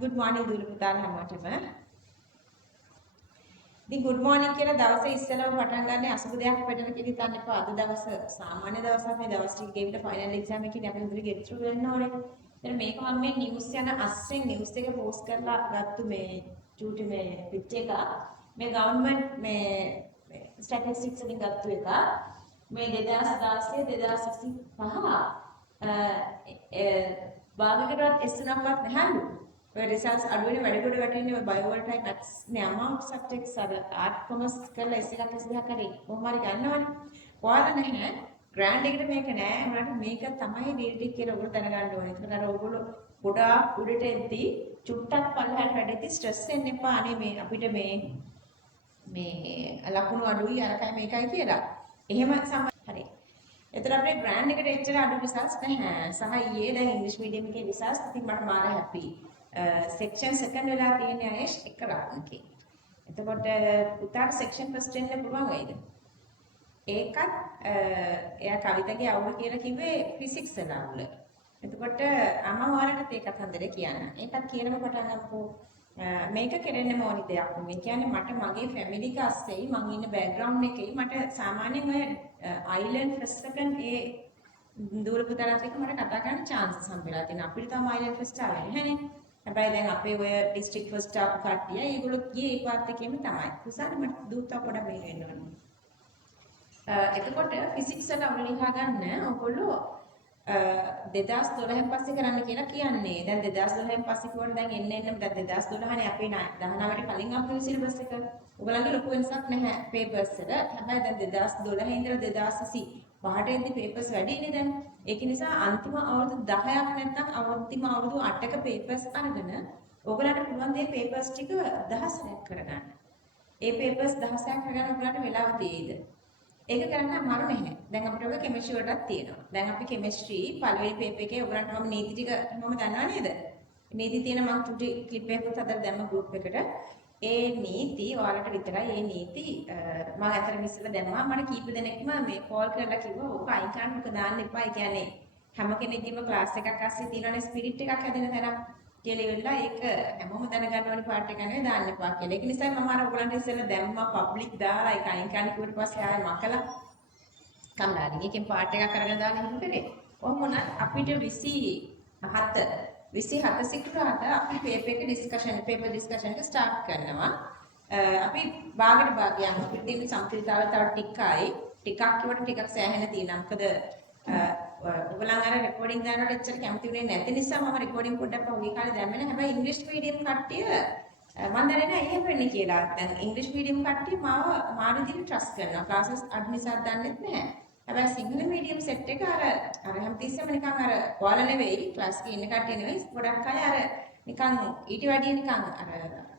good morning දුරු පුතාලා හැමෝටම. ඉතින් good morning කියලා දවසේ ඉස්සෙල්ලාම පටන් ගන්න අසුබ දෙයක් වෙටන කියලා හිතන්න එපා. අද දවස සාමාන්‍ය දවසක් මේ දවස් ටික ගෙවිලා ෆයිනල් එක්සෑම් එකකින් අපි උදේ get through වෙන්න ඕනේ. ඉතින් මේක මම මේ නිවුස් යන අස්සෙන් නිවුස් එක පෝස්ට් කරලා ගත්තු මේ චූටි මේ පිච් එක මේ ගවර්න්මන්ට් මේ ස්ටැටිස්ටික්ස් වලින් ගත්තු එක. මේ 2016 2025 භාගයකටවත් S9ක්වත් නැහැලු. ඔය රිසල්ට්ස් අඩුවෙන වැඩිකොට වැටෙන්නේ ඔය බයෝවලටයි මැත්ස් නේ amount subjects අර ආර්ට් කොමර්ස් කරලා S1ක් S2ක් කරේ. කොහොම හරි ගන්නවනේ. ඔයාලා නැහැ. ග්‍රෑන්ඩ් එකට මේක නෑ. ඔයාලට මේක තමයි රියලිටි කියලා ඔයගොල්ලෝ දැනගන්න ඕනේ. ඒකට අර ඔයගොල්ලෝ ගොඩාක් උඩට එද්දී චුට්ටක් පල්ලෙහාට වැඩෙද්දී ස්ට්‍රෙස් වෙන්න එපා. අනේ මේ අපිට මේ ලකුණු අඩුයි අරකයි මේකයි කියලා. එහෙම හරි. එතන අපේ ග්‍රෑන්ඩ් එකට එච්චර අඩු රිසල්ට්ස් නැහැ. සහ ඊයේ දැන් ඉංග්‍රීසි මීඩියම් එකේ රිසල්ට්ස් ඉතින් මට මාර හැපි. සෙක්ෂන් සෙකන්ඩ් වෙලා තියෙන අයස් එක රාත්‍රිකේ. එතකොට පුතාට සෙක්ෂන් ෆස්ට් වෙන්න පුළුවන් වෙයිද? ඒකත් එයා කවිතගේ අවුල කියලා කිව්වේ ෆිසික්ස් වල අවුල. එතකොට මම ඔයාලට ඒකත් හන්දේ කියන්න. ඒකත් කියනම පටන් ගන්නකෝ. මේක කෙරෙන්නම ඕනි දෙයක් නෙමෙයි. කියන්නේ මට මගේ ෆැමිලි එක අස්සෙයි මං ඉන්න බෑග්ග්‍රවුන්ඩ් එකේ මට සාමාන්‍යයෙන් ඔය අයිලන්ඩ් ෆෙස්ට් එකෙන් ඒ දූල පුතාලත් එක්ක මට කතා කරන්න chance හම්බෙලා තියෙනවා. අපිට තාම අයිලන්ඩ් ෆෙස්ට් ආවේ නැහැනේ. හැබැයි දැන් අපේ ඔය ඩිස්ට්‍රික්ට් ෆස්ට් ආපු කට්ටිය ඒගොල්ලෝ ගියේ ඒ පාත් එකේම තමයි. කුසාර මට දූතව පොඩක් මේ වෙන්න ඕනේ. එතකොට ෆිසික්ස් වල අවුල ලියා ගන්න ඔයගොල්ලෝ 2012න් පස්සේ කරන්න කියලා කියන්නේ. දැන් 2012න් පස්සේ කිව්වට දැන් එන්න දැන් 2012නේ අපේ 19ට කලින් අපේ සිලබස් එක. ඔයගලන්ගේ ලොකු වෙනසක් නැහැ පේපර්ස් වල. හැබැයි දැන් 2012 ඉඳලා 2025ට එද්දි පේපර්ස් වැඩිනේ දැන්. ඒක නිසා අන්තිම අවුරුදු 10ක් නැත්නම් අන්තිම අවුරුදු 8ක පේපර්ස් අරගෙන ඔයගලන්ට පුළුවන් දේ පේපර්ස් ටික 10ක් කරගන්න. ඒ පේපර්ස් 10ක් කරගන්න ඔයගලන්ට වෙලාව තියෙයිද? ඒක කරන්න අමාරු නැහැ. දැන් අපිට ඔය කෙමිස්ට්‍රි වලටත් තියෙනවා. දැන් අපි කෙමිස්ට්‍රි පළවෙනි පේපර් එකේ ඔයගලන්ට මම නීති ටික මම දන්නවා නේද? නීති තියෙන මම චුටි ක්ලිප් එකක් හදලා දැම්ම ගෲප් එකට. ඒ නීති ඔයාලට විතරයි ඒ නීති මම අතර ඉස්සෙල්ලා දැම්මා. මට කීප දෙනෙක්ම මේ කෝල් කරලා කිව්වා ඕක අයින් කරන්න ඕක දාන්න එපා. ඒ කියන්නේ හැම කෙනෙක්ගේම ක්ලාස් එකක් අස්සේ තියෙනවනේ ස්පිරිට් එකක් හැදෙන තැනක් කියලා ඉවරලා ඒක හැමෝම දැනගන්න ඕනේ පාර්ට් එක නෙවෙයි දාන්න එපා කියලා. ඒක නිසා මම අර ඔයගලන්ට ඉස්සෙල්ලා දැම්මා පබ්ලික් දාලා ඒක අයින් කරන්න කිව්වට පස්සේ ආයෙ මකලා කම්ලාරින් එකෙන් පාර්ට් එකක් අරගෙන දාන්න හිමු කරේ. කොහොම වුණත් අපිට 27 සිකුරාදා අපි පේපර් ඩිස්කෂන් එක ස්ටාර්ට් කරනවා. අපි භාගයට භාගයක් අපිට තියෙන සම්පූර්ණතාවය තව ටිකක් කිව්වට ටිකක් සෑහෙන තියෙනවා. මොකද ඔයගොල්ලන් අර රෙකෝඩින් දානකොට එච්චර කැමති වෙන්නේ නැති නිසා මම රෙකෝඩින් පොඩ්ඩක් පහුගිය කාලේ දැම්මේ නැහැ. හැබැයි ඉංග්‍රීසි මීඩියම් කට්ටිය මම දන්නේ නැහැ එහෙම වෙන්නේ කියලා. දැන් ඉංග්‍රීසි මීඩියම් කට්ටිය මාව විදිහට ට්‍රස්ට් කරනවා. ක්ලාසස් අඩු නිසා දන්නෙත් නැහැ. හැබැයි සිංහල මීඩියම් සෙට් එක අර හැමතිස්සෙම නිකන් අර ඔයාලා නෙවෙයි ක්ලාස් එකේ ඉන්න කට්ටිය නෙවෙයි ගොඩක් අය අර නිකන් ඊට වැඩිය නිකන් අර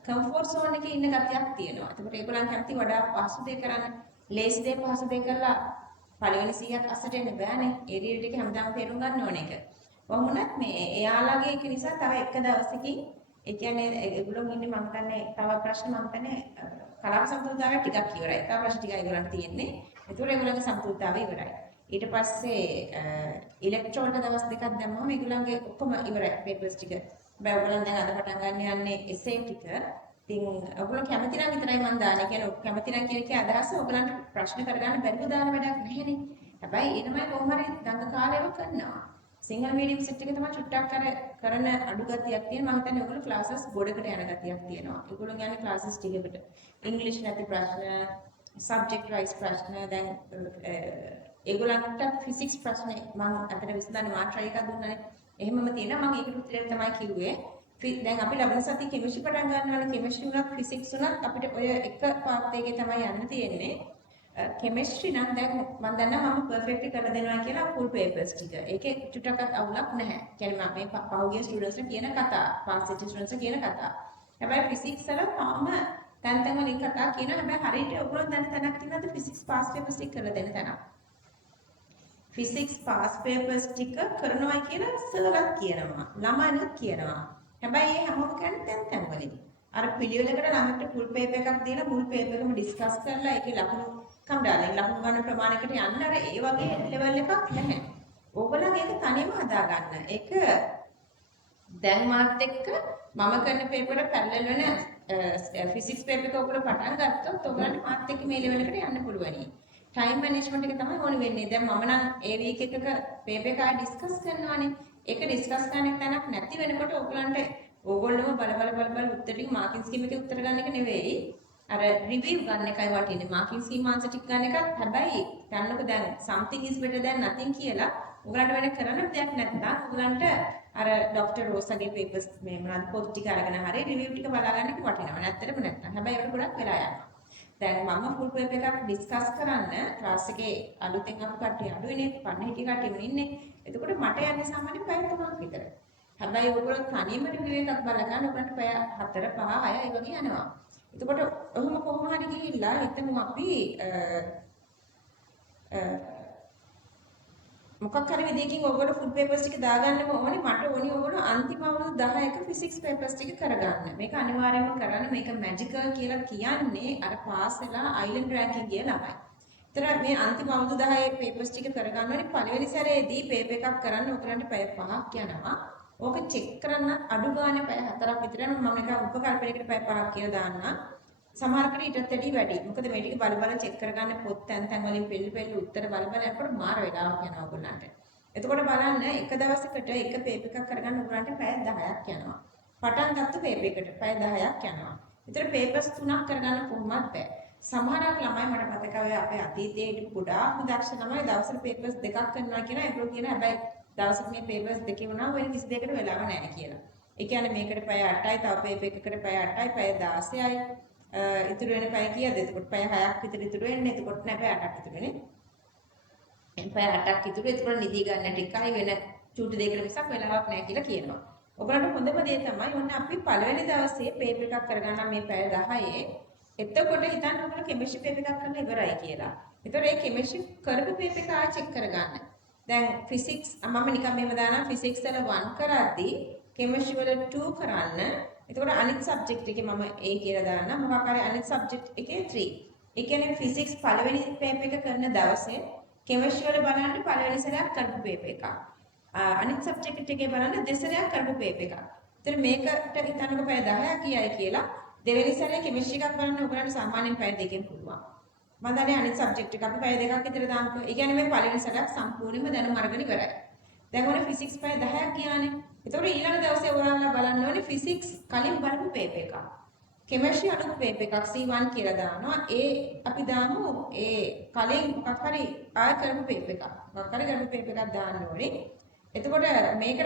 කම්ෆර්ට් සෝන් එකේ ඉන්න ගතියක් තියෙනවා. ඒකට ඒගොල්ලන් කැමති වඩා පහසු දෙයක් කරන්න. ලේසි දෙයක් පහසු දෙයක් කරලා පළවෙනි 100ක් අස්සට එන්න බෑනේ. ඒ රීඩ් එක හැමදාම තේරුම් ගන්න ඕන එක. කොහොම වුණත් මේ එයාලගේ එක නිසා තව එක දවසකින් ඒ කියන්නේ ඒගොල්ලෝ ඉන්නේ මම හිතන්නේ තව ප්‍රශ්න මම හිතන්නේ කලාව සම්පූර්ණතාවය ටිකක් ඉවරයි. තව ප්‍රශ්න ටිකක් ඒගොල්ලන්ට තියෙන්නේ. ඒතකොට ඒගොල්ලන්ගේ සම්පූර්ණතාවය ඉවරයි. ඊට පස්සේ ඉලෙක්ට්‍රෝන්ට දවස් දෙකක් දැම්මම ඒගොල්ලන්ගේ ඔක්කොම ඉවරයි පේපර්ස් ටික. හැබැයි ඔයගොල්ලන් දැන් අද පටන් ගන්න යන්නේ එසේ ටික. ඉතින් ඔයගොල්ලෝ කැමති නම් විතරයි මම දාන්නේ. කියන්නේ කැමති නම් කියන එකේ අදහස ඔයගොල්ලන්ට ප්‍රශ්න කරගන්න බැරිව දාන වැඩක් නැහැනේ. හැබැයි ඊනමයි කොහොම හරි දඟ කාලේම කරනවා. සිංගල් මීඩියම් සෙට් එකේ තමයි චුට්ටක් අර කරන අඩු ගතියක් තියෙනවා. මම හිතන්නේ ඔයගොල්ලෝ ක්ලාසස් ගොඩකට යන ගතියක් තියෙනවා. ඒගොල්ලෝ යන්නේ ක්ලාසස් ටිකකට. ඉංග්‍රීසි නැති ප්‍රශ්න, සබ්ජෙක්ට් වයිස් ප්‍රශ්න දැන් ඒගොල්ලන්ට ෆිසික්ස් ප්‍රශ්න මම අතට විසඳන්න මා try එකක් දුන්නානේ. එහෙමම තියෙනවා. මම ඒකට උත්තරේ තමයි කිව්වේ. දැන් අපි ලබන සතියේ කෙමිස්ට්‍රි පටන් ගන්නවානේ. කෙමිස්ට්‍රි උනත් ෆිසික්ස් උනත් අපිට ඔය එක පාත් එකේ තමයි යන්න තියෙන්නේ. කෙමිස්ට්‍රි නම් දැන් මම දන්නවා මම පර්ෆෙක්ට්ලි කරලා දෙනවා කියලා ෆුල් පේපර්ස් ටික. ඒකේ චුට්ටක් අවුලක් නැහැ. කියන්නේ මම මේ පහුගිය ස්ටුඩන්ට්ස්ලා කියන කතා, පාස් වෙච්ච ස්ටුඩන්ට්ස්ලා කියන කතා. හැබැයි ෆිසික්ස් වල තාම තැන් වලින් කතා කියනවා. හැබැයි හරියට ඔයගොල්ලෝ දැන් තැනක් තියෙනවද ෆිසික්ස් පාස් පේපර්ස් ටික කරලා දෙන්න තැනක්. ෆිසික්ස් පාස් පේපර්ස් ටික කරනවා කියලා සර්වත් කියනවා. ළමයිනුත් කියනවා. හැබැයි ඒ හැමෝම කියන්නේ තැන් වලින්. අර පිළිවෙලකට ළමයට ෆුල් පේපර් එකක් දීලා ෆුල් පේපර් එකම ඩිස්කස් කරලා ඒකේ ලකුණු කම්ඩාලෙන් ලකුණු ගන්න ප්‍රමාණයකට යන්න අර ඒ වගේ ලෙවල් එකක් නැහැ. ඕගොල්ලන් ඒක තනියම හදා ගන්න. ඒක දැන් මාත් එක්ක මම කරන පේපර් එක පැරලල් වෙන ෆිසික්ස් පේපර් එක ඔයගොල්ලෝ පටන් ගත්තොත් ඔයගලන්ට මාත් එක්ක මේ ලෙවල් එකට යන්න පුළුවනි. ටයිම් මැනේජ්මන්ට් එක තමයි ඕනේ වෙන්නේ. දැන් මම නම් ඒ වීක් එකක පේපර් එක ආයෙ ඩිස්කස් කරනවානේ. ඒක ඩිස්කස් කරන්න තැනක් නැති වෙනකොට ඕගොල්ලෝම බල උත්තර ටික මාකින් ස්කීම් එකේ උත්තර ගන්න එක නෙවෙයි. අර රිවිව් ගන්න එකයි වටින්නේ. මාකින් ස්කීම් ආන්සර් ටික ගන්න එකත් හැබැයි ගන්නකො දැන් something is better than nothing කියලා ඔයගලන්ට වෙන කරන්න දෙයක් නැත්නම් ඔයගලන්ට අර ડોක්ටර් රෝසගේ පේපර්ස් මේ මොනවද පොත් ටික අරගෙන හරි රිවිව් ටික බලාගන්න එක වටිනවා. නැත්තටම නැත්නම්. හැබැයි ඒකට ගොඩක් වෙලා යනවා. දැන් මම ෆුල් පේපර් එකක් ඩිස්කස් කරන්න ක්ලාස් එකේ අලුතෙන් අපු කට්ටිය අඩුයිනේ. පන්න හිටිය කට්ටියම ඉන්නේ. එතකොට මට යන්නේ සාමාන්‍යයෙන් පැය 3ක් විතර. හැබැයි ඔයගොල්ලෝ තනියම රිවිව් එකක් බලගන්න ඔයගලන්ට පැය 4 5 6 ඒ වගේ යනවා. එතකොට ඔහොම කොහොම හරි ගිහිල්ලා හිතමු අපි මොකක් හරි විදියකින් ඔයගොල්ලෝ ෆුල් පේපර්ස් ටික දාගන්නම ඕනේ. මට ඕනි ඔයගොල්ලෝ අන්තිම අවුරුදු 10ක ෆිසික්ස් පේපර්ස් ටික කරගන්න. මේක අනිවාර්යයෙන්ම කරන්න. මේක මැජිකල් කියලා කියන්නේ අර පාස් වෙලා අයිලන්ඩ් රැන්කින් ගිය ළමයි. ඒතර මේ අන්තිම අවුරුදු 10 පේපර්ස් ටික කරගන්න ඕනේ. පළවෙනි සැරේදී පේපර් එකක් කරන්න ඔයගලන්ට පැය 5ක් යනවා. ඕක චෙක් කරන්න අඩු ගානේ පැය 4ක් විතර යනවා. මම එක උපකල්පනයකට පැය 5ක් කියලා දාන්නම්. සමහරකට ඊටත් වැඩි වැඩි. මොකද මේ ටික බල චෙක් කරගන්න පොත් තැන් වලින් පෙළ උත්තර බල යනකොට මාර වෙලාවක් යනවා ඔයගොල්ලන්ට. එතකොට බලන්න එක දවසකට එක පේපර් එකක් කරගන්න ඔයගොල්ලන්ට පැය 10ක් යනවා. පටන් ගත්ත පේපර් එකට පැය 10ක් යනවා. ඒතර පේපර්ස් 3ක් කරගන්න කොහොමවත් බෑ. සමහරක් ළමයි මට මතකයි අපේ අතීතයේ හිටපු ගොඩාක් දක්ෂ ළමයි දවසට පේපර්ස් දෙකක් කරනවා කියන ඒගොල්ලෝ කියන හැබැයි දවසක මේ පේපර්ස් දෙකේ වුණා වෙන 22කට වෙලාව නැහැ කියලා. ඒ කියන්නේ මේකට පැය 8යි තව පේපර් එකකට පැය 8යි පැය 16යි ඉතුරු වෙන පැය කීයද? එතකොට පැය 6ක් විතර ඉතුරු වෙන්නේ. එතකොට නෑ පැය 8ක් ඉතුරු වෙන්නේ. පැය 8ක් ඉතුරු. එතකොට නිදි ගන්න ටිකයි වෙන චූටි දෙයකට මිසක් වෙලාවක් නෑ කියලා කියනවා. ඔයගලන්ට හොඳම දේ තමයි ඔන්න අපි පළවෙනි දවසේ පේපර් එකක් කරගන්න මේ පැය 10ේ. එතකොට හිතන්න ඔයගොල්ලෝ කෙමිස්ට්‍රි පේපර් එකක් කරලා ඉවරයි කියලා. එතකොට මේ කෙමිස්ට්‍රි කරපු පේපර් එක ආයෙ චෙක් කරගන්න. දැන් ෆිසික්ස් මම නිකන් මේව දානවා ෆිසික්ස් වල 1 කරද්දී කෙමිස්ට්‍රි වල 2 කරන්න. එතකොට අනිත් සබ්ජෙක්ට් එකේ මම A කියලා දාන්න මොකක් හරි අනිත් සබ්ජෙක්ට් එකේ 3. ඒ කියන්නේ ෆිසික්ස් පළවෙනි පේපර් එක කරන දවසේ කෙමිස්ට්‍රි වල බලන්න පළවෙනි සැරයක් කරපු පේපර් එකක්. අනිත් සබ්ජෙක්ට් එකේ බලන්න දෙසරයක් කරපු පේපර් එකක්. ඒතර මේකට හිතන්නකො පැය 10ක් කියයි කියලා දෙවෙනි සැරේ කෙමිස්ට්‍රි එකක් බලන්න ඔයගලන්ට සාමාන්‍යයෙන් පැය 2කින් පුළුවන්. මම දන්නේ අනිත් සබ්ජෙක්ට් එක අපි පැය 2ක් විතර දාන්නකො. ඒ කියන්නේ මේ පළවෙනි සැරයක් සම්පූර්ණයෙන්ම දැනුම අරගෙන ඉවරයි. දැන් ඔන්න ෆිසික්ස් පැය 10ක් ගියානේ. එතකොට ඊළඟ දවසේ ඔයාලා බලන්න ඕනේ ෆිසික්ස් කලින් බලපු පේපර් එකක්. කෙමිස්ට්‍රි අලුත් පේපර් එකක් C1 කියලා දානවා. ඒ අපි දාමු ඒ කලින් මොකක් හරි ආය කරපු පේපර් එකක්. මොකක් හරි කරපු පේපර් එකක් දාන්න ඕනේ. එතකොට මේකට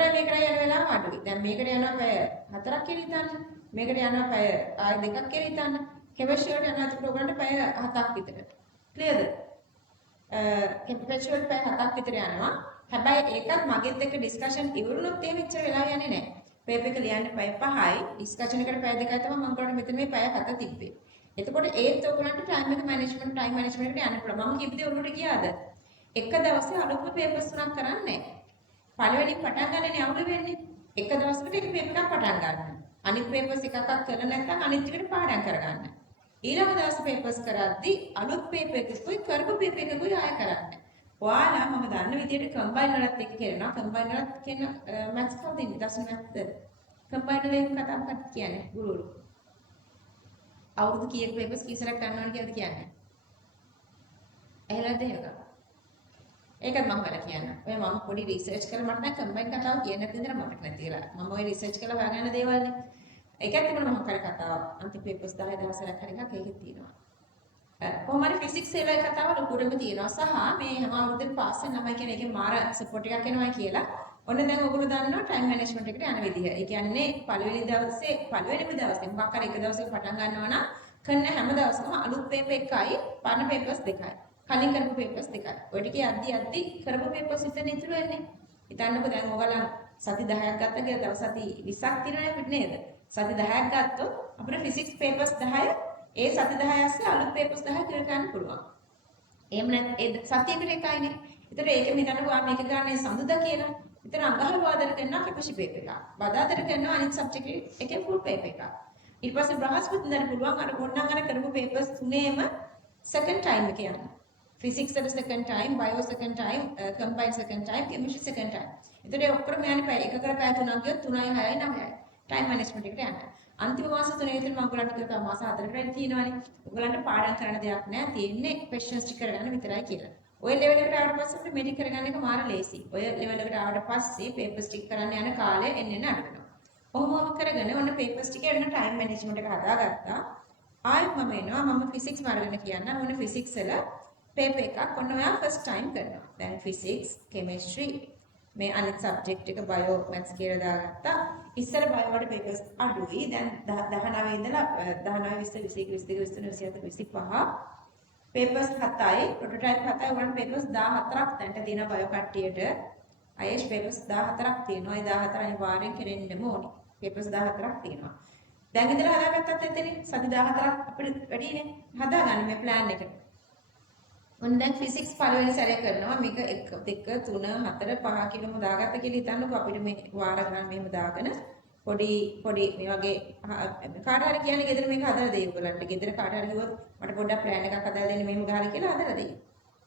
යන වෙලාව අඩුයි. දැන් මේකට යනවා පැය 4ක් කියලා හිතන්න. මේකට යනවා පැය ආය 2ක් කියලා හිතන්න. කෙමිස්ට්‍රි වලට යනවා එතකොට ඔයගලන්ට පැය 7ක් විතර. ක්ලියර්ද? කෙමිස්ට්‍රි වලට පැය 7ක් විතර යනවා. හැබැයි ඒකත් මගෙත් එක්ක ඩිස්කෂන් ඉවරුනොත් එහෙම එච්චර වෙලා යන්නේ නැහැ. පේපර් එක ලියන්න පැය 5යි, ඩිස්කෂන් එකට පැය 2යි තමයි මම කරන්නේ මෙතන මේ පැය 7 තිබ්බේ. එතකොට ඒත් ඔයගොල්ලන්ට ටයිම් එක මැනේජ්මන්ට් ටයිම් මැනේජ්මන්ට් එකට යන්න පුළුවන්. මම කිව්වේ ඔයගොල්ලන්ට ගියාද? එක දවසේ අලුත්ම පේපර්ස් 3ක් කරන්නේ නැහැ. පළවෙනි පටන් ගන්නනේ අවුල වෙන්නේ. එක දවසකට එක පේපර් එකක් පටන් ගන්න. අනිත් පේපර්ස් එකක් කරලා නැත්නම් අනිත් එකට පාඩම් කරගන්න. ඊළඟ දවසේ පේපර්ස් කරද්දී අලුත් පේපර් එකකුයි කරපු පේපර් එකකුයි ආය කරන්න. ඔයාලා මම දන්න විදිහට කම්බයින් වලත් එක්ක කරනවා. කම්බයින් වලත් කියන මැත්ස් කවුද ඉන්නේ? දසුන් මැත්ස්ද? කම්බයින් වලින් කතා මොකක්ද කියන්නේ? ගුරුවරු. අවුරුදු කීයක පේපර්ස් කීසරක් ගන්න ඕනේ කියලාද කියන්නේ? එහෙලද එහෙක? ඒකත් මම ඔයාලා කියන්න. ඔය මම පොඩි රිසර්ච් කරලා මට දැන් කම්බයින් කතාව කියන්න දෙන්න මතක නැතිලා. මම ඔය රිසර්ච් කරලා හොයාගන්න දේවල්නේ. ඒකත් තිබුණා මම කරේ කතාව. අන්තිම පේපර්ස් 10 දවසක් හරි එකක් ඒකෙත් තියෙනවා. කොහොම හරි ෆිසික්ස් වල කතාව ලොකුටම තියෙනවා සහ මේ හැම අවුරුද්දෙම පාස් වෙන ළමයි කියන එකේ මාර සපෝට් එකක් එනවා කියලා. ඔන්න දැන් ඔයගොල්ලෝ දන්නවා ටයිම් මැනේජ්මන්ට් එකට යන විදිහ. ඒ කියන්නේ පළවෙනිම දවසේ මොකක් හරි එක දවසක පටන් ගන්නවා නම් කරන හැම දවසකම අලුත් පේපර් එකයි පරණ පේපර්ස් දෙකයි. කලින් කරපු පේපර්ස් දෙකයි. ඔය ටිකේ අද්දි කරපු පේපර්ස් ඉතින් ඉතුරු වෙන්නේ. හිතන්නකෝ දැන් ඔයාලා සති 10ක් ගත්ත කියලා දවස් සති 20ක් තියෙනවනේ අපිට නේද? සති 10ක් ගත්තොත් අපිට ෆිසික්ස් පේපර්ස් 10 ඒ සති 10 ඇස්සේ අලුත් පේපර්ස් 10 ඉවර කරන්න පුළුවන්. එහෙම නැත්නම් ඒ සතියකට එකයිනේ. ඒතර ඒක හිතන්නකෝ ආ මේක ගන්න සඳුදා කියලා. ඒතර අඟහරුවාදට කරනවා කෙපිෂි පේපර් එකක්. බදාදට කරනවා අනිත් සබ්ජෙක්ට් එකේ ෆුල් පේපර් එකක්. ඊට පස්සේ බ්‍රහස්පතින්දට පුළුවන් අර ගොන්නම් අර කරපු පේපර්ස් තුනේම සෙකන්ඩ් ටයිම් එක යනවා. physics at second time, bio second time, combined second time, chemistry second time. එතකොට ඒ ඔක්කොම යන්නේ පැය එකකට පැය 3ක් ගියොත් 3යි 6යි 9යි. ටයිම් මැනේජ්මන්ට් එකට යන්න. අන්තිම මාස 3 විතර මම ඔයගලන්ට කිව්වා මාස 4කට වැඩි තියෙනවානේ. ඔයගලන්ට පාඩම් කරන්න දෙයක් නැහැ. තියෙන්නේ questions ටික කරගන්න විතරයි කියලා. ඔය ලෙවල් එකට ආවට පස්සේ අපිට මෙඩි කරගන්න එක මාර ලේසි. ඔය ලෙවල් එකට ආවට පස්සේ papers ටික කරන්න යන කාලය එන්න අඩු වෙනවා. ඔහොම කරගෙන ඔන්න papers ටික එන්න time management එක හදාගත්තා. ආයෙත් මම එනවා මම physics වර්ගන කියන්න. ඔන්න physics වල paper එකක් ඔන්න ඔයා first time කරනවා. දැන් physics, chemistry මේ අනිත් subject එක bio maths කියලා දාගත්තා. ඉස්සර bio වල papers අඩුයි. දැන් 19 ඉඳලා 19 20 21 22 23 24 papers 7යි prototype 7යි ඔයගොල්ලන් papers 14ක් දැන්ට තියෙනවා bio කට්ටියට IH papers 14ක් තියෙනවා ඒ 14 අනිවාර්යෙන් කෙරෙන්නම ඕනේ papers 14ක් තියෙනවා දැන් ඉඳලා හදාගත්තත් එතනින් සති 14ක් අපිට වැඩිනේ හදාගන්න මේ plan එක ඔන්න දැන් physics පළවෙනි සැරේ කරනවා මේක 1 2 3 4 5 කියලාම දාගත්ත කියලා හිතන්නකෝ අපිට මේ වාර ගණන් මෙහෙම දාගෙන පොඩි මේ වගේ කාට හරි කියන්නේ ගෙදර මේක හදලා දෙයි ඔයගලන්ට. ගෙදර කාට හරි කිව්වොත් මට පොඩ්ඩක් ප්ලෑන් එකක් හදලා දෙන්න මෙහෙම ගහලා කියලා හදලා දෙයි.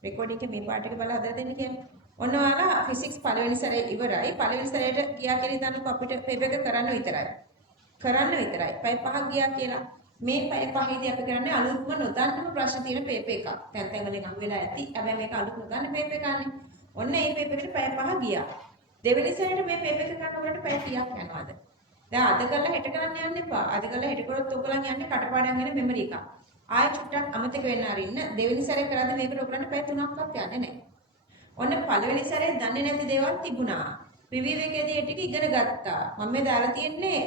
රෙකෝඩින් එකේ මේ පාට එක බලලා හදලා දෙන්න කියන්නේ. ඔන්න ඔයාලා ෆිසික්ස් පළවෙනි සැරේ ඉවරයි. පළවෙනි සැරේට ගියා කියලා හිතන්නකො අපිට පේපර් එක කරන්න විතරයි. පැය 5ක් ගියා කියලා. මේ පැය 5ේදී අපි කරන්නේ අලුත්ම නොදන්නම ප්‍රශ්න තියෙන පේපර් එකක්. තැන් වලින් අහු වෙලා ඇති. හැබැයි මේක අලුත් නොදන්න පේපර් එකක්නේ. ඔන්න මේ පේපර් එකට පැය 5 ගියා. දෙවෙනි සැරේට මේ පේපර් එක කරන්න ඔයාලට පැය 30ක් යනවාද? දැන් අද කරලා හෙට කරන්න යන්න එපා. අද කරලා හෙට කරොත් ඔයගොල්ලන් යන්නේ කටපාඩම් වෙන මෙමරි එකක්. ආයෙ චුට්ටක් අමතක වෙන්න අරින්න. දෙවෙනි සැරේ කරද්දී මේකට ඔයගොල්ලන්ට පැය 3ක්වත් යන්නේ නැහැ. ඔන්න පළවෙනි සැරේ දන්නේ නැති දේවල් තිබුණා. රිවිව් එකේදී ඒ ටික ඉගෙන ගත්තා. මම මේ දාලා තියෙන්නේ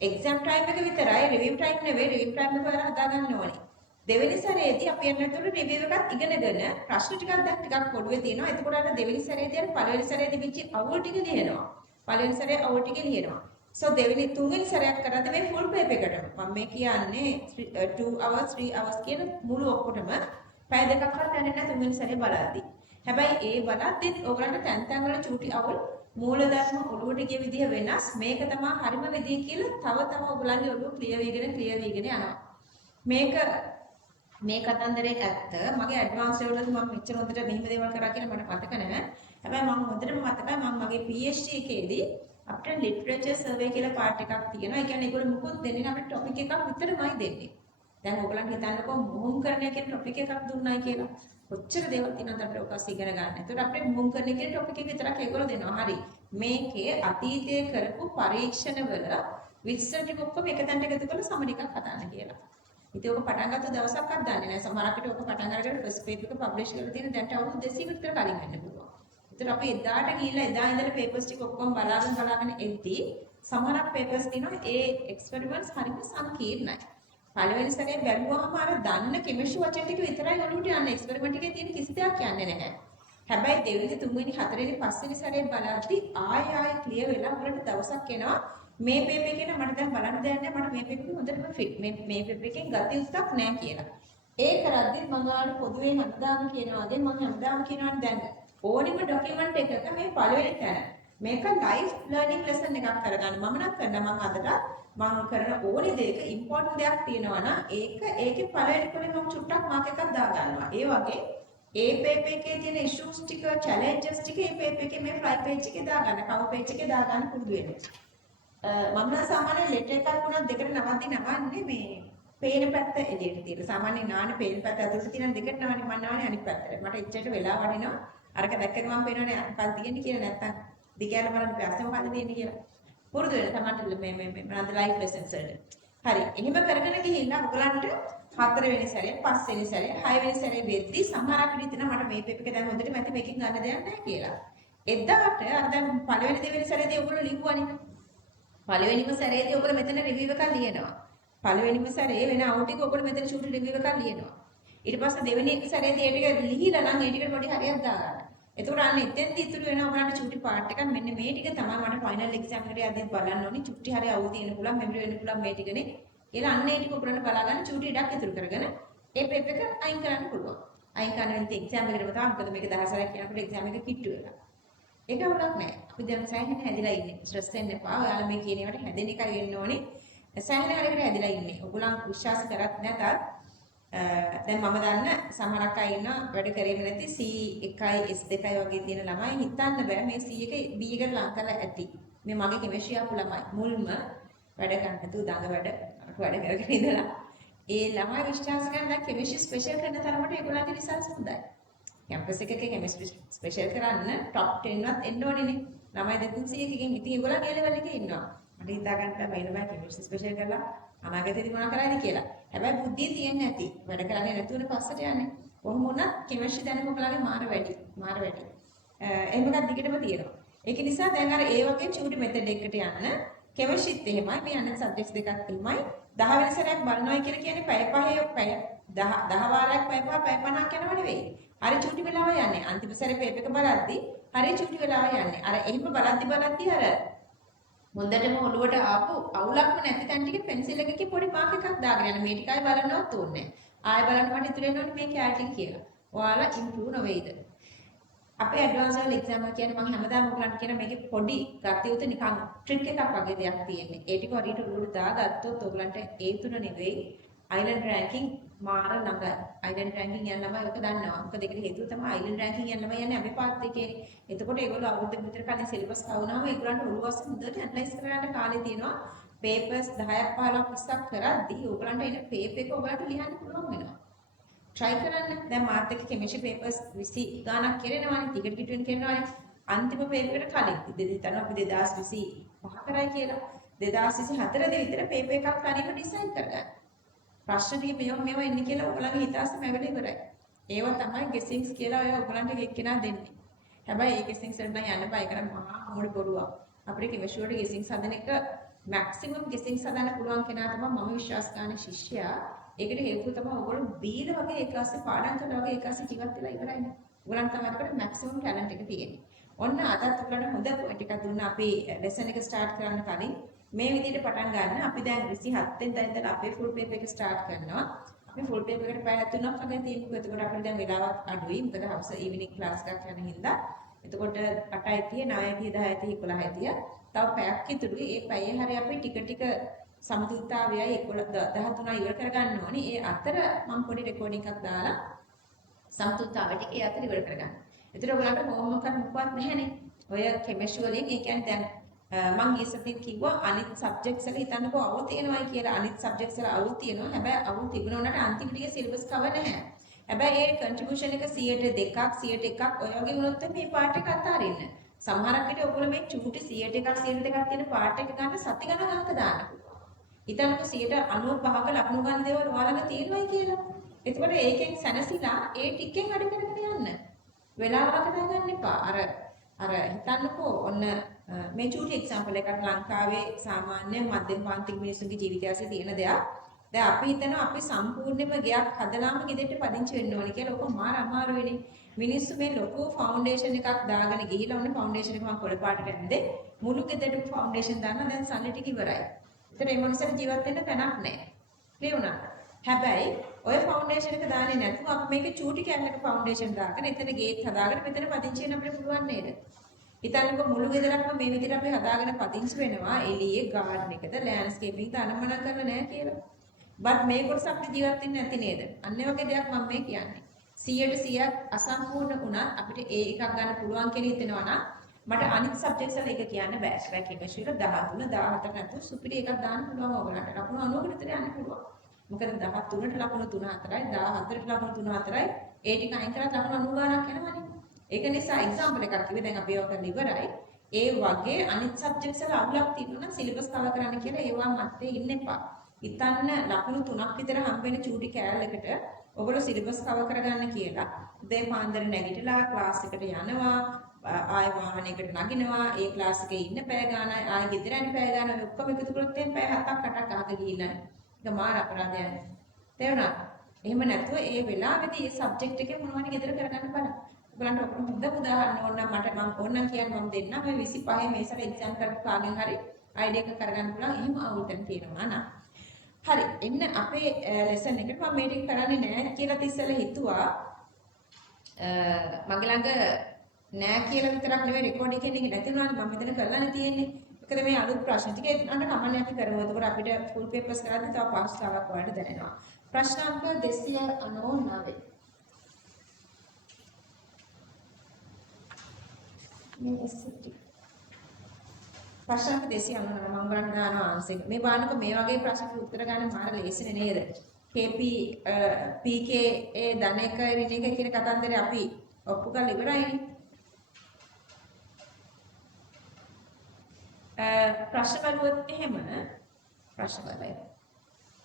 එක්සෑම් ටයිම් එක විතරයි. රිවිව් ටයිම් නෙවෙයි. රිවිව් ටයිම් එක ඔයාලා හදාගන්න ඕනේ. දෙවෙනි සැරේදී අපි යන්නතොට රිවිව් එකත් ඉගෙනගෙන ප්‍රශ්න ටිකක් දැන් ටිකක් පොඩුවේ තියෙනවා. එතකොට අර දෙවෙනි සැරේදී අර පළවෙනි සැරේදී වෙච්ච අවුල් ටික ලියනවා. පළවෙනි සැරේ අවුල් ටික ලියනවා. So දෙවෙනි තුන්වෙනි සැරයක් කරද්දී මේ full paper එකට මම මේ කියන්නේ 2 hours 3 hours කියන මුළු ඔක්කොටම පැය දෙකක්වත් යන්නේ නැහැ තුන්වෙනි සැරේ බලද්දී. හැබැයි ඒ බලද්දිත් ඔයගලන්ට තැන් වල චූටි අවුල් මූලධර්ම ඔළුවට ගිය විදිහ වෙනස්. මේක තමයි හරිම විදිහ කියලා තව ඔයගලන්ගේ ඔළුව ක්ලියර් වීගෙන යනවා. මේ කතන්දරේ ඇත්ත. මගේ ඇඩ්වාන්ස් ලෙවල් වලදී මම මෙච්චර හොඳට මෙහෙම දේවල් කරා කියලා මට මතක නැහැ. හැබැයි මම හොඳටම මතකයි මම මගේ PhD එකේදී අපිට ලිටරේචර් සර්වේ කියලා පාර්ට් එකක් තියෙනවා. ඒ කියන්නේ ඒගොල්ලෝ මුකුත් දෙන්නේ නැහැ අපිට ටොපික් එකක් විතරමයි දෙන්නේ. දැන් ඔයගලන් හිතන්නකෝ මොහොම්කරණය කියන ටොපික් එකක් දුන්නයි කියලා. කොච්චර දේවල් තියෙනවද අපිට ඔක ඉගෙන ගන්න. ඒකට අපිට මොහොම්කරණය කියන ටොපික් එක විතරක් ඒගොල්ලෝ දෙනවා. හරි. මේකේ අතීතයේ කරපු පරීක්ෂණවල විස්තර ටික ඔක්කොම එක තැනට එකතු කරලා සමඩ එකක් හදාන්න කියලා. ඉතින් ඔක පටන් ගත්ත දවසක්වත් දන්නේ නැහැ. සමහර අපිට ඔක පටන් අරගෙන ෆස්ට් පේපර් එක පබ්ලිෂ් කරලා තියෙන දැන්ට අවුරුදු 200කට විතර කලින් වෙන්න පුළුවන්. ඒතර අපි එදාට ගිහිල්ලා එදා ඉඳලා පේපර්ස් ටික ඔක්කොම බලාගෙන එද්දී සමහරක් පේපර්ස් තියෙනවා ඒ එක්ස්පෙරිමන්ට්ස් හරිම සංකීර්ණයි. පළවෙනි සැරේ බැලුවාම අර දන්න කෙමිස්ට්‍රි වචන ටික විතරයි ඔළුවට යන්නේ. එක්ස්පෙරිමන්ට් එකේ තියෙන කිසි දෙයක් යන්නේ නැහැ. හැබැයි දෙවෙනි තුන්වෙනි හතරවෙනි පස්වෙනි සැරේ බලද්දී ආයෙ ක්ලියර් වෙලා උගලට දවසක් එනවා මේ පේපර් එකේ නම් මට දැන් බලන්න දෙයක් නැහැ. මට මේ පේපර් එක හොඳටම ෆිට. මේ පේපර් එකෙන් ගති උස්සක් නැහැ කියලා. ඒ කරද්දී මම ඔයාලට පොදුවේ හැමදාම කියනවා වගේ මම හැමදාම කියනවානේ දැන් ඕනිම ડોකියුමන්ට් එකක මේ පළවෙනි තැන මේක ලයිෆ් ලර්නින් ලෙසන් එකක් කරගන්න මම නම් කරනවා මම අදට මම කරන ඕනි දෙයක ඉම්පෝටන්ට් දෙයක් තියෙනවා නම් ඒකේ පළවෙනි කොලේ මම චුට්ටක් මාක් එකක් දා ගන්නවා ඒ වගේ ඒ පේපර් එකේ තියෙන ඉෂුස් ටික චැලෙන්ජස් ටික ඒ පේපර් එකේ මේ ෆ්ලයි පේජ් එකේ දා ගන්න කවර් පේජ් එකේ දා ගන්න පුරුදු වෙන්න මම නම් සාමාන්‍යයෙන් ලෙටර් එකක් වුණත් දෙකට නවන්නේ මේ පේන පැත්ත එළියට තියෙන සාමාන්‍යයෙන් නාන පේන පැත්ත ඇතුළට තියෙන දෙකට නවන්නේ මම නවන්නේ අනිත් පැත්තට මට එච්චරට වෙලා වටිනවා අරක දැක්කම මම පේනවනේ අකල් තියෙන්නේ කියලා නැත්තම් දිගෑල බලන්න ප්‍රශ්න මොකද්ද තියෙන්නේ කියලා. පුරුදු වෙන තමයි මේ මොනවාද ලයිෆ් ලෙසන්ස් වල. හරි. එහෙම කරගෙන ගිහිල්ලා ඔයගලන්ට 4 වෙනි සැරේ, 5 වෙනි සැරේ, 6 වෙනි සැරේ වෙද්දි සමහරක් විදිහට මට මේ පේපර් එක දැන් හොඳට මැති මේකෙන් ගන්න දෙයක් නැහැ කියලා. එදාට අර දැන් පළවෙනි දෙවෙනි සැරේදී ඔයගොල්ලෝ ලිව්වනේ. පළවෙනිම සැරේදී ඔයගොල්ලෝ මෙතන රිවිව් එකක් ලියනවා. පළවෙනිම සැරේ වෙන අවුට් ටික ඔයගොල්ලෝ මෙතන ෂූට් රිවිව් එකක් ලියනවා. ඊට පස්සේ දෙවෙනි සැරේදී ඒ ටික ලිහිලා නම් ඒ ටිකට පොඩි හරියක් දාගන්න. එතකොට අන්න එතෙන්දී ඉතුරු වෙනවා ඔයාලට චුටි පාර්ට් එකක් මෙන්න මේ ටික තමයි මට ෆයිනල් එක්සෑම් එකට යද්දිත් බලන්න ඕනි චුටි හරිය අවුල් තියෙන පුළුවන් මෙමරි වෙන්න පුළුවන් මේ ටිකනේ කියලා අන්න ඒ ටික ඔයගොල්ලන්ට බලා ගන්න චුටි ඉඩක් ඉතුරු කරගෙන ඒ පේපර් එක අයින් කරන්න පුළුවන් අයින් කරන වෙලෙත් එක්සෑම් එකටම තමයි මොකද මේක 10 සැරයක් යනකොට එක්සෑම් එක කිට්ටු වෙලා ඒක වුණත් නෑ අපි දැන් සෑහෙන හැදිලා ඉන්නේ ස්ට්‍රෙස් වෙන්න එපා ඔයාලා මේ කියන ඒවාට හැදෙන එකයි වෙන්න ඕනේ සෑහෙන හරියට හැදිලා ඉන්නේ ඔයගොල්ලන් විශ්වාස කරත් නැතත් දැන් මම දන්න සමහරක් අය ඉන්නවා වැඩ කරේ නැති C1යි S2යි වගේ තියෙන ළමයි හිතන්න බෑ මේ C එක B එකට ලං කරලා ඇති. මේ මගේ කෙමිස්ට්‍රි ආපු ළමයි මුල්ම වැඩ ගන්න නැතුව දඟ වැඩ කරගෙන ඉඳලා ඒ ළමයි විශ්වාස කරන දැන් කෙමිස්ට්‍රි ස්පෙෂල් කරන තරමට ඒගොල්ලන්ගේ රිසල්ට්ස් හොඳයි. කැම්පස් එකක කෙමිස්ට්‍රි ස්පෙෂල් කරන්න টොප් 10 වත් එන්න ඕනේනේ. ළමයි 200කින් ඉතින් ඒගොල්ලන් ඒ ලෙවල් එකේ ඉන්නවා. මට හිතා ගන්න බෑ මේ ළමයි කෙමිස්ට්‍රි ස්පෙෂල් කරලා අනාගතේදී මොනවා කරයිද කියලා. හැබැයි බුද්ධිය තියෙන්නේ නැති. වැඩ කරන්නේ නැතුවනේ පස්සට යන්නේ. කොහොම වුණත් කෙමිස්ට්‍රි දැනුම ඔයගොල්ලන්ගේ මාර වැඩි. එහෙම එකක් දිගටම තියෙනවා. ඒක නිසා දැන් අර ඒ වගේ චූටි මෙතඩ් එකකට යන්න කෙමිස්ට්‍රිත් එහෙමයි මේ අනිත් සබ්ජෙක්ට්ස් දෙකක් එහෙමයි 10 වෙනි සැරයක් බලනවා කියලා කියන්නේ පැය 10 වාරයක් පැය 50ක් යනව නෙවෙයි. හරි චූටි වෙලාව යන්නේ. අන්තිම සැරේ පේපර් එක බලද්දි හරි චූටි වෙලාව යන්නේ. අර එහෙම බලද්දි අර හොඳටම ඔළුවට ආපු අවුලක්ම නැති තැන් ටික පෙන්සිල් එකකින් පොඩි මාක් එකක් දාගෙන යන්න. මේ ටිකයි බලන්නවත් ඕනේ නැහැ. ආයෙ බලන්න මට ඉතුරු වෙනවනේ මේ කැලටි කියලා. ඔයාලා ඉම්ප්‍රූව් නොවේද? අපේ ඇඩ්වාන්ස් ලෙවල් එක්සෑම් එක කියන්නේ මම හැමදාම ඔයගලන්ට කියන මේකේ පොඩි ගතියුත නිකන් ට්‍රික් එකක් වගේ දෙයක් තියෙන්නේ. ඒ ටික හරියට උඩට දාගත්තොත් ඔයගලන්ට ඒ තුන නෙවෙයි අයිලන්ඩ් රෑන්කින් මාර ළඟයි. අයිලන්ඩ් රෑන්කින් යන ළමයි ඔක දන්නවා. මොකද ඒකට හේතුව තමයි අයිලන්ඩ් රෑන්කින් යන ළමයි යන්නේ අපේ පාත් එකේ. එතකොට ඒගොල්ලෝ අවුරුද්දක විතර කලින් සිලබස් කවුනාම ඒගොල්ලන්ට ඔළුවස්ස හොඳට ඇනලයිස් කරගන්න කාලේ තියෙනවා. පේපර්ස් 10ක් 15ක් 20ක් කරද්දී ඔයගලන්ට එන පේපර් එක ඔයගලන්ට ලියන්න පුළුවන් වෙනවා. try කරන්න. දැන් මාත් එක්ක කෙමිස්ට්‍රි පේපර්ස් 20 ගාණක් කරනවානේ. ටිකට් කිටුවෙන් කරනවානේ. අන්තිම පේපර් එකට කලින් ඉතින් අපි 2025 කරයි කියලා. 2024 දී විතර පේපර් එකක් තනියම ඩිසයින් කරගන්න. ප්‍රශ්න ටික මේවා එන්නේ කියලා ඔයගලගේ හිතාස්සම ඇවිල්ලා ඉවරයි. ඒව තමයි ගෙසින්ග්ස් කියලා ඔය ඔයගලන්ට එක්කෙනා දෙන්නේ. හැබැයි ඒ ගෙසින්ග්ස් වලට යන්න බෑ. ඒක නම් මහා මොඩ බොරුවක්. අපිට කෙමිස්ට්‍රි වල ගෙසින්ග්ස් හදන එක මැක්සිමම් ගෙසින්ග්ස් හදන්න පුළුවන් කෙනා තමයි මම විශ්වාස කරන ශිෂ්‍යයා. ඒකට හේතුව තමයි ඔයගොල්ලෝ බීල වගේ ඒ ක්ලාස්සේ පාඩම් කරලා වගේ ඒ ක්ලාස්සේ ජීවත් වෙලා ඉවරයිනේ. ඔයගලන්ට තමයි අපිට මැක්සිමම් ටැලන්ට් එක තියෙන්නේ. ඔන්න අදත් ඔයගලන්ට හොඳ පොයින්ට් එකක් දුන්නා අපි ලෙසන් එක ස්ටාර්ට් කරන්න කලින්. මේ විදිහට පටන් ගන්න. අපි දැන් 27 වෙනිදා ඉඳලා අපේ ෆුල් පේපර් එක ස්ටාර්ට් කරනවා. අපි ෆුල් පේපර් එකට පැය 3ක් වගේ තියෙනවා. එතකොට අපිට දැන් වෙලාවක් අඩුයි. මොකද හවස ඊවිනිං ක්ලාස් එකක් යන හින්දා. එතකොට 8:30 9:30 10:30 11:30 තව පැයක් ඉතුරුයි. ඒ පැයේ හරිය අපි ටික සමතුලිතතාවයයි 13 ඉවර කරගන්න ඕනේ. ඒ අතර මම පොඩි රෙකෝඩින් එකක් දාලා සමතුලිතතාවයට ඒ අතර ඉවර කරගන්න. ඒතර ඔයගලන්ට හෝම්වර්ක් එකක් මොකවත් නැහැනේ. ඔය කෙමිස්ට්‍රි වලින් ඒ කියන්නේ දැන් මම ඊසතින් කිව්වා අනිත් සබ්ජෙක්ට්ස් වල හිතන්නකෝ අවුල් තියෙනවායි කියලා. අනිත් සබ්ජෙක්ට්ස් වල අවුල් තියෙනවා. හැබැයි අවුල් තිබුණාට අන්තිම ටිකේ සිලබස් කවර් නැහැ. හැබැයි ඒ කන්ට්‍රිබියුෂන් එක 100ට 2ක් 100ට 1ක් ඔය වගේ වුණොත් මේ පාර්ට් එක අතාරින්න. සමහරක් විට ඔයගොල්ලෝ මේ චූටි 100ට 1ක් 100ට 2ක් තියෙන පාර්ට් එක ගන්න සති ගණනක් දාන්න පුළුවන්. හිතන්නකෝ 95ක ලකුණු ගන්න දේවල් ඔයාලගේ තියෙනවායි කියලා. එතකොට ඒකෙන් සැනසීලා ඒ ටිකෙන් වැඩ කරගෙන යන්න. වෙලාවකට දාගන්න එපා. අර හිතන්නකෝ ඔන්න මේ චූටි එක්සැම්පල් එකක් ලංකාවේ සාමාන්‍ය මධ්‍යම පාන්තික මිනිස්සුන්ගේ ජීවිතය ඇස්සේ තියෙන දෙයක්. දැන් අපි හිතනවා අපි සම්පූර්ණයෙන්ම ගයක් හදලාම ගෙදරට පදිංචි වෙන්න ඕනේ කියලා. ඔක මාර අමාරුයිනේ. මිනිස්සු මේ ලොකු ෆවුන්ඩේෂන් එකක් දාගෙන ගිහිලා ඔන්න ෆවුන්ඩේෂන් එක මම කොළ පාටට ඇඳේ. මුළු ගෙදරට ෆවුන්ඩේෂන් දාන්න දැන් සල්ලි ටික ඉවරයි. ඒතර මේ මොනසට ජීවත් වෙන්න තැනක් නැහැ. ලියුණා. හැබැයි ඔය ෆවුන්ඩේෂන් එක දාන්නේ නැතුව අපි මේක චූටි කැලලක ෆවුන්ඩේෂන් දාගෙන එතන ගේට් හදාගෙන මෙතන පදිංචි වෙන්න අපිට පුළුවන් නේද? හිතන්නකෝ මුළු ගෙදරක්ම මේ විදිහට අපි හදාගෙන පදිංචි වෙනවා එළියේ ගාඩන් එකද ලෑන්ඩ්ස්කේපින් දානමන කරලා නැහැ කියලා. බත් මේ කොටස අපිට ජීවත් වෙන්න නැති නේද? අන්න ඒ වගේ දෙයක් මම මේ කියන්නේ. 100ට 100ක් අසම්පූර්ණ වුණත් අපිට ඒ එකක් ගන්න පුළුවන් කියලා හිතෙනවා නම් මට අනිත් සබ්ජෙක්ට්ස් වල එක කියන්න බෑ. හැබැයි කෙමිස්ට්‍රි වල 13 14 නැතුව සුපිරි එකක් දාන්න පුළුවන් ඕගලන්ට. ලකුණු 90කට විතර යන්න පුළුවන්. මොකද 13ට ලකුණු 3 4යි 14ට ලකුණු 3 4යි ඒ ටික අයින් කරලා ලකුණු 90 ගණක් යනවනේ. ඒක නිසා එක්සැම්පල් එකක් කිව්වේ දැන් අපි ඒවා කරලා ඉවරයි. ඒ වගේ අනිත් සබ්ජෙක්ට්ස් වල අවුලක් තියෙනවා නම් සිලබස් කවර් කරන්න කියලා ඒවා මැත්තේ ඉන්න එපා. හිතන්න ලකුණු 3ක් විතර හම්බ වෙන චූටි කෑල්ලකට ඔයගොල්ලෝ සිලබස් කවර් කරගන්න කියලා. උදේ පාන්දර නැගිටලා ක්ලාස් එකට යනවා, ආය වාහනයකට නගිනවා, ඒ ක්ලාස් එකේ ඉන්න පැය ගානයි, ආය ගෙදර යන පැය ගානයි ඔක්කොම එකතු කරොත් එම් පැය 7ක් 8ක් අහක ගිහිල්ලා. ඒක මාර අපරාධයක්. තේරුණා? එහෙම නැතුව ඒ වෙලාවේදී මේ සබ්ජෙක්ට් එකේ මොනවද ගෙදර කරගන්න බලන්න. ඔයගලන්ට ඔක්කොම හොඳ උදාහරණ ඕන නම් මට මම ඕනනම් කියන්නේ මම දෙන්නම්. මේ 25 මේ සැරේ එක්සෑම් කරපු කාගෙන් හරි අයිඩියා එකක් කරගන්න පුළුවන්. එහෙම අවුල්තන් තියෙනවා නා. හරි එන්න අපේ ලෙසන් එකට මම මේ ටික කරන්නේ නැහැ කියලා ඉස්සෙල්ලා හිතුවා. මගේ ළඟ නෑ කියලා විතරක් නෙවෙයි රෙකෝඩ් එකේ ඉන්නේ නැති වුණානේ මම මෙතන කරලානේ තියෙන්නේ. මොකද මේ අලුත් ප්‍රශ්න ටික අන්න කමන්නේ අපි කරමු. එතකොට අපිට ෆුල් පේපර්ස් කරද්දී තව පහසුතාවක් වලට දැනෙනවා. ප්‍රශ්නාංක 299. මේ SCT. ප්‍රශ්නාංක 299 මම බලන්න දානවා ආන්සර් එක. මේ බලන්නකො මේ වගේ ප්‍රශ්නකට උත්තර ගන්න මාර ලේසිනේ නේද? KP PK ධන එක ඍණ එක කියන කතන්දරේ අපි ඔප්පු කරලා ඉවරයිනේ. ප්‍රශ්න බලුවොත් එහෙම ප්‍රශ්න බලයි.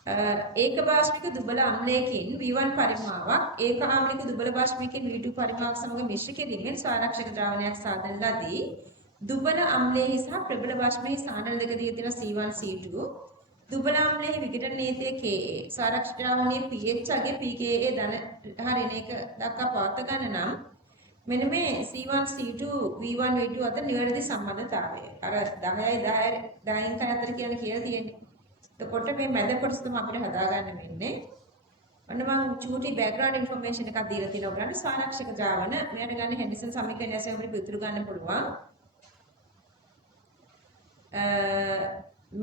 ඒක බාෂ්පික දුබල අම්ලයකින් V1 පරිමාවක් ඒක ආම්ලික දුබල බාෂ්පිකකින් V2 පරිමාවක් සමග මිශ්‍ර කිරීමෙන් ස්වරක්ෂක ද්‍රාවණයක් සාදන ලදී. දුබල අම්ලයේ සහ ප්‍රබල බාෂ්පයේ සාන්ද්‍රණ දෙක දී තියෙන C1 C2 දුබල අම්ලයේ විඝටන නීතිය Ka ස්වරක්ෂක ද්‍රාවණයේ pH අගේ pKa ධන හරින එක දක්වා පවත්වා ගන්න නම් මෙන්න මේ C1 C2 V1 V2 අතර නිවැරදි සම්බන්ධතාවය. අර 10යි 10න් අතර කියන කියලා තියෙන්නේ. එතකොට මේ මැද කොටස තමයි අපිට හදාගන්න වෙන්නේ. ඔන්න මම චූටි බෑග්ග්‍රවුන්ඩ් ඉන්ෆර්මේෂන් එකක් දීලා තියෙනවා ඔයගලන්ට ස්වරක්ෂක ද්‍රාවණ. මෙයාට ගන්න හෙන්ඩර්සන් සමීකරණය ඇසෙන් අපිට පිළිතුරු ගන්න පුළුවන්.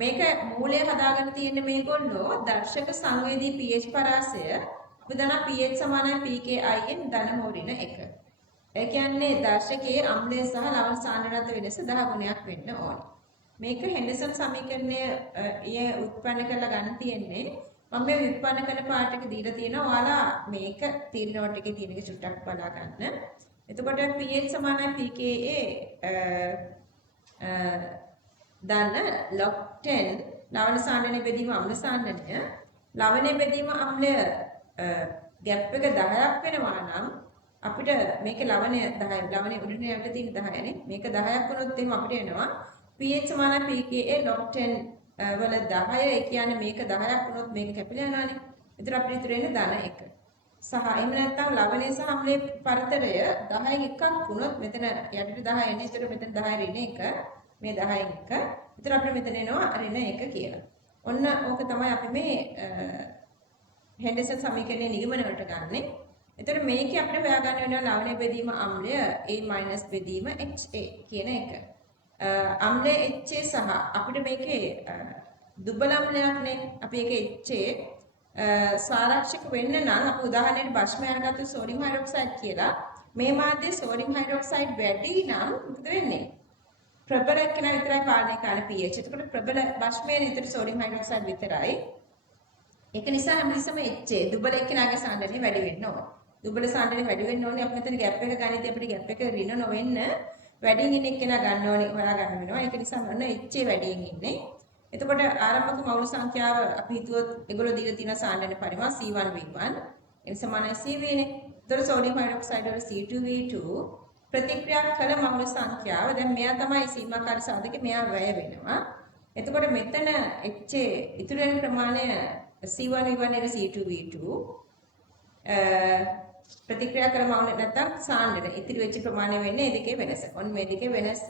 මේක මූලය හදාගන්න තියෙන්නේ මේගොල්ලෝ දර්ශක සංවේදී pH පරාසය අපි දන්නා pH සමානයි pKi න් ධන හෝ ඍණ 1. ඒ කියන්නේ දර්ශකයේ අම්ලය සහ ලවණ සාන්ද්‍රණත වෙනස 10 ගුණයක් වෙන්න ඕනේ. මේක හෙන්ඩර්සන් සමීකරණය උත්පන්න කරලා ගන්න තියෙන්නේ. මම මේ උත්පන්න කරන පාඩ එක දීලා තියෙනවා. ඔයාලා මේක තීරණ නෝට් එකේ තියෙන එක චුට්ටක් බලා ගන්න. එතකොට pH සමානයි pKa දන්න log 10 ලවණ සාන්ද්‍රණය බෙදීම අම්ල සාන්ද්‍රණය ලවණය බෙදීම අම්ලය ගැප් එක 10ක් වෙනවා නම් අපිට මේකේ ලවණය 10යි ලවණය උඩින් යට තියෙන 10නේ මේක 10ක් වුණොත් එහෙනම් අපිට එනවා pH සමානයි pKa log 10 වල 10 ඒ කියන්නේ මේක 10ක් වුණොත් මේක කැපිලා යනවානේ. ඒතර අපිට ඉතුරු වෙන්නේ ධන 1. සහ එහෙම නැත්නම් ලවණය සහ අම්ලයේ පරතරය 10න් එකක් වුණොත් මෙතන යටට 10 එන්නේ. ඒතර මෙතන 10 ඍණ 1 මේ 10න් 1. ඒතර අපිට මෙතන එනවා ඍණ 1 කියලා. ඔන්න ඕක තමයි අපි මේ හෙන්ඩර්සන් සමීකරණයේ නිගමන වලට ගන්නෙ. එතකොට මේකේ අපිට හොයාගන්න වෙනවා ලවණය බෙදීම අම්ලය A- බෙදීම HA කියන එක. අම්ලය HA සහ අපිට මේකේ දුබල අම්ලයක්නේ. අපි ඒකේ HA ස්වරක්ෂක වෙන්න නම් අපි උදාහරණයක් භස්මය අරගත්තු සෝඩියම් හයිඩ්‍රොක්සයිඩ් කියලා. මේ මාධ්‍යයේ සෝඩියම් හයිඩ්‍රොක්සයිඩ් වැඩි නම් මොකද වෙන්නේ? ප්‍රබල එක්කෙනා විතරයි පාලනය කරන pH. එතකොට ප්‍රබල භස්මයේ විතර සෝඩියම් හයිඩ්‍රොක්සයිඩ් විතරයි. ඒක නිසා හැමතිස්සම HA දුබල එක්කෙනාගේ සාන්ද්‍රණය වැඩි වෙන්න ඕන. දුබල සාන්ද්‍රණය වැඩි වෙන්න ඕනේ. අපි මෙතන ગેප් එක ගනිද්දී අපිට ગેප් එක ඍණ නොවෙන්න වැඩියෙන් ඉන්න එක්කෙනා ගන්න ඕනේ. හොයා ගන්න වෙනවා. ඒක නිසා මොන HA වැඩියෙන් ඉන්නේ. එතකොට ආරම්භක මවුල සංඛ්‍යාව අපි හිතුවොත් ඒගොල්ලෝ දීලා තියෙන සාන්ද්‍රණය පරිමාණ C1 V1 ඒ සමානයි CV නේ. එතකොට සෝඩියම් හයිඩ්‍රොක්සයිඩ් වල C2 V2 ප්‍රතික්‍රියා කළ මවුල සංඛ්‍යාව දැන් මෙයා තමයි සීමාකාරී සාධකේ මෙයා වැය වෙනවා. එතකොට මෙතන HA ඉතුරු වෙන ප්‍රමාණය C1 V1 එන C2 V2 ප්‍රතික්‍රියා කළ මවුල නැත්තම් සාන්ද්‍රණය ඉතිරි වෙච්ච ප්‍රමාණය වෙන්නේ මේ දෙකේ වෙනස. ඔන්න මේ දෙකේ වෙනස.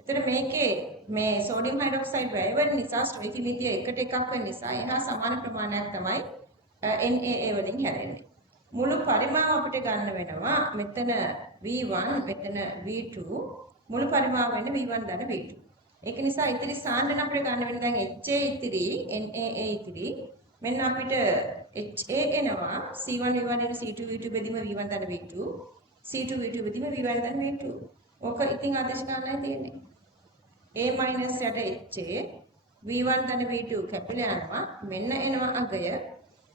එතන මේකේ මේ සෝඩියම් හයිඩ්‍රොක්සයිඩ් වැය වෙන නිසා ස්ටොයිකියමිතිය එකට එකක් වෙන නිසා එහා සමාන ප්‍රමාණයක් තමයි NaA වලින් හැදෙන්නේ. මුළු පරිමාව අපිට ගන්න වෙනවා මෙතන V1 මෙතන V2 මුළු පරිමාව වෙන්නේ V1 ධන V2. ඒක නිසා ඉතිරි සාන්ද්‍රණ අපිට ගන්න වෙන දැන් HA ඉතිරි NaA ඉතිරි මෙන්න අපිට HA එනවා C1 V1 එන C2 V2 බෙදීම V1 ධන V2 C2 V2 බෙදීම V1 ධන V2. ඕක ඉතින් ආදේශ ගන්නයි තියෙන්නේ. A minus යට HA V1 ධන V2 කැපිලා යනවා මෙන්න එනවා අගය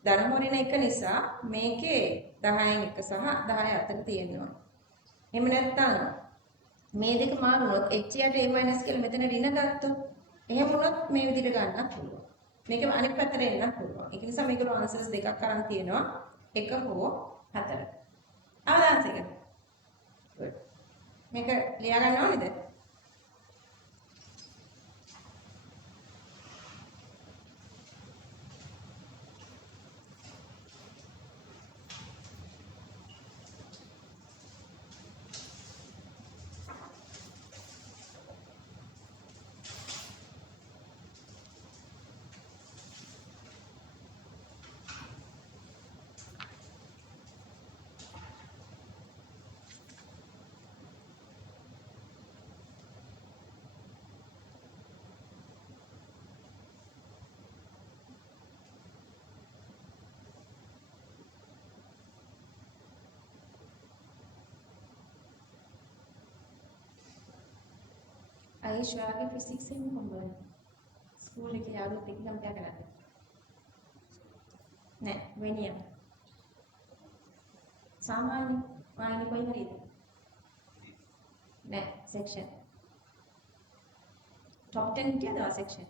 ධන හොරින එක නිසා මේකේ 10න් 1 සහ 10 අතර තියෙනවා. එහෙම නැත්නම් මේ දෙක මාරුනොත් HA යට A minus කියලා මෙතන ඍණ ගත්තොත් එහෙම වුණොත් මේ විදිහට ගන්නත් පුළුවන්. මේක අනිත් පැත්තට එන්නත් පුළුවන්. ඒක නිසා මේකේ ආන්සර්ස් දෙකක් අරන් තියෙනවා. 1 හෝ 4. අවදානසික. මේක ලියා ගන්න ඕනේද? ආයේෂ් වාගේ ෆිසික්ස් එකම කොම්බල. ස්කූල් එකේ යාළුවෝ එක්ක ගම කරන්නේ. නෑ වෙනිය. සාමාන්‍ය වායන කොයි හරිද? නෑ සෙක්ෂන්. টপ 10 කියනවා සෙක්ෂන්.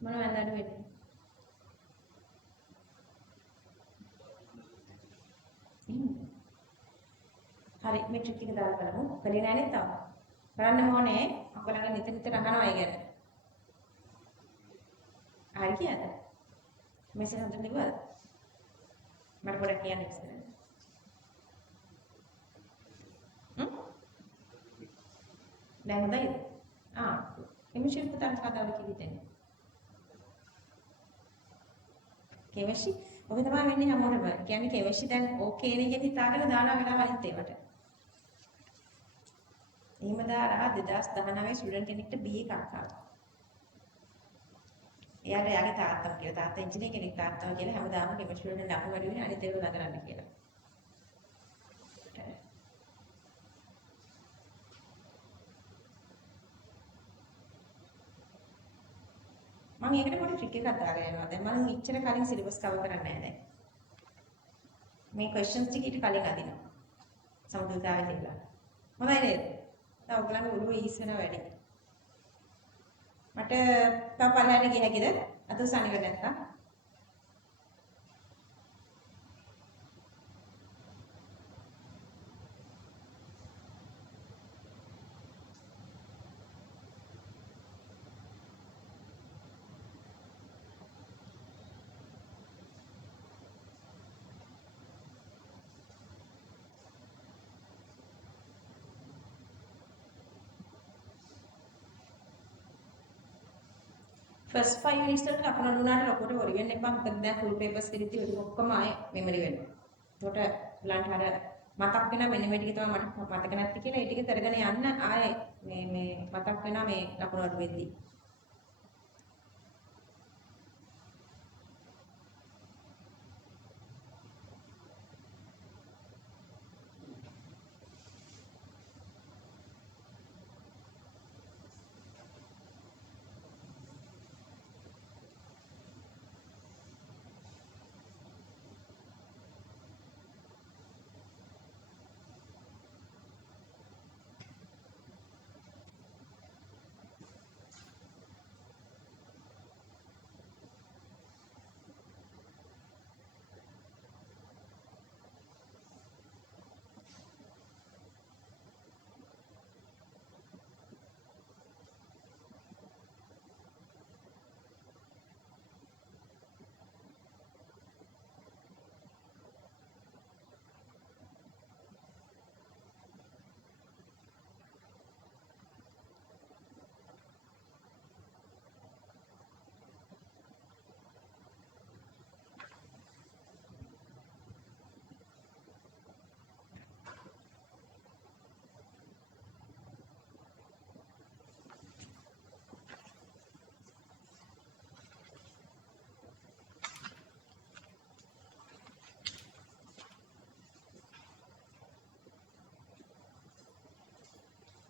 මොනවද අඩු වෙන්නේ? හරි මේ ට්‍රික් එක දාලා බලමු. කලිය නෑ නේද තාම? බලන්න ඕනේ අපලගේ නිතර නිතර අහනවා ඒ ගැන. හරි කියද? මෙසේජ් හඳුන් ලිව්වද? මට පොඩ්ඩක් කියන්න ඉස්සර. දැන් හොඳයිද? කෙමිස්ට්‍රි පුතන් කතාව කිව්වේ. කෙමිස්ට්‍රි ඔබ තමයි වෙන්නේ හැමෝටම. කියන්නේ කෙමිස්ට්‍රි දැන් ඕකේ නේ කියන හිතාගෙන දානවා වෙලාව අනිත් ඒවට. එහෙම දාලා 2019 ස්ටුඩන්ට් කෙනෙක්ට B එකක් ආවා. එයාට එයාගේ තාත්තම කියලා තාත්තා ඉංජිනේර කෙනෙක් තාත්තම කියලා හැමදාම කෙමිස්ට්‍රි වලට ලකුණු වැඩි වෙන අනිත් ඒවා ළඟ කියලා. මම ඒකට පොඩි ට්‍රික් එකක් දාගෙන යනවා. දැන් මම ඉච්චර කලින් සිලබස් කවර් කරන්නේ නැහැ දැන්. මේ ක්වෙස්චන්ස් ටික ඊට කලින් අදිනවා. සමුදුතාවේ තියලා. හොඳයි නේද? දැන් ඔයගලන්ගේ ඔළුව ඊස් වෙන වැඩි. මට තව පල්ලයට ගිය හැකිද? අත උසන්නේ නැත්තම්. ෆස්ට් 5 මිනිත්ස් වලට ලකුණු දුන්නාට ලොකුට වරි වෙන්න එපා. මොකද දැන් ෆුල් පේපර්ස් කිරිති ඔය ඔක්කොම ආයේ මෙමරි වෙනවා. ඒකට බලන්න හර මතක් වෙනා මෙන්න මේ ටික තමයි මට මතක නැති කියලා ඒ ටික කරගෙන යන්න ආයේ මේ මතක් වෙනා මේ ලකුණු අඩු වෙද්දී.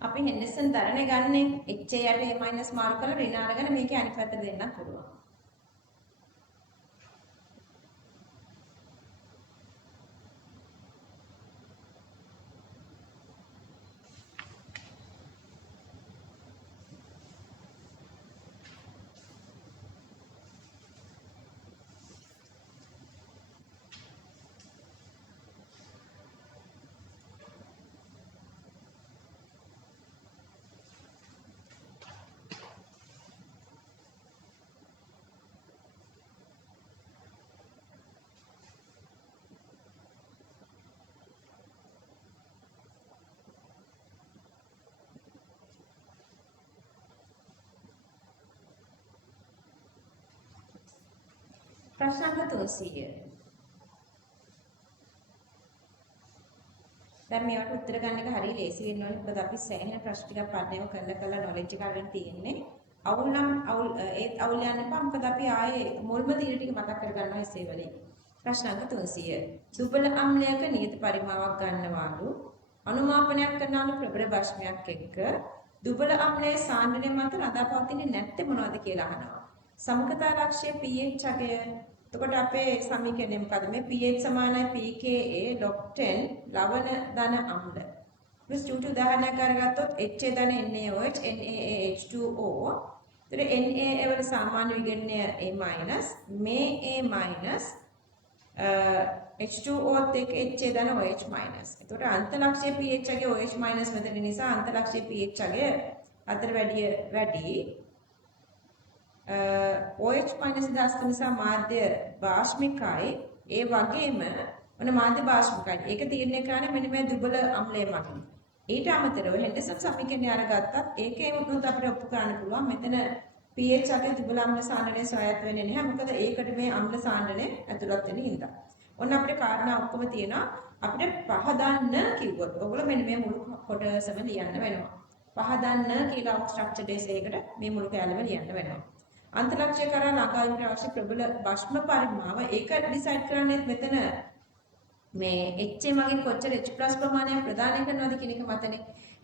අපි හෙන්ඩර්සන් දරනේ ගන්නේ HA යට A- මාරු කරලා ඍණ අරගෙන මේකේ අනිත් පැත්තට දෙන්නත් පුළුවන්. ප්‍රශ්න 300. දැන් මේවට උත්තර ගන්න එක හරිය ලේසි වෙන්න ඕනේ. මොකද අපි සෑහෙන ප්‍රශ්න ටිකක් පඩේම කරලා නොලෙජ් එක අරගෙන තියෙන්නේ. අවුල් නම් අවුල් යන්න එපා. මොකද අපි ආයේ මුල්ම තීර ටික මතක් කරගන්නවා ඉස්සේ වලින්. ප්‍රශ්න 300. දුබල අම්ලයක නියත පරිමාවක් ගන්නවාලු අනුමාපනයක් කරනාලු ප්‍රබල භාෂ්මයක් එක්ක දුබල අම්ලයේ සාන්ද්‍රණය මත රඳා පවතින්නේ නැත්තේ මොනවද කියලා අහනවා. සමගතා ලක්ෂ්‍ය pH අගය. එතකොට අපේ සමීකරණය මොකද? මේ pH සමානයි pKa log 10 ලවණ ධන අම්ල. ඊට චූටි උදාහරණයක් අරගත්තොත් HA ධන NaOH NaH2O. එතකොට Na වල සාමාන්‍ය විගණනය A- මේ A- H2O ත් එක්ක HA ධන OH-. එතකොට අන්තලක්ෂ්‍ය pH අගේ OH- මෙතන නිසා අන්තලක්ෂ්‍ය pH අගේ අතර වැඩි OH- දාස්ත නිසා මාධ්‍ය භාෂ්මිකයි ඒ වගේම මොන මාධ්‍ය භාෂ්මිකයි ඒක තීරණය කරන්නේ මෙන්න මේ දුබල අම්ලය මතින්. ඊට අමතරව හෙන්ඩර්සන් සමීකරණය අරගත්තත් ඒකේ වුණොත් අපිට ඔප්පු කරන්න පුළුවන් මෙතන pH අගේ දුබල අම්ල සාන්ද්‍රණය සොයාගත වෙන්නේ නැහැ. මොකද ඒකට මේ අම්ල සාන්ද්‍රණය ඇතුළත් වෙන හින්දා. ඔන්න අපිට කාරණා ඔක්කොම තියෙනවා. අපිට පහදන්න කිව්වොත් ඔයගොල්ලෝ මෙන්න මේ මුළු කොටසම ලියන්න වෙනවා. පහදන්න කියලා ස්ට්‍රක්චර් බේස් එකකට මේ මුළු කැලම ලියන්න වෙනවා. අන්තලක්ෂ්‍ය කරා ළඟාවීමට අවශ්‍ය ප්‍රබල භෂ්ම පරිමාව ඒක ඩිසයිඩ් කරන්නේ මෙතන මේ HA මගින් කොච්චර H+ ප්‍රමාණයක් ප්‍රදානය කරනවද කියන එක මතනේ.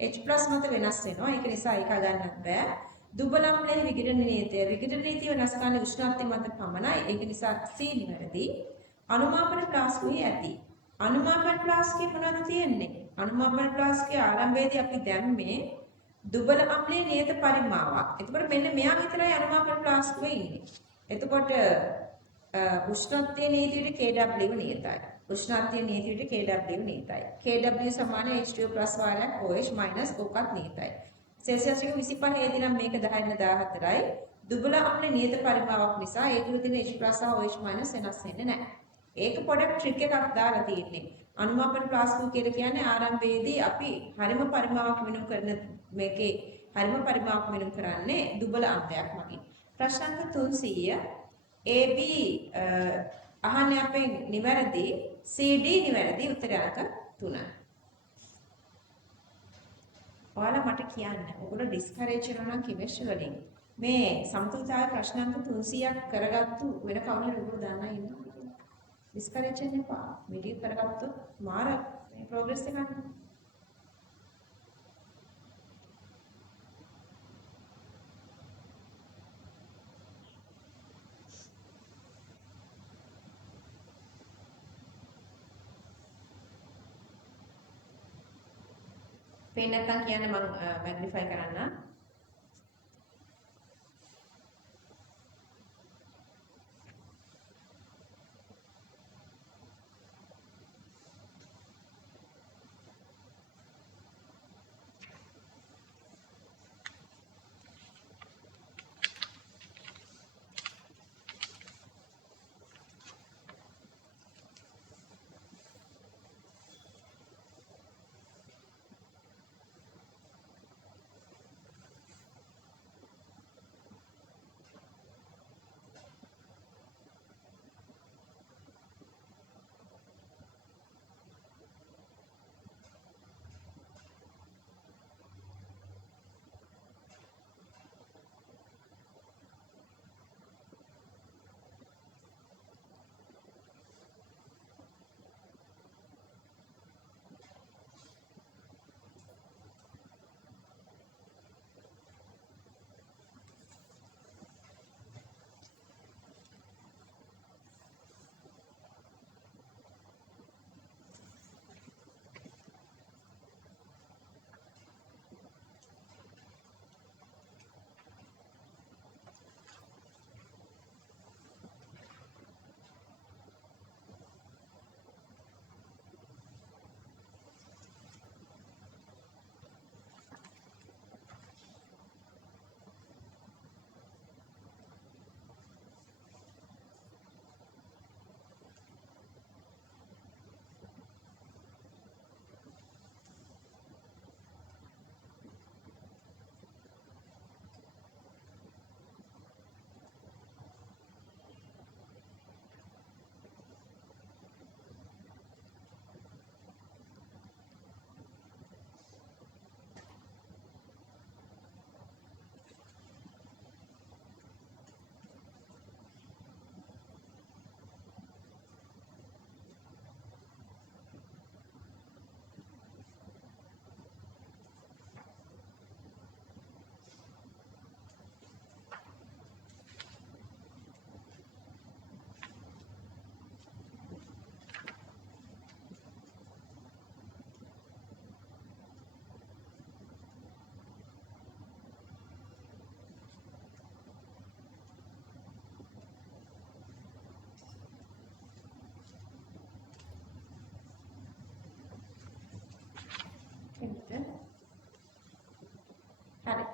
H+ මත වෙනස් වෙනවා. ඒක නිසා ඒක ගන්නත් බෑ. දුබල අම්ලයේ විඝටන නීතිය වෙනස් කරන්නේ උෂ්ණත්වය මත පමණයි. ඒක නිසා C නිවැරදි. අනුමාපන ප්ලාස්කුවේ ඇති. අනුමාපන ප්ලාස්කේ මොනවද තියෙන්නේ? අනුමාපන ප්ලාස්කේ ආරම්භයේදී අපි දැම්මේ දුබල අම්ලයේ නියත පරිමාවක්. එතකොට මෙන්න මෙයා විතරයි අනුමාපන ප්ලාස්කුවේ ඉන්නේ. එතකොට උෂ්ණත්වයේ නීතියට KW නියතයි. උෂ්ණත්වයේ නීතියට KW නියතයි. KW සමාන H2+ වාරයක් OH- ඕකත් නියතයි. සෙල්සියස් එක 25 නම් මේක 10-14යි. දුබල අම්ල නියත පරිමාවක් නිසා ඒ තුල තියෙන H+ සහ OH- වෙනස් වෙන්නේ නැහැ. ඒක පොඩක් ට්‍රික් එකක් දාලා තියෙන්නේ. අනුමාපන ප්ලාස්කු කියලා කියන්නේ ආරම්භයේදී අපි හරිම පරිමාවක් මෙනු කරන මේකේ හරිම පරිමාවක් මෙනු කරන්නේ දුබල අම්ලයක් මගින්. ප්‍රශ්න අංක 300 AB අහන්නේ අපෙන් නිවැරදි CD නිවැරදි උත්තරය අංක 3. ඔයාලා මට කියන්න. ඔයගොල්ලෝ ඩිස්කරේජ් වෙනවා නම් කෙමිස්ට්‍රි වලින් මේ සමතුලිතතාවය ප්‍රශ්න අංක 300ක් කරගත්තු වෙන කවුරු හරි ඔයගොල්ලෝ දන්නා ඉන්නවද? ඩිස්කරේජ් වෙන්න එපා. මීඩියම් කරගත්තොත් මාර මේ ප්‍රෝග්‍රස් එකක් නේ. පේන්න නැත්නම් කියන්න මම මැග්නිෆයි කරන්න.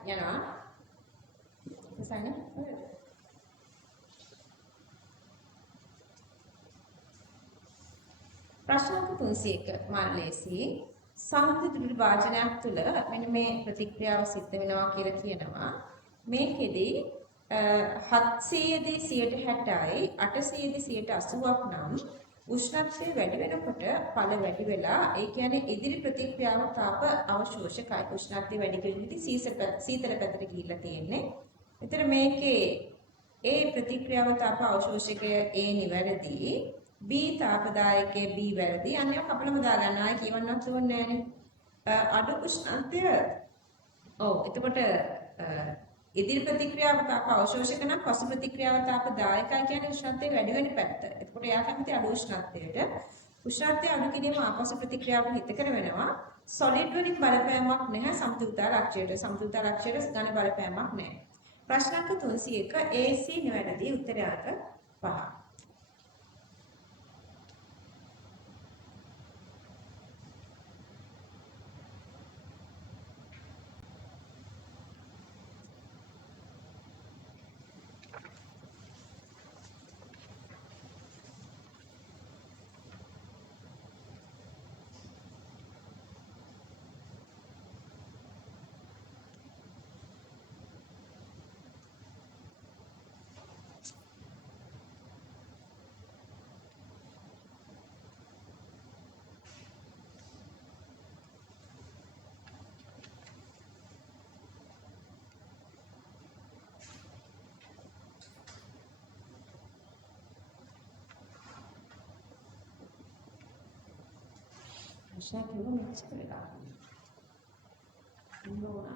යනවා. ඉස්සන්නේ. ප්‍රශ්න 301 මාර්ලේසි සංකෘති විභාජනයක් තුළ මෙන්න මේ ප්‍රතික්‍රියාව සිද්ධ වෙනවා කියලා කියනවා. මේකෙදි 700දී 60යි 800දී 80ක් නම් උෂ්ණත්වය වැඩි වෙනකොට ඵල වැඩි වෙලා ඒ කියන්නේ ඉදිරි ප්‍රතික්‍රියාව තාප අවශෝෂකයි. උෂ්ණත්වය වැඩි වෙනදී සීතල පැත්තට ගිහිල්ලා තියෙන්නේ. එතන මේකේ ඒ ප්‍රතික්‍රියාව තාප අවශෝෂකය A නිවැරදි. B තාපදායකයේ B වැරදි. අනිවා කපලම දාගන්න. ආයි කියවන්නත් ඕනේ නෑනේ. අඩු උෂ්ණත්වය එතකොට ඉදිරි ප්‍රතික්‍රියාව තාප අවශෝෂක නම් පසු ප්‍රතික්‍රියාව තාප දායකයි කියන්නේ උෂ්ණත්වය වැඩි වෙන පැත්ත. එතකොට එයා කැමති අඩු උෂ්ණත්වයට. උෂ්ණත්වය අඩු කිරීම ආපසු ප්‍රතික්‍රියාවට හිත කර වෙනවා. සොලිඩ් වලින් බලපෑමක් නැහැ සම්පූර්ණතා ලක්ෂ්‍යයට. සම්පූර්ණතා ලක්ෂ්‍යයට ගන්න බලපෑමක් නැහැ. ප්‍රශ්නක 301 AC නිවැරදි උත්තරය අංක 5. Saya belum sekolah. Belum.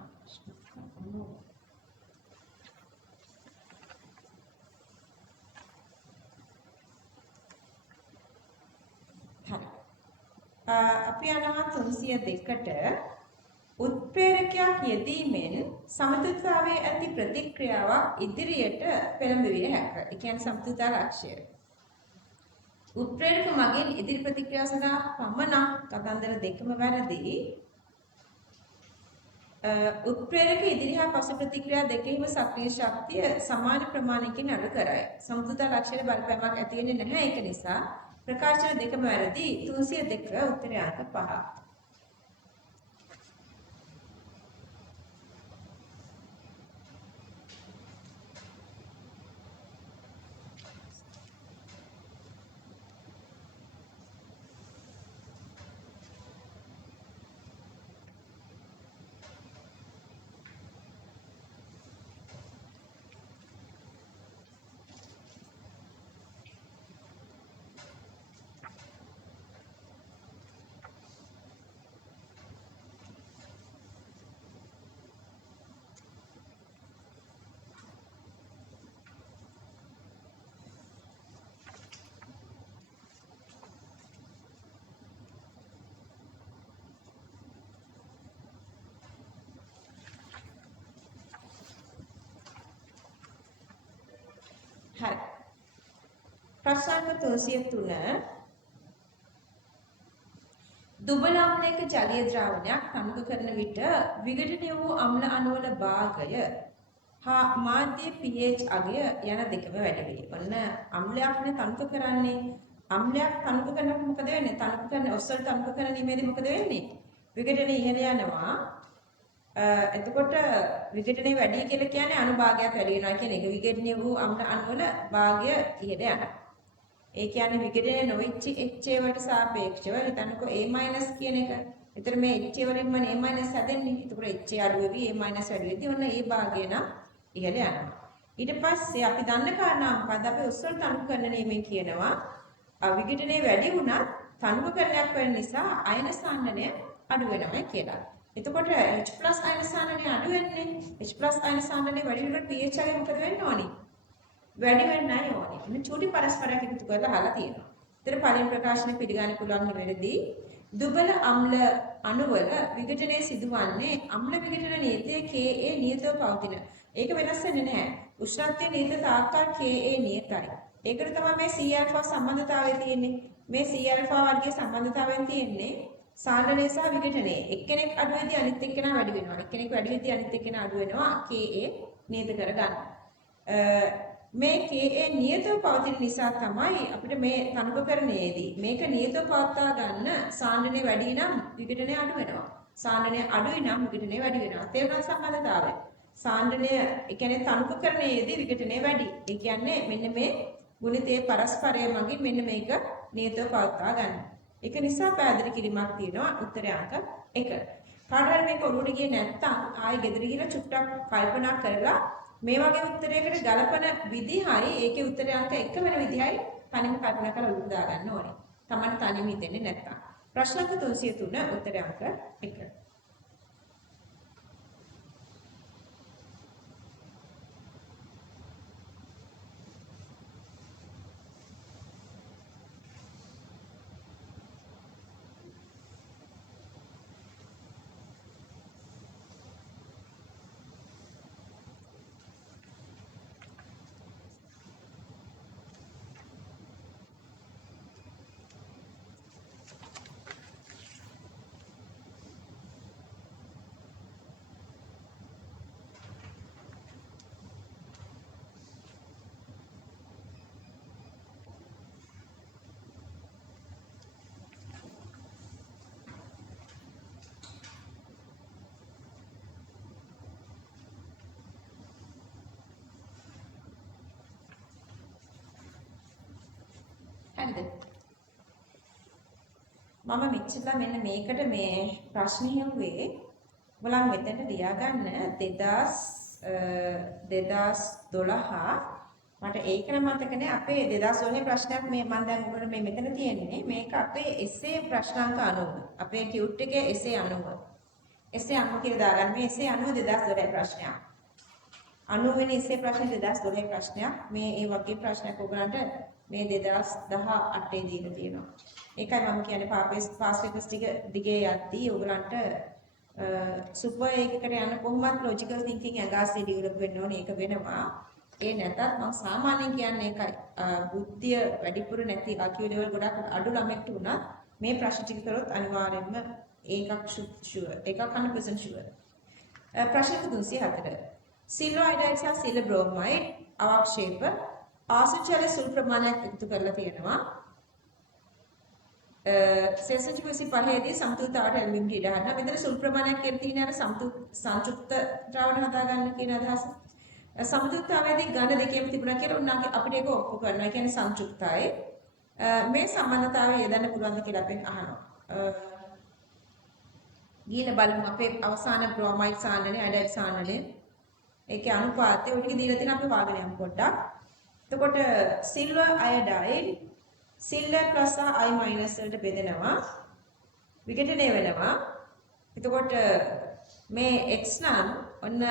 අපි යනවා 302ට උත්ප්‍රේරකයක් යෙදීමෙන් සමතුලිතතාවයේ ඇති ප්‍රතික්‍රියාවක් ඉදිරියට පෙළඹවිය හැක. ඒ කියන්නේ සමතුලිතතා ලක්ෂ්‍යය. උත්ප්‍රේරක මගින් ඉදිරි ප්‍රතික්‍රියාව සඳහා පමණක් කතන්දර දෙකම වැරදි. උත්ප්‍රේරක ඉදිරි හා පසු ප්‍රතික්‍රියා දෙකෙහිම සක්‍රීය ශක්තිය සමාන ප්‍රමාණයකින් අඩු කරයි. සමතුලිතතා ලක්ෂ්‍යයට බලපෑමක් ඇති වෙන්නේ නැහැ. ඒක නිසා ප්‍රකාශන දෙකම වැරදි. 302 උත්තරය අංක 5. හරි. ප්‍රශ්න 303 දුබල අම්ලයක ජලීය ද්‍රාවණයක් තනුක කරන විට විඝටනය වූ අම්ල අණුවල භාගය හා මාධ්‍ය pH අගය යන දෙකම වැඩි වේ. ඔන්න අම්ලයක්නේ තනුක කරන්නේ. අම්ලයක් තනුක කරනකොට මොකද වෙන්නේ? තනුක කරන ඔස්සල් තනුක කරන නිමේදී මොකද වෙන්නේ? විඝටනය ඉහළ යනවා. එතකොට විඝටනය වැඩි කියලා කියන්නේ අණුභාගයක් වැඩි වෙනවා කියන එක. විඝටනය වූ අම්ල අණුවල භාගය ඉහළ යනවා. ඒ කියන්නේ විඝටනය නොවිච්ච HA වලට සාපේක්ෂව හිතන්නකෝ A- කියන එක. එතන මේ HA වලින්ම A- හැදෙන්නේ. එතකොට HA අඩු වෙවි A- වැඩි වෙද්දී ඔන්න ඒ භාගය නම් ඉහළ යනවා. ඊට පස්සේ අපි දන්න කාරණා මොකද්ද? අපි උස්සල් තනුක කරන නියමයෙන් කියනවා විඝටනය වැඩි වුණත් තනුකකරණයක් වෙන නිසා අයන සාන්දනය අඩු වෙනවා කියලා. එතකොට H+ අයන සාන්දනය අඩු වෙන්නේ. H+ අයන සාන්දනය වැඩි වෙනකොට pH එක මොකද වෙන්න ඕනේ? වැඩි වෙන්නයි ඕනේ. මේ චූටි පරස්පරයක් එකතු කරලා අහලා තියෙනවා. ඒතර පළවෙනි ප්‍රකාශනය පිළිගන්න පුළුවන් නිවැරදි. දුබල අම්ල අණුවල විඝටනයේ සිදුවන්නේ අම්ල විඝටන නියතයේ Ka නියතව පවතින. ඒක වෙනස් වෙන්නේ නැහැ. උෂ්ණත්වයේ නියත තාක්කල් Ka නියතයි. ඒකට තමයි මේ C alpha සම්බන්ධතාවය තියෙන්නේ. මේ C alpha වර්ගයේ සම්බන්ධතාවයෙන් තියෙන්නේ සාන්ද්‍රණය සහ විඝටනය. එක්කෙනෙක් අඩු වෙද්දී අනිත් එක්කෙනා වැඩි වෙනවා. එක්කෙනෙක් වැඩි වෙද්දී අනිත් එක්කෙනා අඩු වෙනවා. Ka නියත කරගන්න. මේ Ka නියතව පවතින නිසා තමයි අපිට මේ තනුකකරණයේදී මේක නියතව පවත්වා ගන්න සාන්ද්‍රණය වැඩි නම් විඝටනය අඩු වෙනවා. සාන්ද්‍රණය අඩුයි නම් විඝටනය වැඩි වෙනවා. තේරුණා සම්බන්ධතාවය? සාන්ද්‍රණය ඒ කියන්නේ තනුකකරණයේදී විඝටනය වැඩි. ඒ කියන්නේ මෙන්න මේ ගුණිතයේ පරස්පරය මගින් මෙන්න මේක නියතව පවත්වා ගන්න. ඒක නිසා පැහැදිලි කිරීමක් තියෙනවා උත්තරය අංක 1. කාට හරි මේක ඔළුවට ගියේ නැත්නම් ආයෙ ගෙදර ගිහලා චුට්ටක් කල්පනා කරලා මේ වගේ උත්තරයකට ගලපන විදිහයි ඒකේ උත්තරය අංක 1 වෙන විදිහයි තනියම කල්පනා කරලා උත්තර දාගන්න ඕනේ. Taman තනියම හිතෙන්නේ නැත්නම්. ප්‍රශ්න අංක 303 උත්තරය අංක 1. හරිද? මම මෙච්චරලා මෙන්න මේකට මේ ප්‍රශ්න හෙව්වේ ඔයගොල්ලන් මෙතනට ලියාගන්න 2012 මට ඒක නම් මතක නෑ අපේ 2012 ප්‍රශ්නයක් මේ මම දැන් ඔයගොල්ලන්ට මේ මෙතන තියෙන්නේ මේක අපේ එසේ ප්‍රශ්නාංක 90 අපේ කියුට් එකේ එසේ 90 එසේ 90 කියලා දාගන්න මේ එසේ 90 2012 ප්‍රශ්නයක් 90 වෙනි එසේ ප්‍රශ්නේ 2012 ප්‍රශ්නයක් මේ ඒ වගේ ප්‍රශ්නයක් ඔයගොල්ලන්ට මේ 2018 දීලා තියෙනවා. ඒකයි මම කියන්නේ පාස් පේපර්ස් ටික දිගේ යද්දී ඔයගලන්ට සුපර් එකකට යන කොහොමත් ලොජිකල් තින්කින් ඇඟාසි ඩෙවලොප් වෙන්න ඕනේ. ඒක වෙනවා. ඒ නැතත් මම සාමාන්‍යයෙන් කියන්නේ ඒකයි. බුද්ධිය වැඩිපුර නැති IQ level ගොඩක් අඩු ළමෙක්ට උනත් මේ ප්‍රශ්න ටික කරොත් අනිවාර්යයෙන්ම ඒකක් ෂුවර්. ඒකක් 100% ෂුවර්. ප්‍රශ්න 304. සිල්වර් අයඩයිඩ් සහ සිල්වර් බ්‍රෝමයිඩ් අවක්ෂේප ආසුචල සුළු ප්‍රමාණයක් එකතු කරලා තියෙනවා. සෙල්සියස් 25 දී සමතුලිතතාවට එළඹීමට ඉඩ හරිනවා. මෙතන සුළු ප්‍රමාණයක් කියලා තියෙන අර සංයුක්ත ද්‍රවණ හදාගන්න කියන අදහස. සමතුලිතතාවයේදී ඝන දෙකේම තිබුණා කියලා උන්වහන්සේ අපිට ඒක ඔප්පු කරනවා. ඒ කියන්නේ සංයුක්තයි. මේ සම්බන්ධතාවය යොදන්න පුළුවන්ද කියලා අපෙන් අහනවා. ගිහින් බලමු අපේ අවසාන බ්‍රෝමයිඩ් සාන්ද්‍රණය, අයඩයිඩ් සාන්ද්‍රණය. ඒකේ අනුපාතය ඔය ටික දීලා තියෙන අපි වාගෙන යමු පොඩ්ඩක්. එතකොට සිල්වර් අයඩයිඩ් සිල්වර් ප්ලස් සහ I මයිනස් වලට බෙදෙනවා විඝටනය වෙනවා. එතකොට මේ x නම් ඔන්න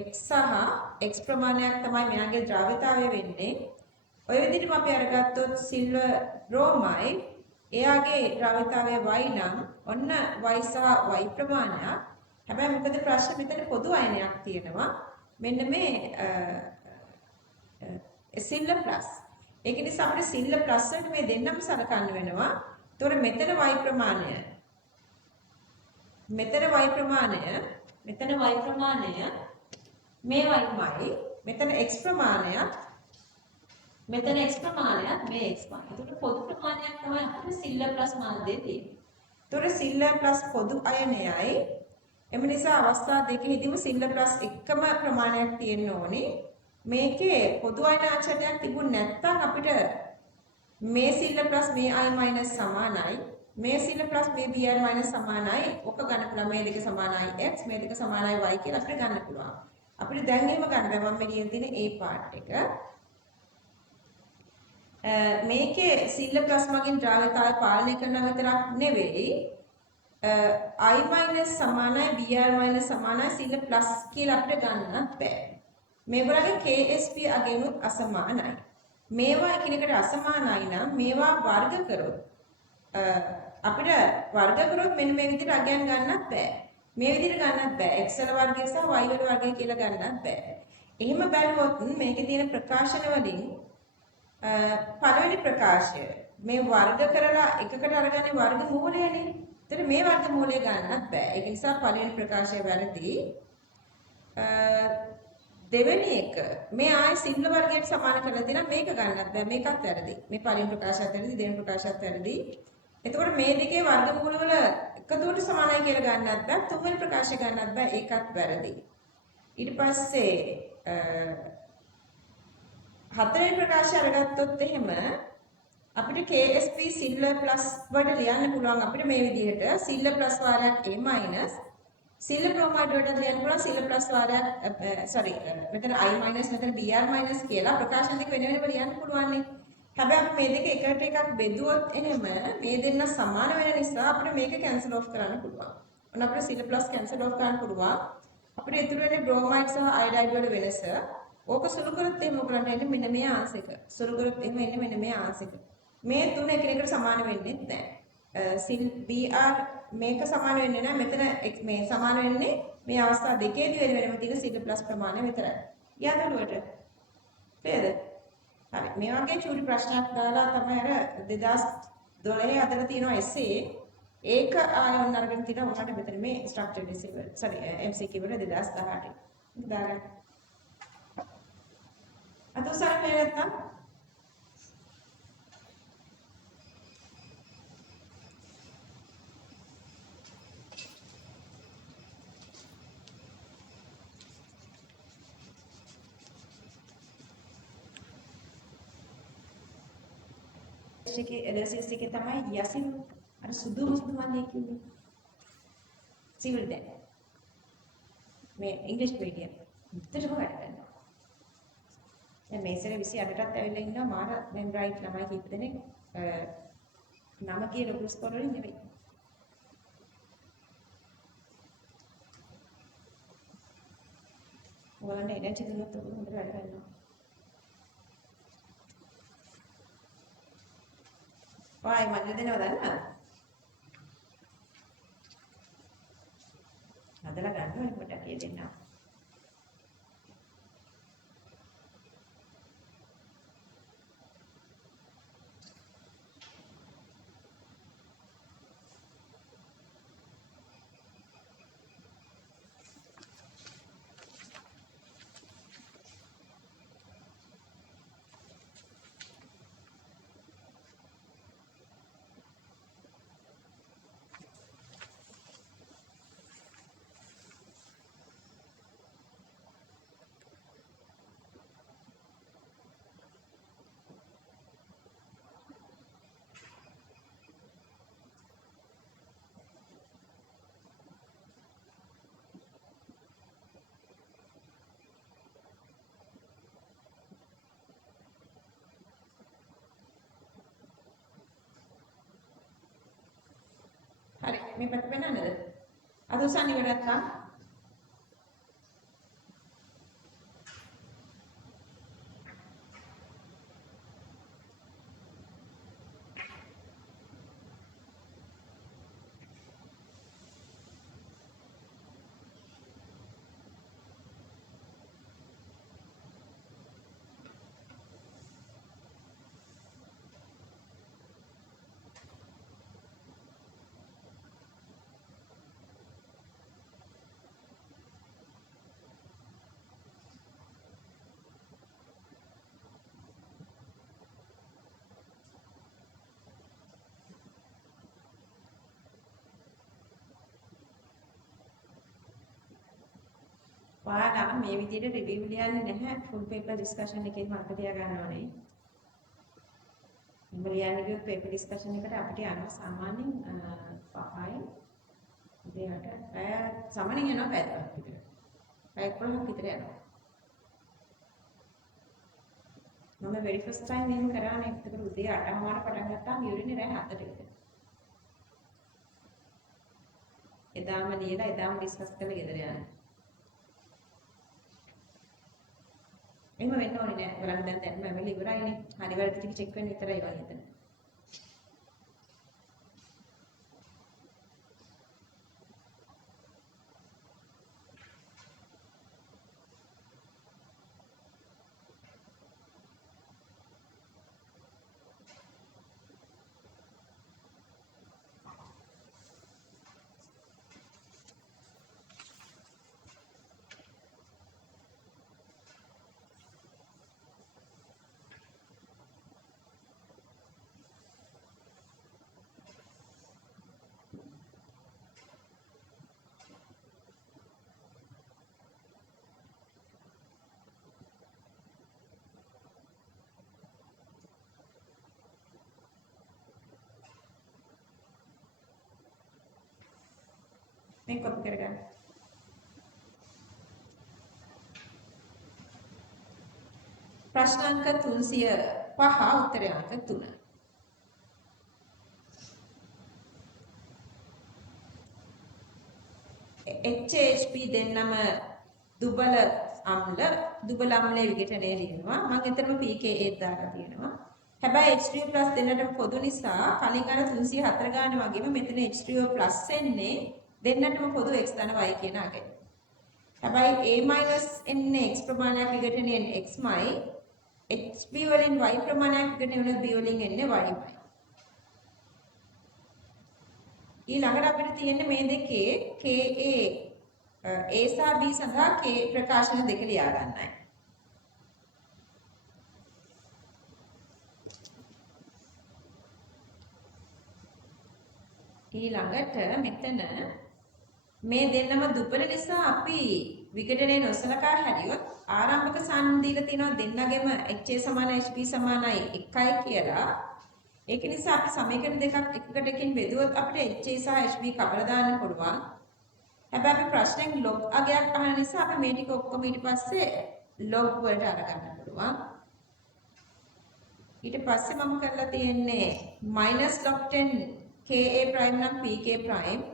x සහ x ප්‍රමාණයක් තමයි මෙයාගේ ද්‍රව්‍යතාවය වෙන්නේ. ඔය විදිහටම අපි අරගත්තොත් සිල්වර් බ්‍රෝමයිඩ් එයාගේ ද්‍රව්‍යතාවය y නම් ඔන්න y සහ y ප්‍රමාණයක්. හැබැයි මොකද ප්‍රශ්නේ මෙතන පොදු අයනයක් තියෙනවා. මෙන්න මේ සිල්වර් ප්ලස්. ඒක නිසා අපිට සිල්වර් ප්ලස් වලට මේ දෙන්නම සලකන්න වෙනවා. ඒතකොට මෙතන y ප්‍රමාණය මෙතන y ප්‍රමාණය මෙතන y ප්‍රමාණය මේ yමයි මෙතන x ප්‍රමාණයක් මෙතන x ප්‍රමාණයක් මේ x මයි. ඒතකොට පොදු ප්‍රමාණයක් තමයි අපිට සිල්වර් ප්ලස් මාධ්‍යයේ තියෙන්නේ. ඒතකොට සිල්වර් ප්ලස් පොදු අයනයයි එම නිසා අවස්ථා දෙකෙහිදීම සිල්වර් ප්ලස් එකම ප්‍රමාණයක් තියෙන්න ඕනේ. මේකේ පොදු අයන ආචරණයක් තිබුණ නැත්නම් අපිට මේ සිල්වර් ප්ලස් මේ I මයිනස් සමානයි මේ සිල්වර් ප්ලස් මේ Br මයිනස් සමානයි ඔක ගන්න පුළුවන් මේ දෙක සමානයි x මේ දෙක සමානයි y කියලා අපිට ගන්න පුළුවන්. අපිට දැන් එහෙම ගන්න බෑ. මම මේ ලියන තියෙන A පාර්ට් එක. මේකේ සිල්වර් ප්ලස් මගින් ද්‍රව්‍යතාවය පාලනය කරනවා විතරක් නෙවෙයි I මයිනස් සමානයි Br මයිනස් සමානයි සිල්වර් ප්ලස් කියලා අපිට ගන්නත් බෑ. මේගොල්ලන්ගේ KSP අගයනුත් අසමානයි. මේවා එකිනෙකට අසමානයි නම් මේවා වර්ග කරොත් අපිට වර්ග කරොත් මෙන්න මේ විදිහට අගයන් ගන්නත් බෑ. මේ විදිහට ගන්නත් බෑ. x වල වර්ගය සහ y වල වර්ගය කියලා ගන්නත් බෑ. එහෙම බැලුවොත් මේකේ තියෙන ප්‍රකාශන වලින් පළවෙනි ප්‍රකාශය මේ වර්ග කරලා එකකට අරගන්නේ වර්ග මූලයනේ. එතන මේ වර්ගමූලය ගන්නත් බෑ. ඒක නිසා පළවෙනි ප්‍රකාශය වැරදි. දෙවෙනි එක මේ ආයි සිංහල වර්ගයට සමාන කරලා දෙනවා මේක ගන්නත් බෑ. මේකත් වැරදි. මේ පළවෙනි ප්‍රකාශයත් වැරදි, දෙවෙනි ප්‍රකාශයත් වැරදි. එතකොට මේ දෙකේ වර්ගමූල වල එකදුවට සමානයි කියලා ගන්නත් බෑ. තුන්වෙනි ප්‍රකාශය ගන්නත් බෑ. ඒකත් වැරදි. ඊට පස්සේ හතරවෙනි ප්‍රකාශය අරගත්තොත් එහෙම අපිට KSP සිල්වර් ප්ලස් වලට ලියන්න පුළුවන් අපිට මේ විදිහට සිල්වර් ප්ලස් වාරයක් A මයිනස් සිල්වර් බ්‍රොමයිඩ් වලට ලියන්න පුළුවන් සිල්වර් ප්ලස් වාරයක් මෙතන I මයිනස් මෙතන Br මයිනස් කියලා ප්‍රකාශන දෙක වෙන වෙනම ලියන්න පුළුවන් නේ. හැබැයි අපි මේ දෙක එකට එකක් බෙදුවොත් එහෙම මේ දෙන්න සමාන වෙන නිසා අපිට මේක කැන්සල් ඔෆ් කරන්න පුළුවන්. ඔන්න අපිට සිල්වර් ප්ලස් කැන්සල් ඔෆ් කරන්න පුළුවන්. අපිට ඉතුරු වෙන්නේ බ්‍රොමයිඩ් සහ අයඩයිඩ් වල වෙනස. ඕක සුළු කරොත් එහෙම ඔයගලන්ට එන්නේ මෙන්න මේ ආන්සර් එක. සුළු කරොත් එහෙම එන්නේ මෙන්න මේ ආන්සර් එක. මේ තුන එකිනෙකට සමාන වෙන්නේ නැහැ. සිල් BR මේක සමාන වෙන්නේ නැහැ. මෙතන මේ සමාන වෙන්නේ මේ අවස්ථා දෙකේදී වෙන වෙනම තියෙන සිල් ප්ලස් ප්‍රමාණය විතරයි. යාළුවට. තේරෙද? හරි. මේ වගේ චූටි ප්‍රශ්නයක් දාලා තමයි අර 2012 අදලා තියෙනවා essay. ඒක ආයෙත් අරගෙන තියෙනවා උනාට මෙතන මේ structured disable. sorry MCQ වල 2018. දාගන්න. අද උසාවි නැත්තම් එකේ එලසිස් එකේ තමයි යසින් අර සුදු මල්ලේ කිව්වේ. සිවිල් දැන්. මේ ඉංග්‍රීසි මීඩියම්. දෙතරම වැඩ කරනවා. දැන් මේ සැරේ 28ටත් ඇවිල්ලා ඉන්නවා මාර මෙන් රයිට් ළමයි කීප දෙනෙක් නම කිය ලොකු ස්කෝර් වලින් නෙවෙයි. ඔයාලට එනර්ජි දුන්නොත් ඔයගොල්ලෝ හොඳට වැඩ කරනවා. ඔයයි මල්ලි දෙනවද දන්නවද? හදලා ගන්න ඕනේ පොඩ්ඩක් කිය දෙන්න. හරි මේ පැත්ත පෙන්නන්නද? අද උසන් ඉවර නැත්තම් ඔයාලා මේ විදිහට රිවිව් ලියන්නේ නැහැ ෆුල් පේපර් ඩිස්කෂන් එකේ මතක තියාගන්න ඕනේ. මේ ලියන්නේ කිව්වොත් පේපර් ඩිස්කෂන් එකට අපිට යනවා සාමාන්‍යයෙන් 5යි දෙයට පැය සමනින් යනවා පැය 3ක් විතර. පැය 11ක් විතර යනවා. මම very first time මේක කරානේ එතකොට උදේ 8:00 පටන් ගත්තාම ඉවරනේ රෑ 7ට විතර. එදාම ලියලා එදාම ඩිස්කස් කරලා ගෙදර යනවා. එහෙම වෙන්න ඕනේ නෑ. ඔයාලට දැන් මම වෙල ඉවරයිනේ. හරි වැරදි ටික චෙක් වෙන්න විතරයි ඕනේ එතන. මේ කොපි කරගන්න. ප්‍රශ්න අංක 305 උත්තරය අංක 3. HHP දෙන්නම දුබල අම්ලයේ විඝටනය ලියනවා. මම එතරම් pKa දාලා තියෙනවා. හැබැයි H3O+ දෙන්නටම පොදු නිසා කලින් අර 304 ගානේ වගේම මෙතන H3O+ එන්නේ දෙන්නටම පොදු x ධන y කියන අගය. හැබැයි A- එන්නේ x ප්‍රමාණයක් විඝටනයෙන් xමයි HB වලින් y ප්‍රමාණයක් විඝටනය වුණොත් B වලින් එන්නේ yමයි. ඊළඟට අපිට තියෙන්නේ මේ දෙකේ Ka A සහ B සඳහා K ප්‍රකාශන දෙක ලියා ගන්නයි. ඊළඟට මෙතන මේ දෙන්නම දුබල නිසා අපි විඝටනයේ නොසලකා හැරියොත් ආරම්භක සාන්දි දීලා තියෙනවා දෙන්නගෙම HA සමාන HB සමානයි 1යි කියලා. ඒක නිසා අපි සමීකරණ දෙකක් එකකට එකින් බෙදුවොත් අපිට HA සහ HB කපලා දාන්න පුළුවන්. හැබැයි අපි ප්‍රශ්නෙන් log අගයක් අහන නිසා අපි මේ ටික ඔක්කොම ඊට පස්සේ log වලට අරගන්න පුළුවන්. ඊට පස්සේ මම කරලා තියෙන්නේ -log 10 Ka prime නම් Pk prime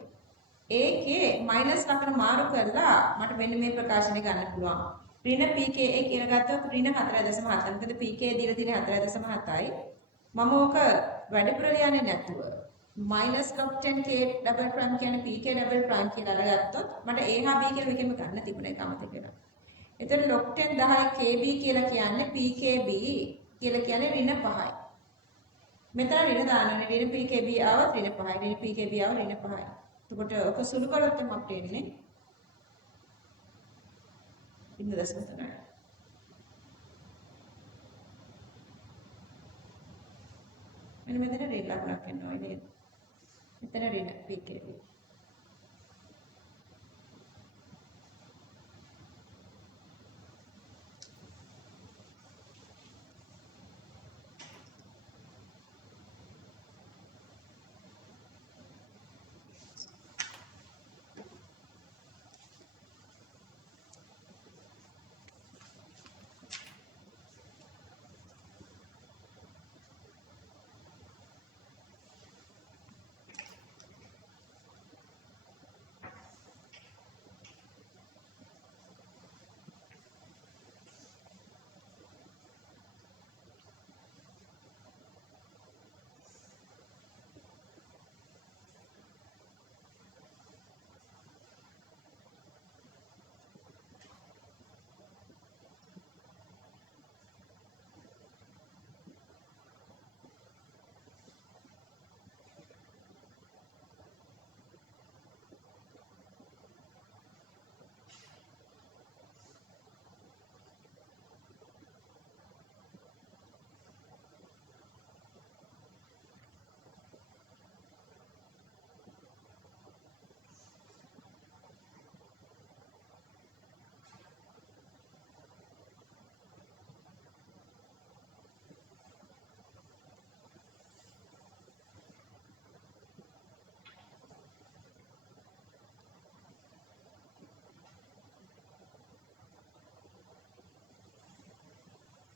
ඒකේ මයිනස් ලකුණ මාරු කරලා මට මෙන්න මේ ප්‍රකාශනය ගන්න පුළුවන්. ඍණ Pka කියලා ගත්තොත් ඍණ 4.7. මොකද Pk දීලා තියෙන 4.7යි. මම ඕක වැඩිපුර ලියන්නේ නැතුව -log 10 K double prime කියන්නේ Pk double prime කියලා අරගත්තොත් මට A හා B කියලා එකෙම ගන්න තිබුණා ඒක අමතක වෙනවා. එතන log 10 10 KB කියලා කියන්නේ PKB කියලා කියන්නේ ඍණ 5යි. මෙතන ඍණ දාන්නේ ඍණ PKB ආවත් ඍණ 5යි ඍණ PKB ආව ඍණ 5යි. එතකොට ඔක සුළු කරොත් තමයි අපිට එන්නේ 0.3. මෙන්න මෙතන ඍණ ලකුණක් එනවා නේද? මෙතන ඍණ PKB.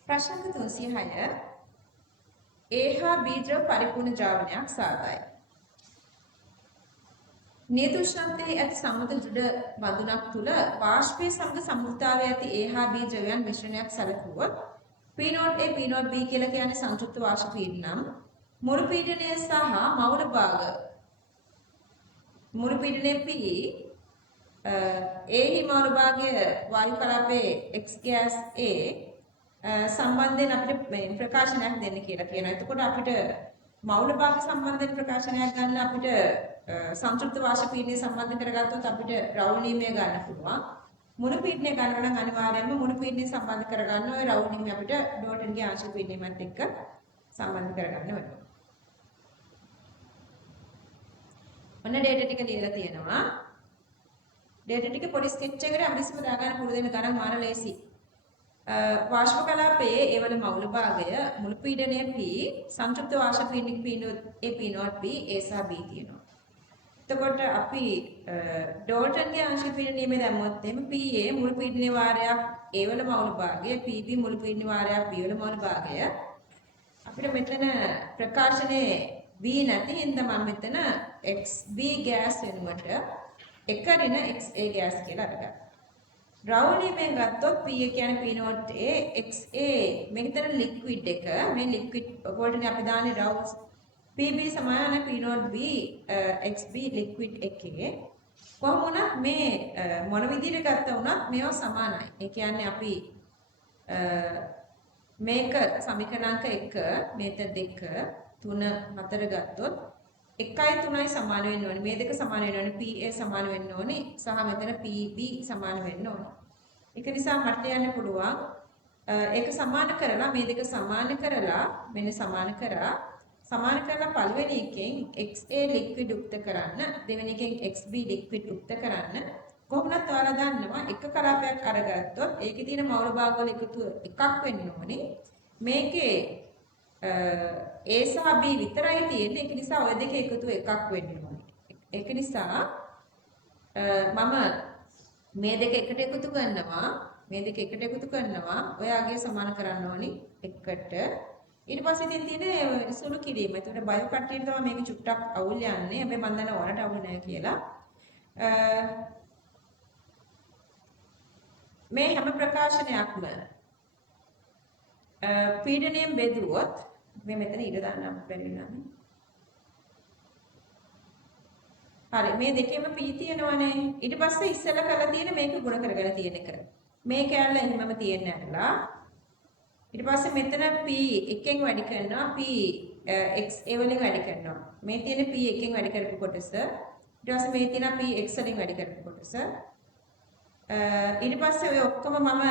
ප්‍රශ්න 306 A හා B ද්‍රව පරිපූර්ණ ද්‍රාවණයක් සාදයි. නියත උෂ්ණත්වයේ ඇති සම්මුත දෘಢ බඳුනක් තුල වාෂ්පයේ සමග සම්මුතතාවයේ ඇති A හා B ද්‍රවයන් මිශ්‍රණයක් සැලකුවොත් P0A P0B කියලා කියන්නේ සංයුක්ත වාෂ්ප පීඩනම් මුළු පීඩනය සහ මවුල භාග මුළු පීඩනයේ P A හි මවුල භාගයේ වායු කලාපයේ X gas A සම්බන්ධයෙන් අපිට මේ ප්‍රකාශනයක් දෙන්න කියලා කියනවා. එතකොට අපිට මවුල භාග සම්බන්ධයෙන් ප්‍රකාශනයක් ගන්න අපිට සංයුක්ත වාෂ්ප පීඩනය සම්බන්ධ කරගත්තොත් අපිට රවුල් නියමය ගන්න පුළුවන්. මුළු පීඩනය ගන්න නම් අනිවාර්යයෙන්ම මුළු පීඩනය සම්බන්ධ කරගන්න ওই රවුල් නියමය අපිට ඩෝටන්ගේ ආංශික පීඩනයත් එක්ක සම්බන්ධ කරගන්න වෙනවා. ඔන්න ඩේටා ටික ලියලා තියෙනවා. ඩේටා ටික පොඩි ස්කෙච් එකකට අමරිස්ම දාගන්න පුළුවන් දෙන ගණන් මාර ලේසි. වාෂ්ප කලාපයේ ඒවල මවුල භාගය මුළු පීඩනය P සංයුක්ත වාෂ්ප පීඩනක P0 A P0 B A සහ B තියෙනවා. එතකොට අපි ඩෝල්ටන්ගේ ආංශික පීඩන නියමය දැම්මොත් එහෙම PA මුළු පීඩන වාරයක් A වල මවුල භාගය PB මුළු පීඩන වාරයක් B වල මවුල භාගය අපිට මෙතන ප්‍රකාශනයේ B නැති හින්දා මම මෙතන XB ගෑස් වෙනුවට එක ඍණ XA ගෑස් කියලා අරගත්තා. රවුලිමෙන් ගත්තොත් P කියන්නේ P not A XA මෙතන ලික්විඩ් එක මේ ලික්විඩ් වලටනේ අපි දාන්නේ රවුස් PB සමාන P not B XB liquid එකේ කොහොම වුණත් මේ මොන විදිහට ගත්තා වුණත් මේවා සමානයි. ඒ කියන්නේ අපි මේක සමීකරණාංක 1 මේතර 2 3 4 ගත්තොත් 1යි 3යි සමාන වෙන්න ඕනේ. මේ දෙක සමාන වෙන්න ඕනේ. PA සමාන වෙන්න ඕනේ. සහ මෙතන PB සමාන වෙන්න ඕනේ. ඒක නිසා මට යන්න පුළුවන් ඒක සමාන කරලා මේ දෙක සමාන කරලා මෙන්න සමාන කරලා පළවෙනි එකෙන් XA ලික්විඩ් උක්ත කරන්න දෙවෙනි එකෙන් XB ලික්විඩ් උක්ත කරන්න කොහොමවත් ඔයාලා දන්නවා එක කලාපයක් අරගත්තොත් ඒකේ තියෙන මවුල භාග වල එකතුව එකක් වෙන්න ඕනේ මේකේ A සහ B විතරයි තියෙන්නේ ඒක නිසා ඔය දෙක එකතුව එකක් වෙන්න ඕනේ ඒක නිසා මම මේ දෙක එකට එකතු කරනවා ඔයාගේ සමාන කරන්න ඕනි එකට ඊට පස්සේ ඉතින් තියෙන සුළු කිරීම. ඒතකොට බයෝ කට්ටියට තමයි මේක චුට්ටක් අවුල් යන්නේ. හැබැයි මම දන්නවා ඔයාලට අවුල් නැහැ කියලා. මේ හැම ප්‍රකාශනයක්ම පීඩනයෙන් බෙදුවොත් මේ මෙතන ඉර දාන්න බැරි වෙනවා. හරි මේ දෙකේම P තියෙනවනේ. ඊට පස්සේ ඉස්සෙල්ලා කරලා තියෙන මේක ගුණ කරගෙන තියෙන එක. මේ කැලල එහෙමම තියෙන්න ඇරලා ඊට පස්සේ මෙතන P එකෙන් වැඩි කරනවා P x a වලින් වැඩි කරනවා. මේ තියෙන P එකෙන් වැඩි කරපු කොටස ඊට පස්සේ මේ තියෙන P x වලින් වැඩි කරපු කොටස ඊට පස්සේ ඔය ඔක්කොම මම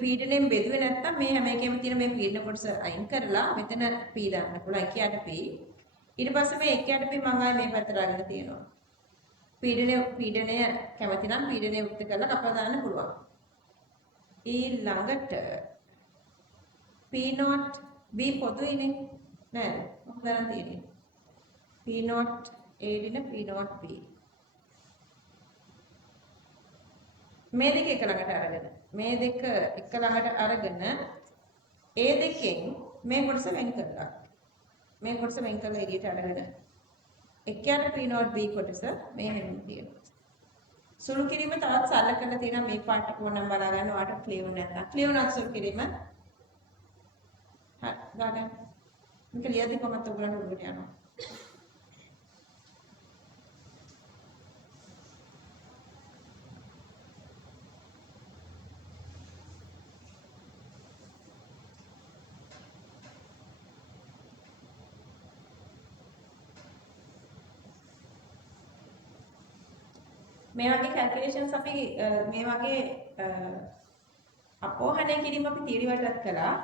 පීඩණයෙන් බෙදුවේ නැත්තම් මේ හැම එකෙම තියෙන මේ පීඩන කොටස අයින් කරලා මෙතන P දාන්න පුළුවන් එකයට P ඊට පස්සේ මේ එකයට P මම ආයේ මේ පැත්තට අරගෙන තියෙනවා. පීඩනය කැමති නම් පීඩනය උක්ත කරලා කපලා දාන්න පුළුවන්. ඊළඟට P not B පොදුයිනේ නේද? මොකදනම් තියෙන්නේ? P not A දින P not B. මේ දෙක එක ළඟට අරගෙන A දෙකෙන් මේ කොටස වෙන් කරලා එළියට අරගෙන එක්කයට P not B කොටස මේ හැම තියෙනවා. සුළු කිරීම තවත් සරල කරලා තියෙනවා මේ පාට කොනම් බලා ගන්න ඔයාලට ක්ලියර් නැත්නම් ක්ලියර් නැත් සුළු කිරීම හරි ගන්න මේක ලියද්දි කොහොමද ඔයගලන්ට උඩට යනවා මේ වගේ කැල්කියුලේෂන්ස් අපි මේ වගේ අපෝහණය කිරීම අපි තියරි වලටත් කළා.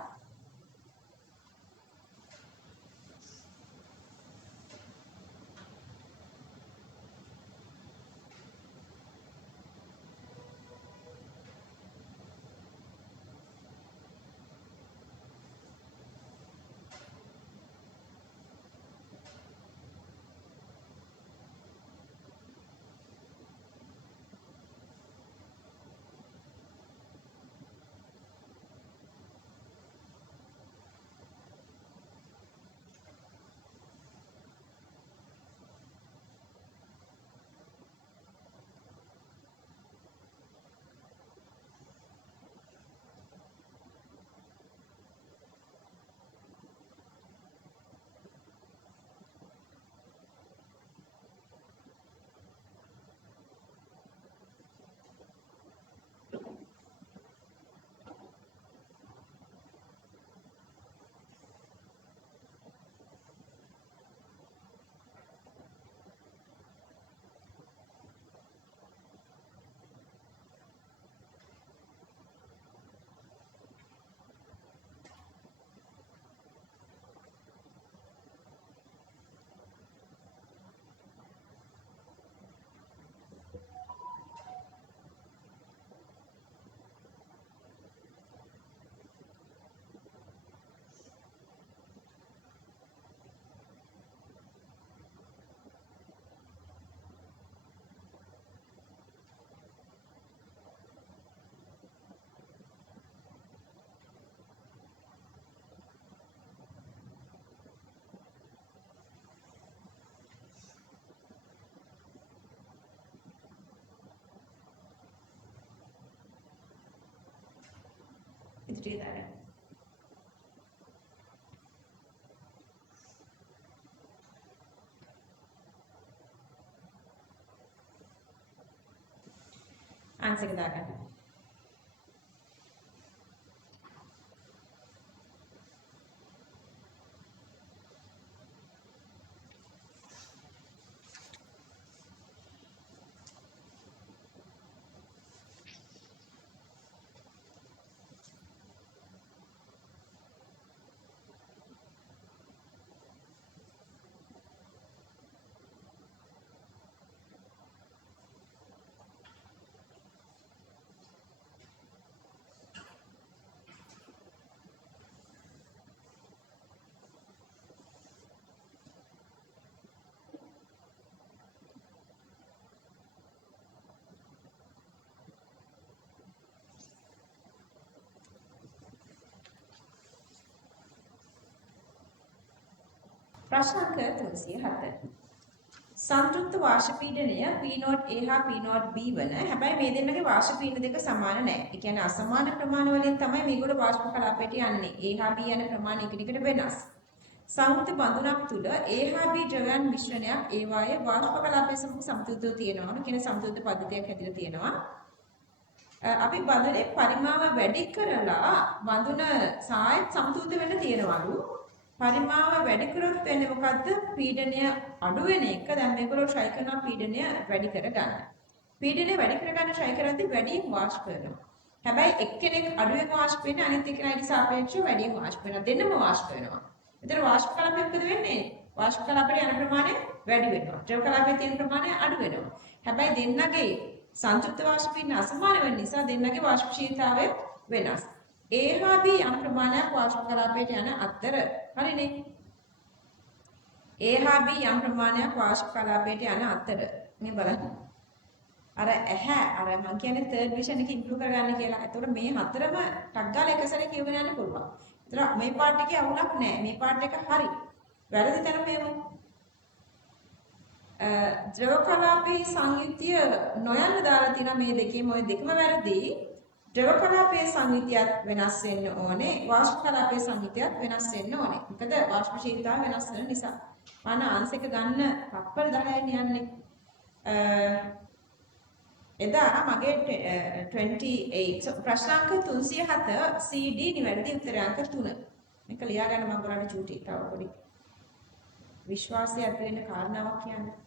ඉදිරියට දාගන්න. ආන්සර් එක දාගන්න. ප්‍රශ්න අංක 307. සංතෘප්ත වාෂ්ප පීඩනය P0 A හා P0 B වන. හැබැයි මේ දෙන්නගේ වාෂ්ප පීඩන දෙක සමාන නැහැ. ඒ කියන්නේ අසමාන ප්‍රමාණ වලින් තමයි මේගොල්ලෝ වාෂ්ප කලාපයට යන්නේ. A හා B යන ප්‍රමාණ එකිනෙකට වෙනස්. සංයුක්ත බඳුනක් තුල A හා B ද්‍රවයන් මිශ්‍රණයක් ඒ වායේ වාෂ්ප කලාපයේ සමග සමතුලිතව තියෙනවා කියන සමතුලිත පද්ධතියක් හැදිලා තියෙනවා. අපි බඳුනේ පරිමාව වැඩි කරලා බඳුන සායත් සමතුලිත වෙන්න තියෙනවලු. පරිමාව වැඩි කරොත් වෙන්නේ මොකද්ද? පීඩනය අඩු වෙන එක. දැන් මේගොල්ලෝ try කරනවා පීඩනය වැඩි කරගන්න. පීඩනය වැඩි කරගන්න try කරද්දී වැඩියෙන් වාෂ්ප වෙනවා. හැබැයි එක්කෙනෙක් අඩුවෙන් වාෂ්ප වෙන්නේ අනිත් එක්කෙනාට සාපේක්ෂව වැඩියෙන් වාෂ්ප වෙනවා. දෙන්නම වාෂ්ප වෙනවා. ඒතර වාෂ්ප කලාපය මොකද වෙන්නේ? වාෂ්ප කලාපයේ යන ප්‍රමාණය වැඩි වෙනවා. ද්‍රව කලාපයේ තියෙන ප්‍රමාණය අඩු වෙනවා. හැබැයි දෙන්නගේ සංතෘප්ත වාෂ්ප පීඩන අසමාන වෙන නිසා දෙන්නගේ වාෂ්පශීලතාවය වෙනස්. A හා B යම් ප්‍රමාණයක් වාෂ්ප කලාපයට යන අතර හරිනේ. A හා B යම් ප්‍රමාණයක් වාෂ්ප කලාපයට යන අතර මේ බලන්න. අර මම කියන්නේ third vision එක ඉම්ප්‍රූව් කරගන්න කියලා. ඒතකොට මේ හතරම ටක් ගාලා එක සැරේ කියවගෙන යන්න පුළුවන්. ඒතර මේ පාර්ට් එකේ අවුලක් නැහැ. මේ පාර්ට් එක හරි. වැරදි තැන මේමු. ද්‍රව කලාපයේ සංයුතිය නොයන්න දාලා තියෙන මේ දෙකේම ওই දෙකම වැරදි. ද්‍රව කලාපයේ සංයුතියත් වෙනස් වෙන්න ඕනේ. වාෂ්ප කලාපයේ සංයුතියත් වෙනස් වෙන්න ඕනේ. මොකද වාෂ්පශීලතාව වෙනස් වෙන නිසා. මම ආන්සර් එක ගන්න තත්පර 10න් යන්නේ. එදා මගේ 28 ප්‍රශ්නාංක 307 CD නිවැරදි උත්තරාංක 3. මේක ලියා ගන්න මම ඔයාලට චූටි තව පොඩි විශ්වාසය ඇති වෙන කාරණාවක් කියන්නේ.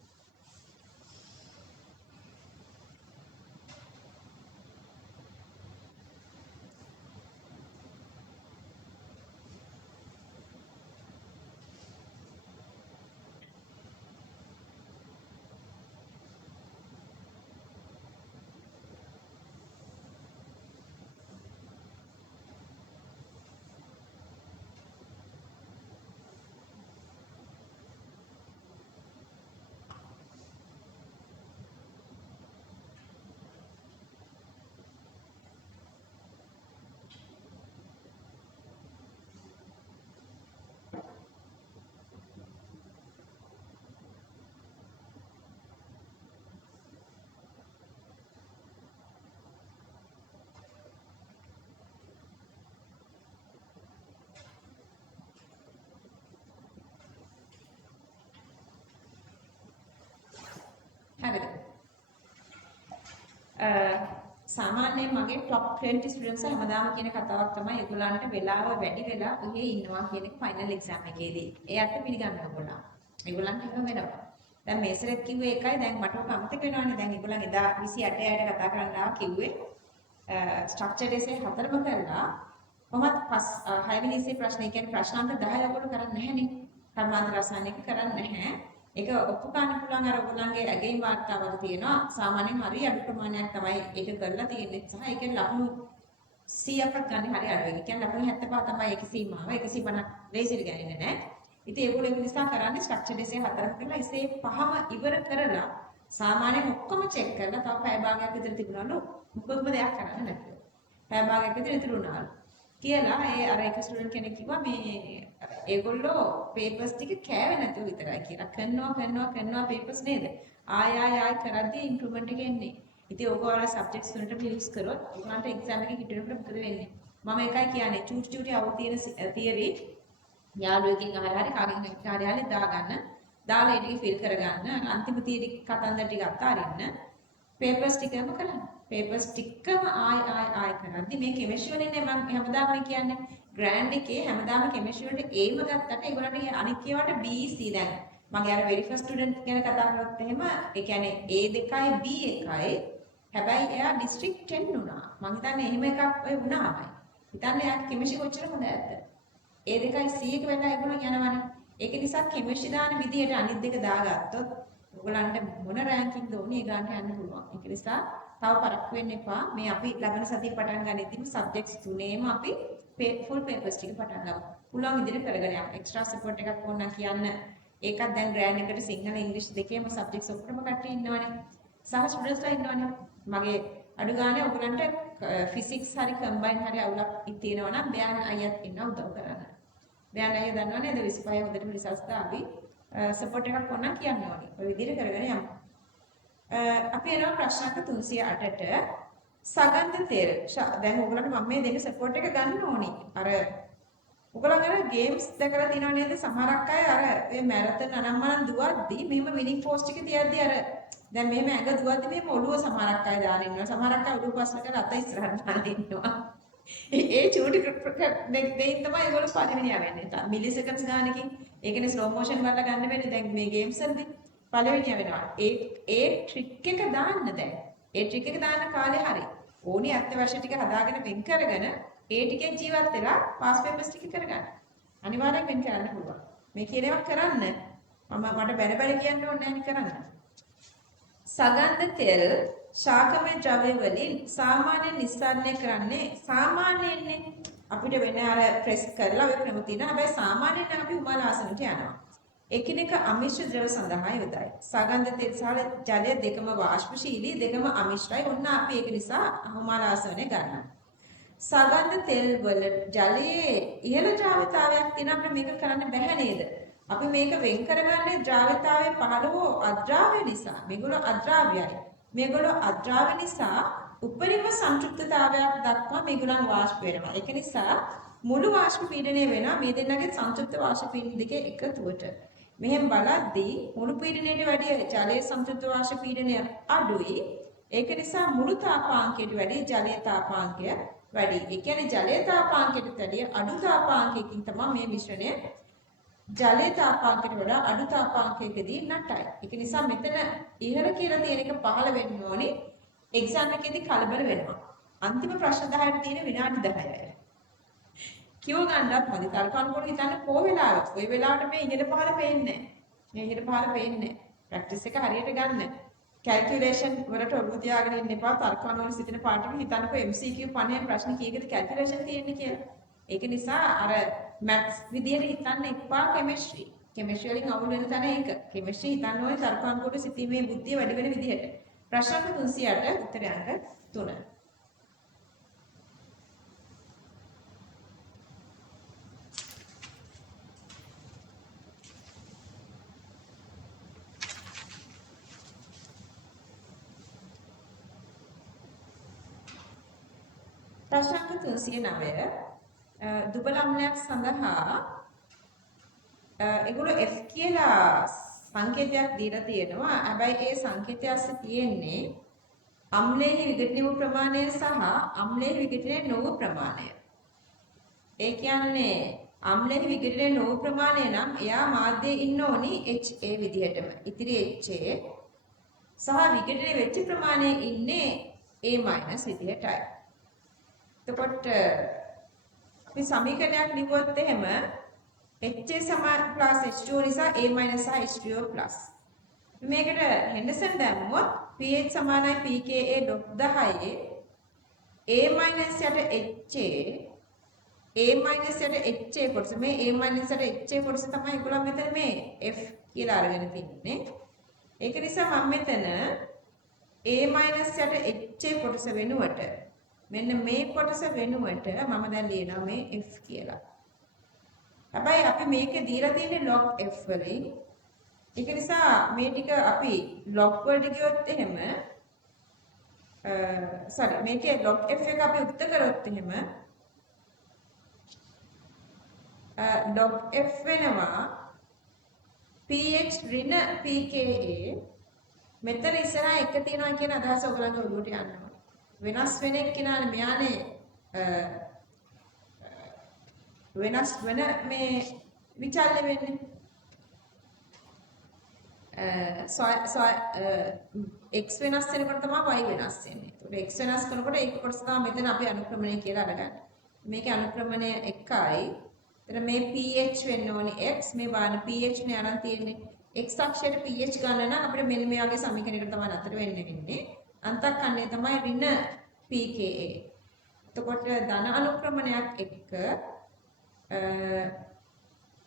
හරිද? සාමාන්‍යයෙන් මගේ top 20 students හැමදාම කියන කතාවක් තමයි ඒගොල්ලන්ට වෙලාව වැඩි වෙලා ඔහේ ඉන්නවා කියන එක final exam එකේදී. ඒ අර්ථ පිළිගන්න ඕගොල්ලෝ. ඒගොල්ලන්ට එහෙම වෙනවා. දැන් මේ සරත් කිව්වේ ඒකයි දැන් මට ඔක අමතක වෙනවානේ. දැන් ඒගොල්ලන් එදා 28 යට කතා කරන්න ආවා කිව්වේ structured essay හතරම කරලා කොහොමද 6 වෙනි essay ප්‍රශ්නේ කියන්නේ ප්‍රශ්නාන්ත 10 ඔයගොල්ලෝ කරන්නේ නැහැනේ. කර්මාන්ත රසායනික කරන්නේ නැහැ. ඒක ඔප්පු ගන්න පුළුවන් අර ඔයගොල්ලන්ගේ ඇගීම් වාර්තාවක තියෙනවා සාමාන්‍යයෙන් හරි අඩු ප්‍රමාණයක් තමයි ඒක කරලා තියෙන්නේ සහ ඒකේ ලකුණු 100ක් ගන්න හරි අඩුයි. ඒ කියන්නේ ලකුණු 75 තමයි ඒකේ සීමාව. 150ක් ලේසියට ගන්නේ නැහැ. ඉතින් ඒගොල්ලෝ ඒක නිසා කරන්නේ ස්ට්‍රක්චර්ඩ් essay හතරක් කරලා essay පහම ඉවර කරලා සාමාන්‍යයෙන් ඔක්කොම චෙක් කරලා තව පැය භාගයක් විතර තිබුණාලු. මොකක්ද දෙයක් කරන්න නැතුව. පැය භාගයක් විතර ඉතුරුනාලු. කියලා ඒ අර එක ස්ටුඩන්ට් කෙනෙක් කිව්වා මේ ඒගොල්ලෝ පේපර්ස් ටික කෑවේ නැතුව විතරයි කියලා. කරනවා පේපර්ස් නේද? ආය කරද්දී ඉම්ප්‍රූව්මන්ට් එක එන්නේ. ඉතින් ඕක ඔයාලා සබ්ජෙක්ට්ස් තුනට පිළිස් කරොත් ඔයාලට එක්සෑම් එකේ හිටිනකොට මොකද වෙන්නේ? මම එකයි කියන්නේ චූටි අවු තියෙන තියරි යාළුවෙක්ගෙන් අහලා හරි කාගෙන් හරි දාගන්න. දාලා ඊට ෆිල් කරගන්න. අන්තිම තියරි කතන්දර ටික අතාරින්න. පේපර්ස් ටිකම කරන්න. පේපර්ස් ටිකම ආය කරද්දි මේ කෙමිස්ට්‍රි වලින් මම හැමදාම කියන්නේ ග්‍රෑන්ඩ් එකේ හැමදාම කෙමිස්ට්‍රි වලට Aම ගත්තට ඒගොල්ලන්ට අනිත් ඒවාට B C දැන් මගේ අර වෙරි ෆස්ට් ස්ටුඩන්ට් ගැන කතා කරොත් එහෙම ඒ කියන්නේ A දෙකයි B එකයි හැබැයි එයා ඩිස්ට්‍රික්ට් 10 වුණා. මම හිතන්නේ එහෙම එකක් ඔය වුණාමයි. හිතන්නේ එයා කෙමිස්ට්‍රි කොච්චර හොඳ ඇද්ද? A දෙකයි C එක වෙලා ඒගොල්ලෝ යනවනේ. ඒක නිසා කෙමිස්ට්‍රි දාන විදියට අනිත් දෙක දාගත්තොත් ඔයගලන්ට මොන රෑන්කින්ද ඕනේ ඒ ගන්නට යන්න පුළුවන්. ඒක නිසා තව පරක්කු වෙන්න එපා. මේ අපි ලබන සතියේ පටන් ගන්නෙදිම සබ්ජෙක්ට්ස් තුනේම අපි ෆුල් පේපර්ස් ටික පටන් ගමු. පුළුවන් විදිහට කරගෙන යමු. එක්ස්ට්‍රා සපෝට් එකක් ඕන නම් කියන්න. ඒකත් දැන් ග්‍රෑන්ඩ් එකට සිංහල ඉංග්‍රීසි දෙකේම සබ්ජෙක්ට්ස් ඔක්කොම කට්ටිය ඉන්නවනේ. සහ ස්ටුඩන්ට්ස්ලා ඉන්නවනේ. මගේ අඩු ගානේ ඔයගලන්ට ෆිසික්ස් හරි කම්බයින් හරි අවුලක් තියෙනවා නම් බෑන් අයියත් ඉන්න උදව් කරන්න. බෑන් අයියා දන්නවනේ නේද 25 හොඳටම රිසල්ට්ස් දාවි. සපෝට් එකක් ඕන නම් කියන්න ඕනේ. ඔය විදිහට කරගෙන යමු. අපි එනවා ප්‍රශ්නක 308ට සගන්ධ තෙල්. දැන් ඔයගලන්ට මම මේ දෙන්න සපෝට් එක ගන්න ඕනේ. අර ඔයගලන් අර ගේම්ස් දැකලා තියෙනව නේද? සමහරක් අය අර මේ මැරතන් අනම්මනම් දුවද්දි මෙහෙම විනිං පෝස්ට් එක තියද්දි අර දැන් මෙහෙම ඇඟ දුවද්දි මෙහෙම ඔළුව සමහරක් අය දාගෙන ඉන්නවා. සමහරක් අය ඔළුව පස්සට අත ඉස්සරහට දාගෙන ඉන්නවා. ඒ චූටි දෙයින් තමයි ඒගොල්ලෝ පළවෙනි යවෙන්නේ. මිලි සෙකන්ඩ්ස් ගානකින් ඒකනේ ස්ලෝ මොෂන් බලලා ගන්න වෙන්නේ. දැන් මේ ගේම්ස් වලදී පළවෙනි වෙනවා. ඒ ට්‍රික් එක දාන්න දැන්. ඒ ට්‍රික් එක දාන්න කාලේ හරි. ඕනි අත්‍යවශ්‍ය ටික හදාගෙන වෙන් කරගෙන ඒ ටිකෙන් ජීවත් වෙලා පාස් පේපර්ස් ටික කරගන්න. අනිවාර්යෙන් වෙන් කරන්න පුළුවන්. මේ කියන ඒවා කරන්න මට බැල කියන්න ඕනේ නැහැ කරන්න. සගන්ධ තෙල් ශාකමය ද්‍රව්‍ය වලින් සාමාන්‍ය නිස්සාරණය කරන්නේ සාමාන්‍යයෙන් අපිට වෙන අර ප්‍රෙස් කරලා ඔය ක්‍රම තියෙනවා. හැබැයි සාමාන්‍යයෙන් අපි උමාලාසනට යනවා. එකිනෙක අමිශ්‍ර ද්‍රව සඳහා යොදයි. සගන්ධ තෙල් සහ ජලය දෙකම වාෂ්පශීලී දෙකම අමිශ්‍රයි. ඔන්න අපි ඒක නිසා උමාලාසනය ගන්නවා. සගන්ධ තෙල් වල ජලයේ ඉහළ ද්‍රාව්‍යතාවයක් තියෙන අපිට මේක කරන්න බැහැ නේද? අපි මේක වෙන් කරගන්නේ ද්‍රාව්‍යතාවයේ පහළ වූ අද්‍රාව්‍ය නිසා. මේගොල්ලෝ අද්‍රාව්‍යයි. මේගොල්ලෝ අද්‍රාව්‍ය නිසා උපරිම සංතෘප්තතාවයක් දක්වා මේගොල්ලන් වාෂ්ප වෙනවා. ඒක නිසා මුළු වාෂ්ප පීඩනය වෙනවා මේ දෙන්නගේ සංතෘප්ත වාෂ්ප පීඩන දෙකේ එකතුවට. මෙහෙම බලද්දී මුළු පීඩනයට වැඩිය ජලයේ සංතෘප්ත වාෂ්ප පීඩනය අඩුයි. ඒක නිසා මුළු තාපාංකයට වැඩිය ජලයේ තාපාංකය වැඩි. ඒ කියන්නේ ජලයේ තාපාංකයට වැඩිය අඩු තාපාංකයකින් තමයි මේ මිශ්‍රණය ජලයේ තාපාංකයට වඩා අඩු තාපාංකයකදී නටයි. ඒක නිසා මෙතන ඉහළ කියලා තියෙන එක පහළ වෙන්න ඕනේ. එක්සාම් එකේදී කලබල වෙනවා. අන්තිම ප්‍රශ්න 10ට තියෙන විනාඩි 10යි. කියව ගන්නත් මදි. තර්කානුකූලව හිතන්න කො වෙලාවක්. ওই වෙලාවට මේ ඉහළ පහළ පේන්නේ නැහැ. මේ ඉහළ පහළ පේන්නේ නැහැ. ප්‍රැක්ටිස් එක හරියට ගන්න. කැල්කියුලේෂන් වලට ඔළුව තියාගෙන ඉන්න එපා. තර්කානුකූලව සිටින පාඩක හිතන්නකෝ MCQ 50 ප්‍රශ්න කීයකද කැල්කියුලේෂන් තියෙන්නේ කියලා. ඒක නිසා අර මැත්ස් විදියට හිතන්න එපා කෙමිස්ට්‍රි. කෙමිස්ට්‍රි වලින් අවුල් වෙන තැන ඒක. කෙමිස්ට්‍රි හිතන්න ඕනේ තර්කානුකූලව සිටීමේ බුද්ධිය වැඩි වෙන විදියට. ප්‍රශ්න 308 උත්තරය අංක 3. ප්‍රශ්න 309 දුබල අම්ලයක් සඳහා ඒගොල්ලෝ F කියලා සංකේතයක් දීලා තියෙනවා. හැබැයි ඒ සංකේතය ඇස්සේ තියෙන්නේ අම්ලයේ විඝටනය වූ ප්‍රමාණය සහ අම්ලයේ විඝටනය නොවු ප්‍රමාණය. ඒ කියන්නේ අම්ලයේ විඝටනය නොවු ප්‍රමාණය නම් එයා මාධ්‍යයේ ඉන්න ඕනි HA විදිහටම. ඉතිරි HA සහ විඝටනය වෙච්ච ප්‍රමාණය ඉන්නේ A- විදිහටයි. එතකොට අපි සමීකරණයක් ලිව්වොත් එහෙම HA සමාන ප්ලස් H2O නිසා A- සහ H2O ප්ලස්. මේකට හෙන්ඩර්සන් දැම්මොත් pH සමානයි pKa ඩොට් 10 A- යට HA කොටස මේ A- යට HA කොටස තමයි ඒගොල්ලෝ මෙතන මේ F කියලා අරගෙන තින්නේ. ඒක නිසා මම මෙතන A- යට HA කොටස වෙනුවට මෙන්න මේ කොටස වෙනුවට මම දැන් ලියනවා මේ F කියලා. හැබැයි අපි මේකේ දීලා තියෙන්නේ log F වලින්. ඒක නිසා මේ ටික අපි log වලට ගියොත් එහෙම මේකේ log F එක අපි උත්තර කරොත් එහෙම log F වෙනවා pH ඍණ pKa මෙතන ඉස්සරහා එක තියනවා කියන අදහස ඔයගලන්ගේ ඔළුවට යන්න ඕනේ. වෙනස් වෙන එක්කිනානේ මෙයානේ වෙනස් වෙන මේ විචල්්‍ය වෙන්නේ. x වෙනස් වෙනකොට තමයි y වෙනස් වෙන්නේ. ඒකට x වෙනස් කරනකොට ඒක කොටස තමයි මෙතන අපි අනුක්‍රමණය කියලා අරගන්නේ. මේකේ අනුක්‍රමණය 1යි. එතන මේ pH වෙන්න ඕනේ x මේ බාන pH නේ අරන් තියෙන්නේ. x අක්ෂයට pH ගන්න නම් අපිට මෙන්න මේ වගේ සමීකරණයකට තමයි අතර වෙන්නේ. අන්තක්කන්නේ තමයි ඍණ pKa. එතකොට ධන අනුක්‍රමණයක් එක්ක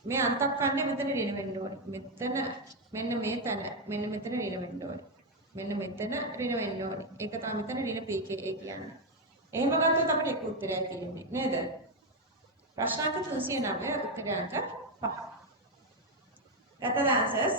මේ අන්තක්කන්නේ මෙතන ඍණ වෙන්න ඕනේ. මෙතන මෙන්න මේ තැන මෙන්න මෙතන ඍණ වෙන්න ඕනේ. මෙන්න මෙතන ඍණ වෙන්න ඕනේ. ඒක තමයි මෙතන ඍණ pKa කියන්නේ. එහෙම ගත්තොත් අපිට එක උත්තරයක් එන්නේ නේද? ප්‍රශ්නාංක 309 උත්තරාංක 5. Got the answers?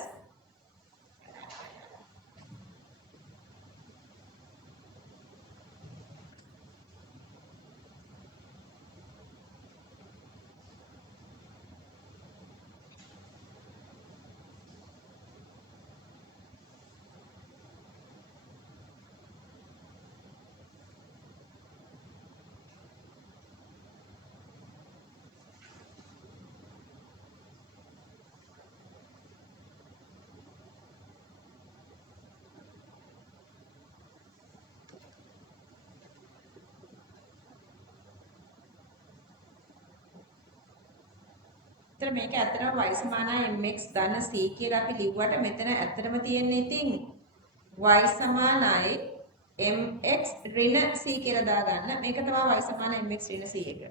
එතන මේක ඇත්තටම y සමානයි mx ධන c කියලා අපි ලිව්වට මෙතන ඇත්තටම තියෙන්නේ ඉතින් y සමානයි mx ඍණ c කියලා දාගන්න. මේක තමයි y සමානයි mx ඍණ c එක.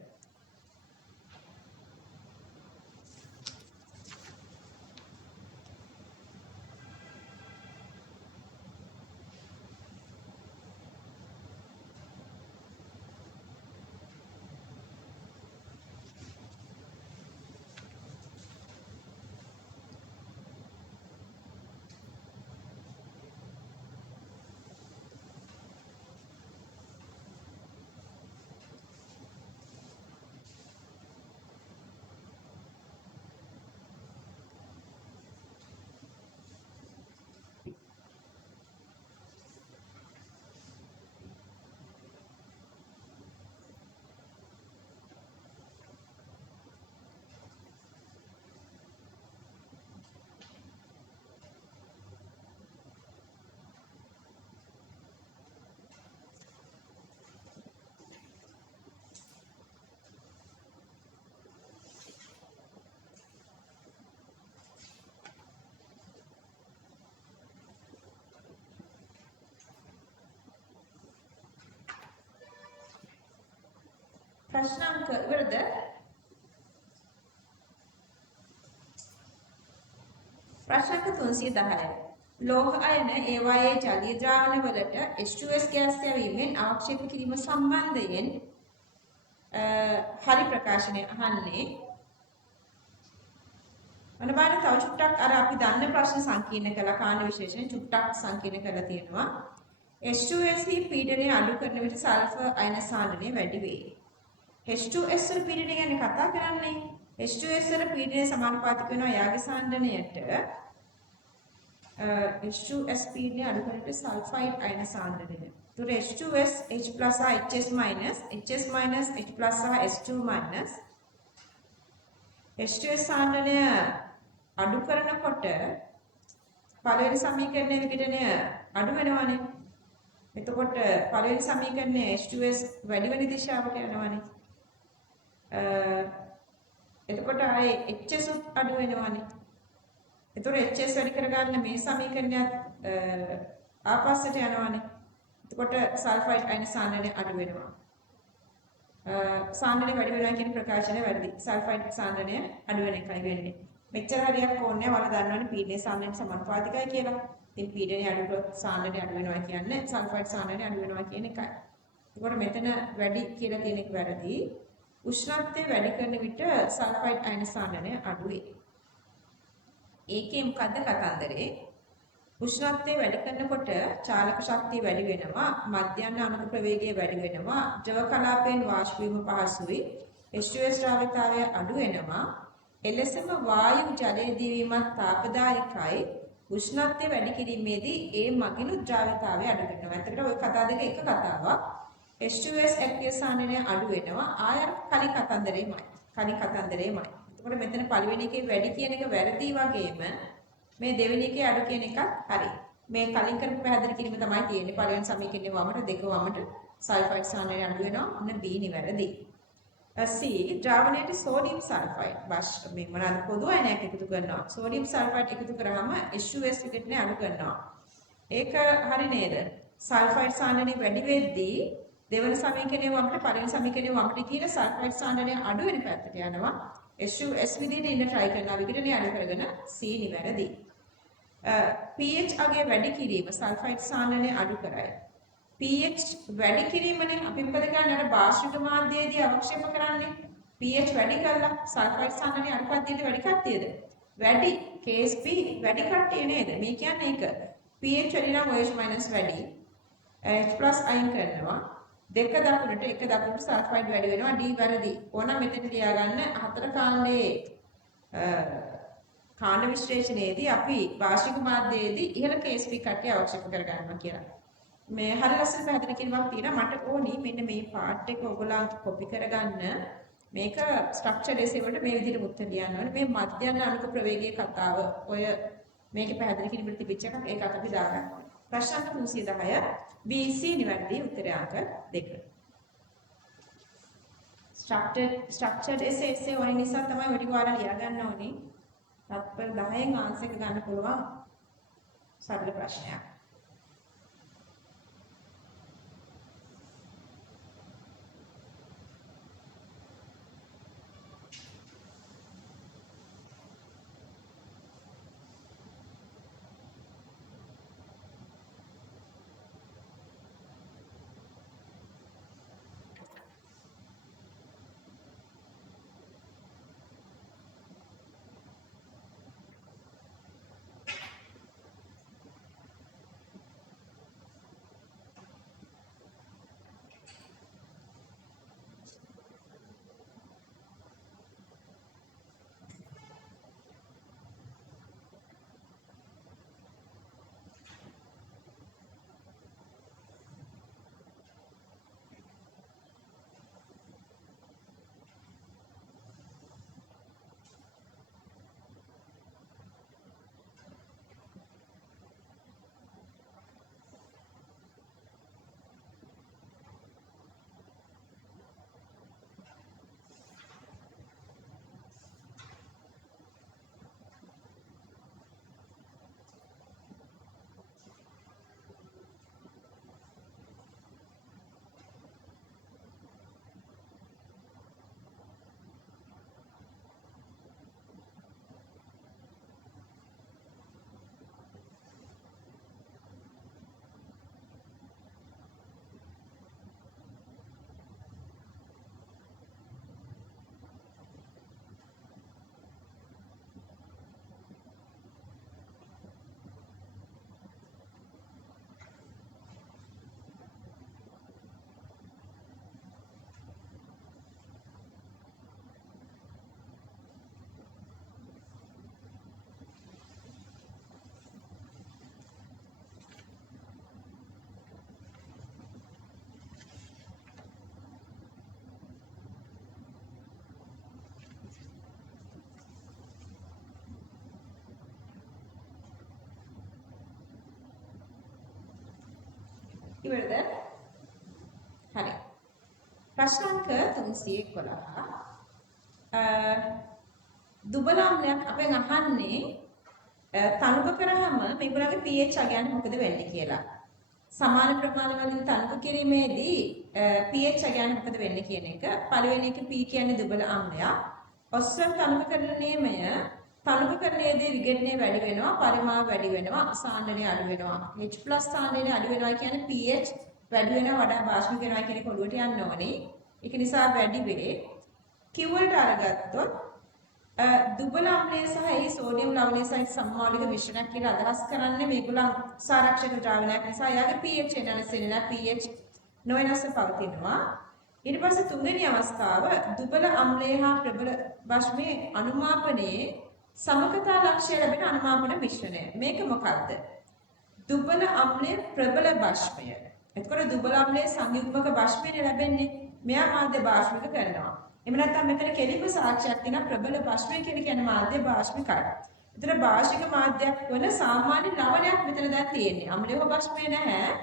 ප්‍රශ්නාංක ඉවරද? ප්‍රශ්නාංක 310. ලෝහ අයන ඒවායේ ජලීය ද්‍රාවණ වලට H2S ගෑස් යැවීමෙන් අවක්ෂේප කිරීම සම්බන්ධයෙන් හරි ප්‍රකාශනය අහන්නේ. අන්න බලන්න තව චුට්ටක් අර අපි දන්න ප්‍රශ්න සංකීර්ණ කළා කාණ විශේෂයෙන් චුට්ටක් සංකීර්ණ කරලා තියෙනවා. H2S පීඩනය අඩු කරන විට සල්ෆර් අයන සාන්ද්‍රණය වැඩි වේ. H2S වල පීඩනය ගැන කතා කරන්නේ. H2S වල පීඩනය සමානුපාතික වෙනවා යාගේ සාන්ද්‍රණයට. H2S පීඩනය අඩු කරන විට සල්ෆයිඩ් අයන සාන්ද්‍රණය. ඒතර H2S H+ HS- HS- H+ S2 H2S සාන්ද්‍රණය අඩු කරනකොට පළවෙනි සමීකරණයේ විඝටනය අඩු වෙනවානේ. එතකොට පළවෙනි සමීකරණයේ H2S වැඩි වෙන දිශාවට යනවානේ. එතකොට ආයේ HS අඩු වෙනවානේ. එතකොට HS වැඩි කරගන්න මේ සමීකරණයත් ආපස්සට යනවානේ. එතකොට සල්ෆයිඩ් අයන සාන්ද්‍රණය අඩු වෙනවා. සාන්ද්‍රණය වැඩි වෙනවා කියන ප්‍රකාශනය වැරදි. සල්ෆයිඩ් සාන්ද්‍රණය අඩු වෙන එකයි වෙන්නේ. මෙච්චර හරියක් ඕනේ නැහැ. ඔයාලා දන්නවනේ පීඩනයේ සාන්ද්‍රණය සමානුපාතිකයි කියලා. ඉතින් පීඩනය අඩු කරොත් සාන්ද්‍රණය අඩු වෙනවා කියන්නේ සල්ෆයිඩ් සාන්ද්‍රණය අඩු වෙනවා කියන එකයි. ඒකට මෙතන වැඩි කියලා තියෙන එක වැරදි. උෂ්ණත්වය වැඩි කරන විට සල්ෆයිඩ් අයන සාන්ද්‍රණය අඩු වේ. ඒකේ මොකද්ද කතන්දරේ? උෂ්ණත්වය වැඩි කරනකොට චාලක ශක්තිය වැඩි වෙනවා, මධ්‍යස්ථ අණු ප්‍රවේගය වැඩි වෙනවා, ද්‍රව කලාපයෙන් වාෂ්ප වීම පහසුයි, H2S ද්‍රව්‍යතාවය අඩු වෙනවා. එලෙසම වායු ජලය දිවීමත් තාපදායකයි. උෂ්ණත්වය වැඩි කිරීමේදී ඒ මගිනුත් ද්‍රාව්‍යතාවය අඩු වෙනවා. එතකොට ওই කතා දෙක එක කතාවක්. H2S ඇක්ටිවසානනය අඩු වෙනවා. ආය කලින් කතන්දරේමයි. එතකොට මෙතන පළවෙනි එකේ වැඩි කියන එක වැරදි වගේම මේ දෙවෙනි එකේ අඩු කියන එකත් හරි. මේ කලින් කරපු පැහැදිලි කිරීම තමයි තියෙන්නේ. පළවෙනි සමීකරණයේ වමට දෙක වමට සල්ෆයිඩ් සානනය අඩු වෙනවා. ඔන්න B නිවැරදි. C ද්‍රාවණයට සෝඩියම් සල්ෆයිඩ් මේ මොනවාද පොදු අයනයක් එකතු කරනවා. සෝඩියම් සල්ෆයිඩ් එකතු කරාම H2S විදිහටනේ අඩු කරනවා. ඒක හරි නේද? සල්ෆයිඩ් සානනය වැඩි වෙද්දී දෙවන සමීකරණය වමට පළවෙනි සමීකරණය වමට කියලා සල්ෆයිඩ් සානනය අඩු වෙන පැත්තට යනවා. H2S විදිහට ඉන්න try කරනවා. විදිහටනේ අඩු කරගෙන C නිවැරදි. pH අගය වැඩි කිරීම සල්ෆයිඩ් සානනය අඩු කරයි. pH වැඩි කිරීමනේ අපි මොකද කරන්නේ අර භාෂික මාධ්‍යයේදී අවක්ෂේප කරන්නේ pH වැඩි කළා සල්ෆයිඩ් සානනය අඩු කට්ටියද වැඩි කට්ටියද වැඩි KSP වැඩි කට්ටිය නේද මේ කියන්නේ ඒක pH වැඩි නම් OH වැඩි H+ අයින් කරනවා දෙක දකුණට එක දකුණට සල්ෆයිඩ් වැඩි වෙනවා D වැරදි ඕන මෙතන ලියාගන්න හතර කාණ්ඩයේ කාණ්ඩ විශ්ලේෂණයේදී අපි භාෂික මාධ්‍යයේදී ඉහළ KSP කට්ටිය අවක්ෂේප කරගන්නවා කියලා මේ හරි ලස්සන පැහැදිලි කිරීමක් තියෙනවා මට ඕනි මෙන්න මේ පාර්ට් එක ඔයගොල්ලන්ට කොපි කරගන්න මේක ස්ට්‍රක්චර් එසේ වලට මේ විදිහට උත්තර ලියන්න ඕනේ මේ මධ්‍යස්ථ අණුක ප්‍රවේගයේ කතාව ඔය මේකේ පැහැදිලි කිරීමට තිබිච්ච එකක් ඒකත් අපි දාගන්න ඕනේ ප්‍රශ්න 310 BC නිවැරදි උත්තරය අංක 2 ස්ට්‍රක්චර් එසේ ඔය නිසා තමයි ඔය ටික ඔයාලා ලියා ගන්න ඕනේ තත්පර 10න් ආන්සර් එක ගන්න පුළුවන් සරල ප්‍රශ්නයක් ඉවරද? හරි. ප්‍රශ්නාංක 311. දුබලාම්ලයක් අපෙන් අහන්නේ තනුක කරාම මේගොල්ලන්ගේ pH අගයන් මොකද වෙන්නේ කියලා. සමාන ප්‍රමාණ වලින් තනුක කිරීමේදී pH අගයන් මොකද වෙන්නේ කියන එක. පළවෙනි එක P කියන්නේ දුබල අම්ලයක්. ඔස්සම් තනුක කරන නියමය තනුකකරණයේදී විඝටනය වැඩි වෙනවා පරිමාව වැඩි වෙනවා සාන්ද්‍රණය අඩු වෙනවා H+ සාන්ද්‍රණය අඩු වෙනවා කියන්නේ pH වැඩි වෙනවා වඩා භාෂ්මික වෙනවා කියන එක ඔළුවට යන්න ඕනේ ඒක නිසා වැඩි වෙන්නේ Q වලට අරගත්තොත් දුබල අම්ලය සහ එහි සෝඩියම් ලවණය සහිත සමමෞලික මිශ්‍රණයක් කියලා අදහස් කරන්නේ මේගොල්ලන් සාරක්ෂක ද්‍රාවණයක් නිසා එයාගේ pH වෙනස්ෙන්නේ නැහැ pH නොවෙනස්ව පවතිනවා ඊට පස්සේ තුන්වෙනි අවස්ථාව දුබල අම්ලය හා ප්‍රබල භාෂ්මයේ අනුමාපනයේ සමකතා ලක්ෂ්‍ය ලැබෙන අනුමාපන මිශ්‍රණය. මේක මොකක්ද? දුබල අම්ලයේ ප්‍රබල භාෂ්මය. එතකොට දුබල අම්ලයේ සංයුග්මක භාෂ්මය ලැබෙන්නේ. මෙයා මාධ්‍ය භාෂ්මික කරනවා. එහෙම නැත්නම් මෙතන කෙලිම සාක්ෂියක් තියෙන ප්‍රබල භාෂ්මය කියලා කියන මාධ්‍ය භාෂ්මිකයි. එතන භාෂික මාධ්‍යයක් වල සාමාන්‍ය ලවණයක් මෙතන දැන් තියෙන්නේ. අම්ලයේ භාෂ්මය නැහැ.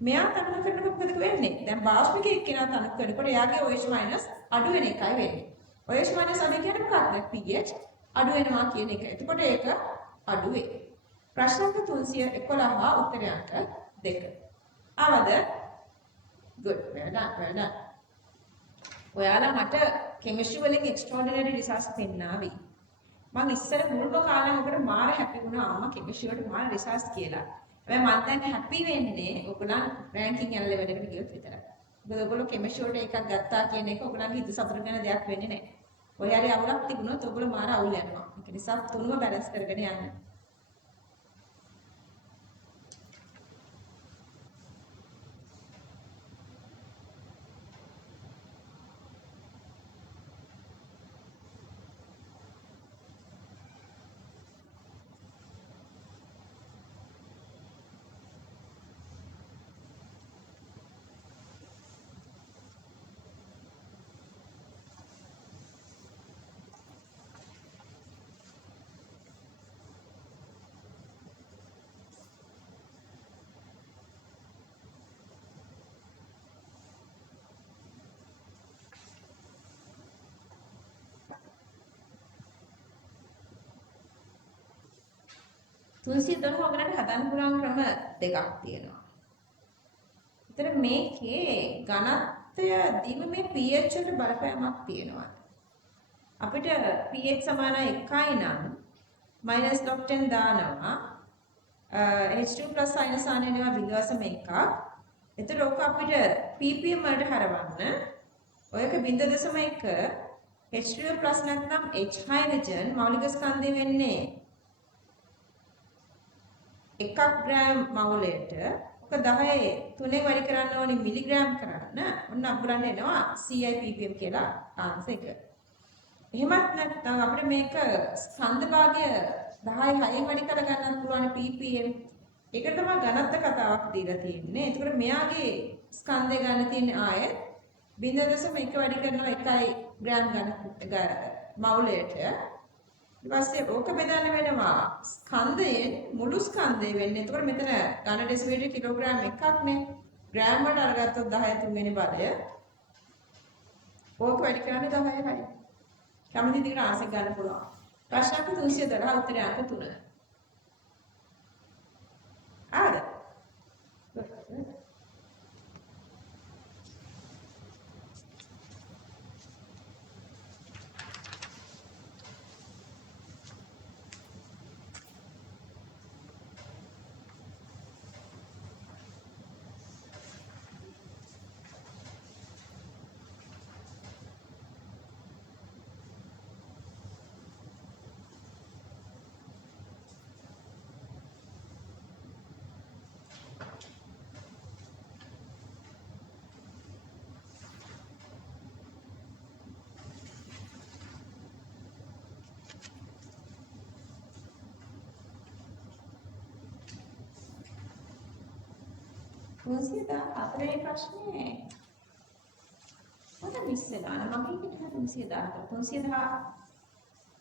මෙයා තනු කරනකොට මොකද වෙන්නේ? දැන් භාෂ්මිකයේ එක්කෙනා තනු කරනකොට එයාගේ OH- අඩු වෙන එකයි වෙන්නේ. OH- අඩු කියන්නේ මොකක්ද? pH අඩු වෙනවා කියන එක. එතකොට ඒක අඩු වේ. ප්‍රශ්න අංක 311 උත්තර අංක 2. ආවද? good. well done. ඔයාලා මට කෙමිස්ට්‍රි වලින් එක්ස්ට්‍රෝඩිනරි රිසර්ච් පෙන්නාවි. මම ඉස්සර මුල්ම කාලේ ඔකට මාර හැපි වුණා අම්මා කෙමිස්ට්‍රි වලට මාර රිසර්ච් කියලා. හැබැයි මම දැන් හැපි වෙන්නේ ඔයගොල්ලන් රෑන්කින් යන ලෙවල් එකට ගියොත් විතරයි. මොකද ඔයගොල්ලෝ කෙමිස්ට්‍රි වලට එකක් ගත්තා කියන එක ඔයගොල්ලන්ගේ හිත සතුට වෙන දෙයක් වෙන්නේ නැහැ. ඔය හරි අවුලක් තිබුණොත් ඔයගොල්ලෝ මාර අවුල් යනවා. ඒක නිසා තුනම බැලන්ස් කරගෙන යන්න. තුන්සිය දොළහ ඔයගලන්ට හදන්න පුළුවන් ක්‍රම දෙකක් තියෙනවා. ඒතර මේකේ ඝනත්වය දිවීමේ pH වලට බලපෑමක් තියෙනවා. අපිට pH සමානයි 1යි නම් -10 දානවා. H2+ අයනසාන වෙනවා 0.1ක්. ඒතර ඔක අපිට ppm වලට හරවන්න ඔයක 0.1 H2+ නැත්නම් H හයිඩ්‍රජන් මෞලික ස්කන්ධය වෙන්නේ 1 ග්‍රෑම් මවුලයට ඔක 10 3 වැඩි කරන්න ඕනි මිලිග්‍රෑම් කරන්න. ඔන්න අපුලන්න එනවා CI ppm කියලා ආන්සර් එක. එහෙමත් නැත්නම් අපිට මේක ස්කන්ධ භාගය 10 6 වැඩි කර ගන්නත් පුළුවන් ppm. ඒකට තමයි ඝනත්ව කතාවක් දීලා තියෙන්නේ. ඒකට මෙයාගේ ස්කන්ධය ගන්න තියෙන්නේ ආයෙත් 0.1 වැඩි කරනවා 1 ග්‍රෑම් ඝන මවුලයට. ඊට පස්සේ ඕක බෙදන්න වෙනවා ස්කන්ධයෙන් මුළු ස්කන්ධය වෙන්නේ. එතකොට මෙතන ඝන ඩෙසිමීටර් කිලෝග්‍රෑම් එකක්නේ. ග්‍රෑම් වලට අරගත්තොත් 10 3 වෙනි බලය. ඕක වැඩි කරන්නේ 10යි හරි. කැමති දිගට ආන්සර් ගන්න පුළුවන්. ප්‍රශ්න අංක 312 උත්තරය අංක 3. ආද? තුන්සියදා හතරේ ප්‍රශ්නේ මට මිස් වෙනවා නම් මම හිතේ 310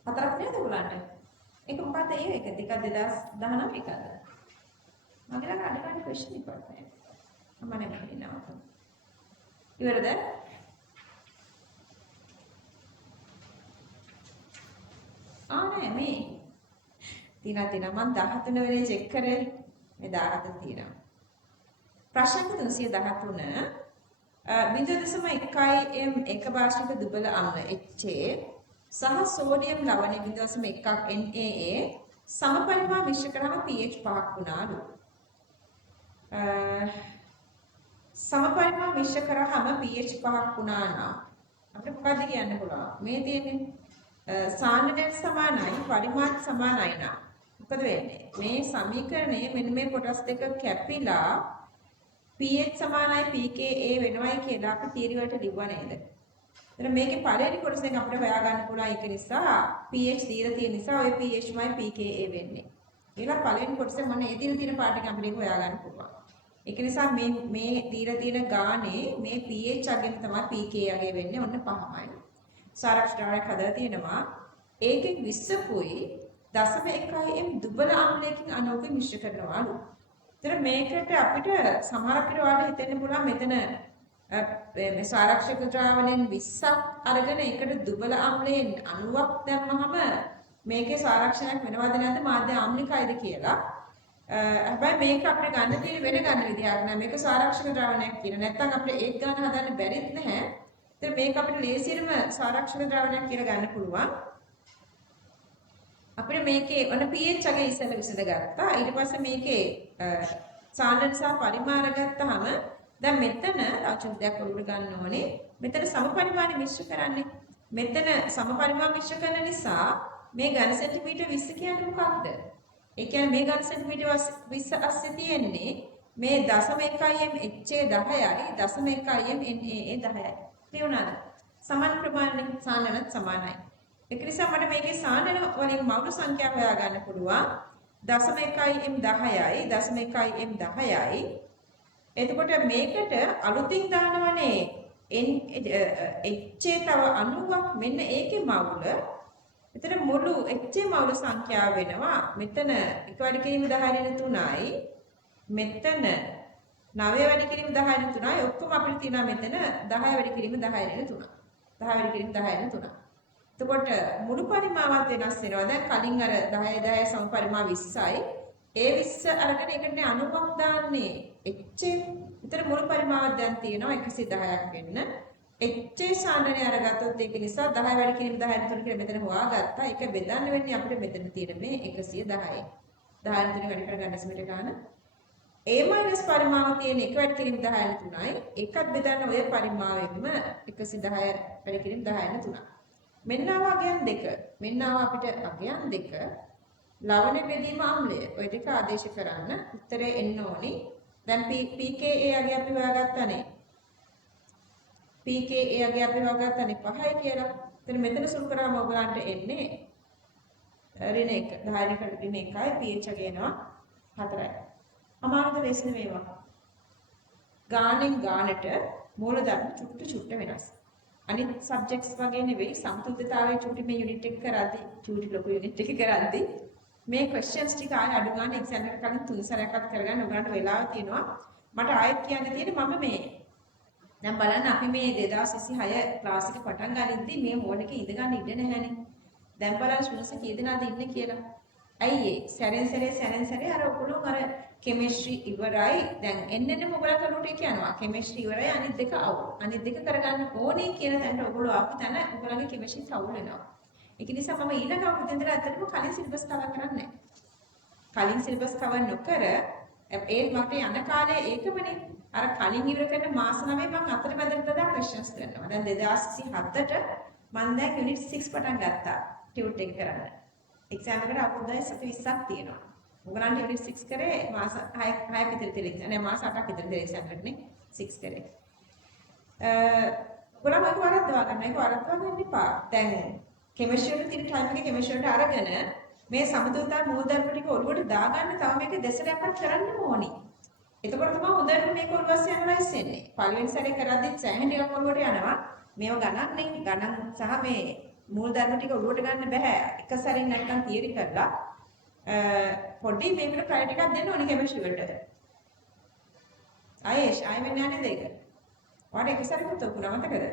හතරක් නේද උගලන්ට ඒක මොකද්ද ඒක දෙක 2019 එකද මගේ ළඟ අඩ ගන්න ක්වෙස්චන් එකක් නැහැ මම නෙමෙයිනවා ඉවරද නෑ මේ තිනා මම 13 වෙනි චෙක් කරේ මේ 17 තියෙනවා ප්‍රශ්න 313 0.1 m එක භාෂික දුබල අම්ල HA සහ සෝඩියම් ලවණය 0.1ක් NaA සමපරිමාණ මිශ්‍ර කරාම pH 5ක් වුණාලු. සමපරිමාණ මිශ්‍ර කරාම pH 5ක් වුණා නම් අපිට මොකද කියන්න පුළුවන්? මේ තියෙන්නේ සාන්ද්‍රණයට සමානයි පරිමාණ සමානයි නම් මොකද වෙන්නේ? මේ සමීකරණය මෙන්න මේ කොටස් දෙක කැපිලා pH සමානයි pKa වෙනවයි කියලා අපි තියරි වලට ලිව්වා නේද? එතන මේකේ පළවෙනි කොටසෙන් අපිට හොයාගන්න පුළුවන් ඒක නිසා pH දීලා තියෙන නිසා ඔය pHමයි pKa වෙන්නේ. ඊළඟ පළවෙනි කොටසේ මොන ඒ තියෙන පාට එක අපිට හොයාගන්න පුළුවන්. ඒක නිසා මේ දීලා තියෙන ගානේ මේ pH අගෙන් තමයි pKa අගේ වෙන්නේ. ඔන්න 5යි. සාරක්ෂණයක් හදලා තියෙනවා. ඒකෙන් 20කුයි 0.1m දුබල අම්ලයකින් අණුවක මිශ්‍ර කරනවාලු. ඒතර මේකට අපිට සමහර කෙනාට හිතෙන්න පුළුවන් මෙතන මේ සාරක්ෂක ද්‍රාවණයෙන් 20ක් අරගෙන ඒකට දුබල අම්ලයෙන් 90ක් දැම්මහම මේකේ සාරක්ෂණයක් වෙනවද නැද්ද මාධ්‍ය ආම්ලිකයිද කියලා. හැබැයි මේක අපිට ගන්න තියෙන වෙන ගන්න විදිහක් නෑ. මේක සාරක්ෂක ද්‍රාවණයක් කියන. නැත්නම් අපිට ඒක ගන්න හදන්න බැරිත් නැහැ. ඒතර මේක අපිට ලේසියෙන්ම සාරක්ෂක ද්‍රාවණයක් කියලා ගන්න පුළුවන්. අපිට මේකේ ඔන්න pH අගේ ඉස්සෙල්ලා විසඳගත්තා. ඊට පස්සේ මේකේ සාන්ද්‍රණ සහ පරිමාණ ගත්තාම දැන් මෙතන තව චුට්ටක් ඔලුවට ගන්න ඕනේ. මෙතන සමපරිමාණ මිශ්‍ර කරන්නේ. මෙතන සමපරිමාණ මිශ්‍ර කරන නිසා මේ ඝන සෙන්ටිමීටර් 20 කියන්නේ මොකක්ද? ඒ කියන්නේ මේ ඝන සෙන්ටිමීටර් 20 අස්සේ තියෙන්නේ මේ 0.1m HA 10යි 0.1m NA 10යි. තේරුණාද? සමාන ප්‍රමාණයෙන් සාන්ද්‍රණත් සමානයි. ඒක නිසා මට මේකේ සාන්ද්‍රණ වලින් මවුළු සංඛ්‍යාව හොයාගන්න පුළුවන්. 0.1m 10යි 0.1m 10යි. එතකොට මේකට අලුතින් දානවනේ HA තව 90ක් මෙන්න ඒකේ මවුල. එතන මුළු HA මවුල සංඛ්‍යාව වෙනවා. මෙතන එක වැඩි කිරීම 10^3යි. මෙතන 9 වැඩි කිරීම 10^3යි. ඔක්කොම අපිට තියෙනවා මෙතන 10 වැඩි කිරීම 10^3. 10 වැඩි කිරීම 10^3. එතකොට මුළු පරිමාවත් වෙනස් වෙනවා. දැන් කලින් අර 10 10 සම පරිමා 20යි. ඒ 20 අරගෙන ඒකට 90ක් දාන්නේ HA. විතර මුළු පරිමාවක් දැන් තියෙනවා 110ක් වෙන්න. HA සාන්ද්‍රණය අරගත්තොත් ඒක නිසා 10 වැඩි කිරීම 10 කියලා මෙතන හොයාගත්තා. ඒක බෙදන්න වෙන්නේ අපිට මෙතන තියෙන මේ 110යි. 10 වැඩි කරගන්න දෙසිමීටර ගන්න. A- පරිමාව තියෙන 1 වැඩි කිරීම 10/3යි. ඒකත් බෙදන්න ඔය පරිමාවෙම 110 වැඩි කිරීම 10/3. මෙන්න ආව අගයන් දෙක. මෙන්න ආව අපිට අගයන් දෙක. ලවණ බෙදීම අම්ලය. ඔය දෙක ආදේශ කරන්න උත්තරේ එන්න ඕනි. දැන් pKa අගය අපි හොයාගත්තානේ. pKa අගය අපි හොයාගත්තානේ 5යි කියලා. එතන මෙතන සුළු කරාම ඔයගලන්ට එන්නේ ඍණ 1. 10 කට ඍණ 1යි pH අගය එනවා 4යි. අමාරුද දේශන මේවා. ගානෙන් ගානට මූලධර්ම චුට්ට වෙනස්. අනිත් සබ්ජෙක්ට්ස් වගේ නෙවෙයි සමතුලිතතාවයේ චුටි මේ යුනිට් එක කරද්දී චුටි ලොකු යුනිට් එක කරද්දී මේ ක්වෙස්චන්ස් ටික ආයෙ අඩු ගන්න එක්සෑම් එකට කලින් 3 සැරයක්වත් කරගන්න උගලන්ට වෙලාව තියෙනවා. මට ආයෙත් කියන්න තියෙන්නේ මම මේ දැන් බලන්න අපි මේ 2026 ක්ලාස් එක පටන් ගනිද්දී මේ මෝඩ් එකේ ඉඳ ගන්න ඉඩ නැහැනේ. දැන් බලන්න ස්ටුඩන්ට්ස් කී දෙනාද ඉන්නේ කියලා. ඇයි ඒ සැරෙන් සැරේ අර ඔයගොල්ලෝ අර කෙමිස්ට්‍රි ඉවරයි. දැන් එන්නෙම ඔයගොල්ලෝ කරුට කියනවා. කෙමිස්ට්‍රි ඉවරයි අනිත් දෙක අවුල්. අනිත් දෙක කරගන්න ඕනේ කියන තැනට ඔයගොල්ලෝ ආපු තැන ඔයගොල්ලන්ගේ කෙමිස්ට්‍රි අවුල් වෙනවා. ඒක නිසා මම ඊළඟ අවුරුද්දේ ඉඳලා ඇත්තටම කලින් සිලබස් කවර් කරන්නේ නැහැ. කලින් සිලබස් කවර් නොකර ඒත් මට යන කාලේ ඒකමනේ. අර කලින් ඉවර කරන මාස 9 මම අතරමැදට දාලා ක්වෙස්චන්ස් කරනවා. දැන් 2027ට මම දැන් යුනිට් 6 පටන් ගත්තා. ටියුට් එක කරන්න. එක්සෑම් එකට අවුරුද්දයි සති 20ක් තියෙනවා. ඔයගලන්ට යුනිට් 6 කරේ මාස 6ක් විතර තියෙනවා. නෑ මාස 8ක් විතර දෙලා එක්සෑම් එකනේ 6 කරේ. ඔයගොල්ලෝ මේක වරද්දවා ගන්න. ඒක වරද්දවා ගන්න එපා. දැන් කෙමිස්ට්‍රි වල තියෙන ටයිම් එකේ කෙමිස්ට්‍රි වලට අරගෙන මේ සමතුලිතතාව මූලධර්ම ටික ඔළුවට දාගන්න තව මේක දෙසරයක්වත් කරන්න ඕනි. එතකොට තමයි හොඳට මේක ඔළුවස්සේ ඇනලයිස් වෙන්නේ. පළවෙනි සැරේ කරද්දිත් සෑහෙන ටිකක් ඔළුවට යනවා. මේව ගණන් නේ. ගණන් සහ මේ මූලධර්ම ටික ඔළුවට ගන්න බෑ. එක සැරින් නැත්නම් තියරි කරලා පොඩි මේකට ට්‍රයි ටිකක් දෙන්න ඕනි කෙමිස්ට්‍රි වලට. ආයෙ වෙන්නේ නැහැ නේද ඒක? ඔයාලා එක සැරේකුත් ඔකුණා මතකද?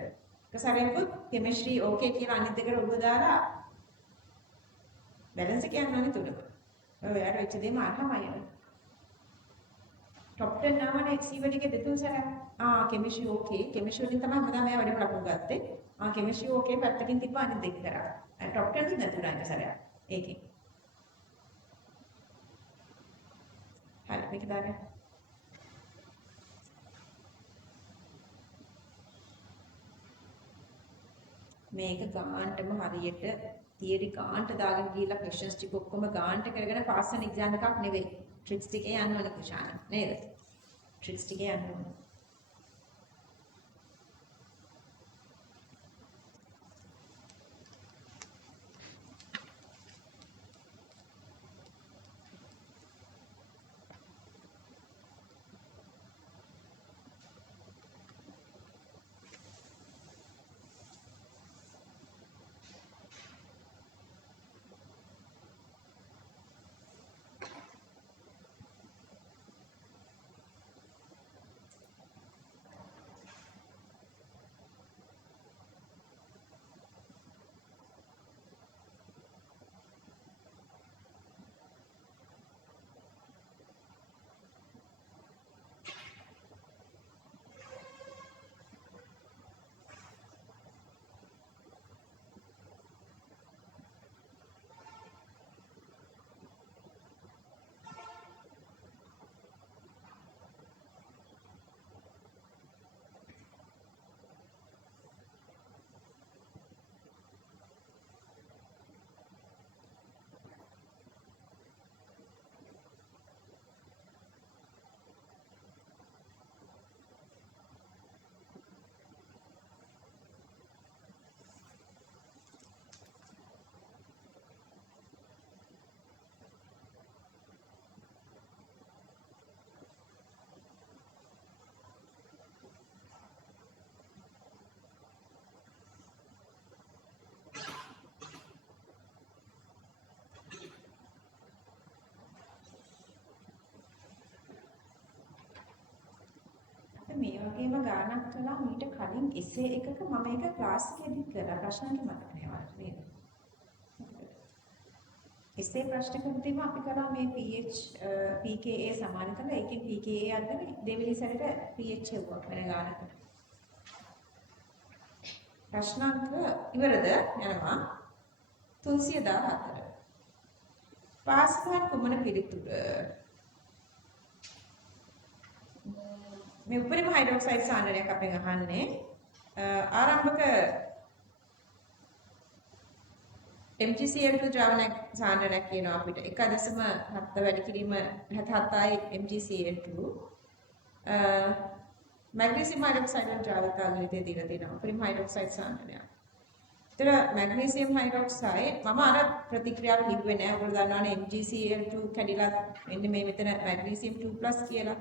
එක සැරේකුත් කෙමිස්ට්‍රි ඕකේ කියලා අනිත් දෙකට ඔළුව දාලා බැලන්ස් එක යන්න ඕනේ තුනක. ඔය යාර වෙච්ච දෙයම අරහමයි යනවා. टॉप 10 नामने एक्सीवडी के දෙතුන් සැරයක් කෙමිස්ට්‍රි ඕකේ කෙමිස්ට්‍රි වලින් තමයි මම මේ වැඩිම ලකුණු ගත්තේ කෙමිස්ට්‍රි ඕකේ පැත්තකින් තිබ්බ අනිත් දෙක කරා टॉप 10 ත් නැතුණා එක සැරයක් ඒකේ හරි මේක දාගන්න මේක ගාන්ටම හරියට තියරි ගාන්ට දාගෙන ගිහලා ක්වෙස්චන්ස් ටික ඔක්කොම ගාන්ට කරගෙන පාස් වෙන එක්සෑම් එකක් නෙවෙයි ट्रिक्स ටිකේ යන්න ඕනේ කුෂාන නේද ट्रिक्स ටිකේ යන්න ඕනේ එහෙම ගානක් කළා මීට කලින් එසේ එකක මම ඒක ක්ලාස් එකේදී කරා ප්‍රශ්නයක් මතක නෑ වලට නේද? එසේ ප්‍රශ්න කරුතිම අපි කළා මේ pH pKa සමාන කරලා ඒකෙන් pKa අරගෙන දෙවෙනි සැරේට pH හෙව්වා වෙන ගානකට. ප්‍රශ්නාංක ඉවරද යනවා 314. පාස්කල් කුමන පිළිතුර මේ උපරිම හයිඩ්‍රොක්සයිඩ් සාන්ද්‍රණයක් අපෙන් අහන්නේ ආරම්භක MgCl2 ද්‍රවණයක් සාන්ද්‍රණයක් කියනවා අපිට 1.7 වැඩි කිරීම 77යි MgCl2 මැග්නීසියම් හයිඩ්‍රොක්සයිඩ් ද්‍රවතාවලදී දීලා තියෙනවා උපරිම හයිඩ්‍රොක්සයිඩ් සාන්ද්‍රණයක්. ඒතර මැග්නීසියම් හයිඩ්‍රොක්සයිඩ් මම අර ප්‍රතික්‍රියාව ලිව්වේ නෑ. ඔයගොල්ලෝ දන්නවනේ MgCl2 කැඩිලා එන්නේ මේ මෙතන මැග්නීසියම් 2+ කියලා.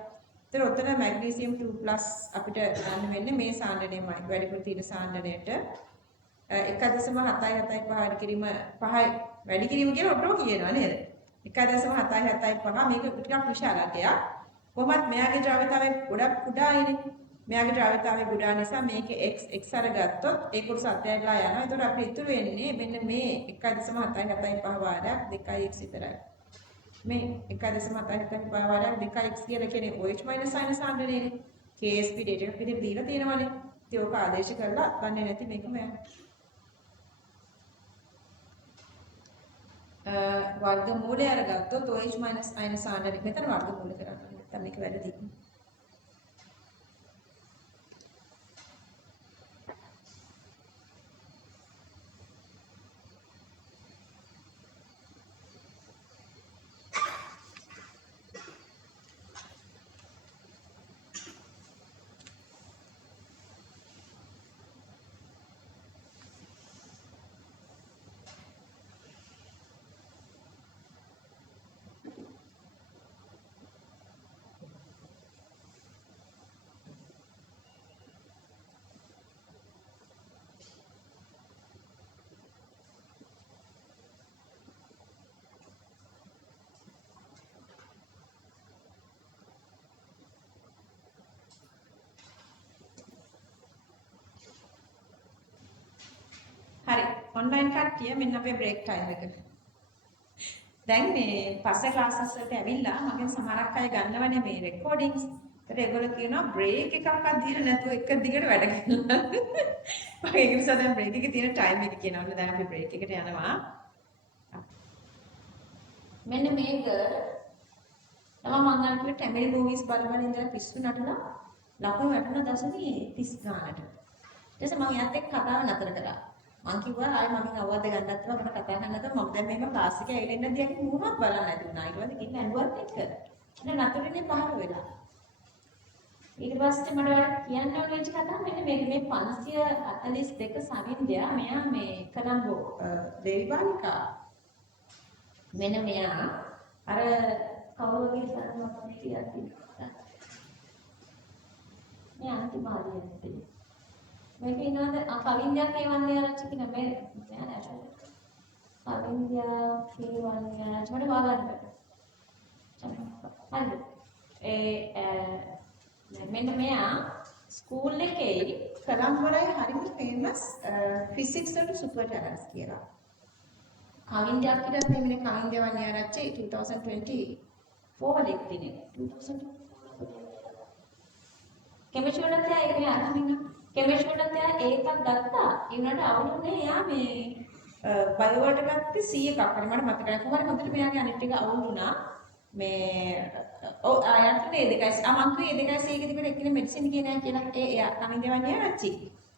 ඒතර උතන මැග්නීසියම් 2+ අපිට ගන්න වෙන්නේ මේ සාන්ද්‍රණයමයි. වැඩිපුර තියෙන සාන්ද්‍රණයට 1.775 වැඩි කිරීම 5යි වැඩි කිරීම කියලා ඔක්කොම කියනවා නේද? 1.775 මේක ටිකක් විශාලකයක්. කොහොමත් මෙයාගේ ද්‍රව්‍යතාවය ගොඩක් කුඩායිනේ. මෙයාගේ ද්‍රව්‍යතාවය ගොඩා නිසා මේකේ x අරගත්තොත් ඒ කොටස අත්හැරලා යනවා. ඒතකොට අපිට ඉතුරු වෙන්නේ මෙන්න මේ 1.775 වාරයක් 2x විතරයි. මේ 1.775 වාරයක් 2x කියලා කියන්නේ OH සයින සාන්ද්‍රණයනේ. KSP data එකක් විදිහට දීලා තියෙනවානේ. ඉතින් ඕක ආදේශ කරලා දන්නේ නැති මේකම යනවා. වර්ගමූලය අරගත්තොත් OH සයින සාන්ද්‍රණය මෙතන වර්ගමූල කරන්න. නැත්නම් මේක වැරදි. හරි ඔන්ලයින් කට්ටිය මෙන්න අපේ බ්‍රේක් ටයිම් එක. දැන් මේ පස්සේ ක්ලාසස් වලට ඇවිල්ලා මගෙන් සමහරක් අය ගන්නවනේ මේ රෙකෝඩින්ග්ස්. ඒත් ඒගොල්ලෝ කියනවා බ්‍රේක් එකක්වත් දීලා නැතුව එක දිගට වැඩ කරනවා. මම ඒක නිසා දැන් බ්‍රේක් එකේ තියෙන ටයිම් එක කියනවා. ඔන්න දැන් අපි බ්‍රේක් එකට යනවා. මෙන්න මේක තමයි මම අර කිව්ව ටැමිල් මූවිස් බලන ඉඳලා පිස්සු නටලා ලකුණු වැටුණ දශමී 30 ගානට. ඊට පස්සේ මම එයාත් එක්ක කතාව නතර කරා. මං කිව්වා ආයෙ මගෙන් අවවාද ගන්නත් බෑ මට කතා කරන්න නැතුව මම දැන් මෙහෙම ක්ලාස් එකේ ඇවිල්ලා ඉන්න දිහා මුහුණක් බලන්න නැති වුණා. ඊට පස්සේ ගිහින් ඇඬුවත් එක්ක. ඉතින් නතරිනේ පහර වෙලා. ඊට පස්සේ මට ඔයාලට කියන්න ඕනේ කතාව මෙන්න මේක මේ 542 සමින්දයා මෙයා මේ කොළඹ දේවිපාලිකා මෙන්න මෙයා අර කවුරුගේ සම්මත කියලා තියෙනවා. මේ අන්තිමාරියන්ට මේක ඉන්නවද කවින්දයක් කියවන්නේ ආරච්චි කියන මේ නෑ නෑ කවින්දයක් කියවන්නේ ආරච්චි මට වාගන්න බෑ. හරි මෙන්න මෙයා ස්කූල් එකේ කලම්බරයි හරිම ෆේමස් ෆිසික්ස් වලට සුපර් ටැලන්ට්ස් කියලා. කවින්දයක් කියලා මේ කවින්ද වන්නේ ආරච්චි 2024 ලෙක්දිනේ 2024 කෙමිස්ට්‍රි වලත් ඒක මේ අරමින්න කෙමිස්ට්‍රි වලත් ඒකක් ගත්තා. ඒ වුණාට අවුලුනේ එයා මේ බයෝ වලට ගත්තේ 100 එකක්. හරි මට මතක නැහැ. කොහොමද හොඳට මෙයාගේ අනිත් ටික අවුලුණා. මේ ඔව් ආයත් මේ දෙකයි මං කිව්වේ මේ දෙකයි සීක තිබෙන එක්කෙනෙක් මෙඩිසින් ගියේ නැහැ කියලා. එයා කමින් දෙවන්නේ ආච්චි.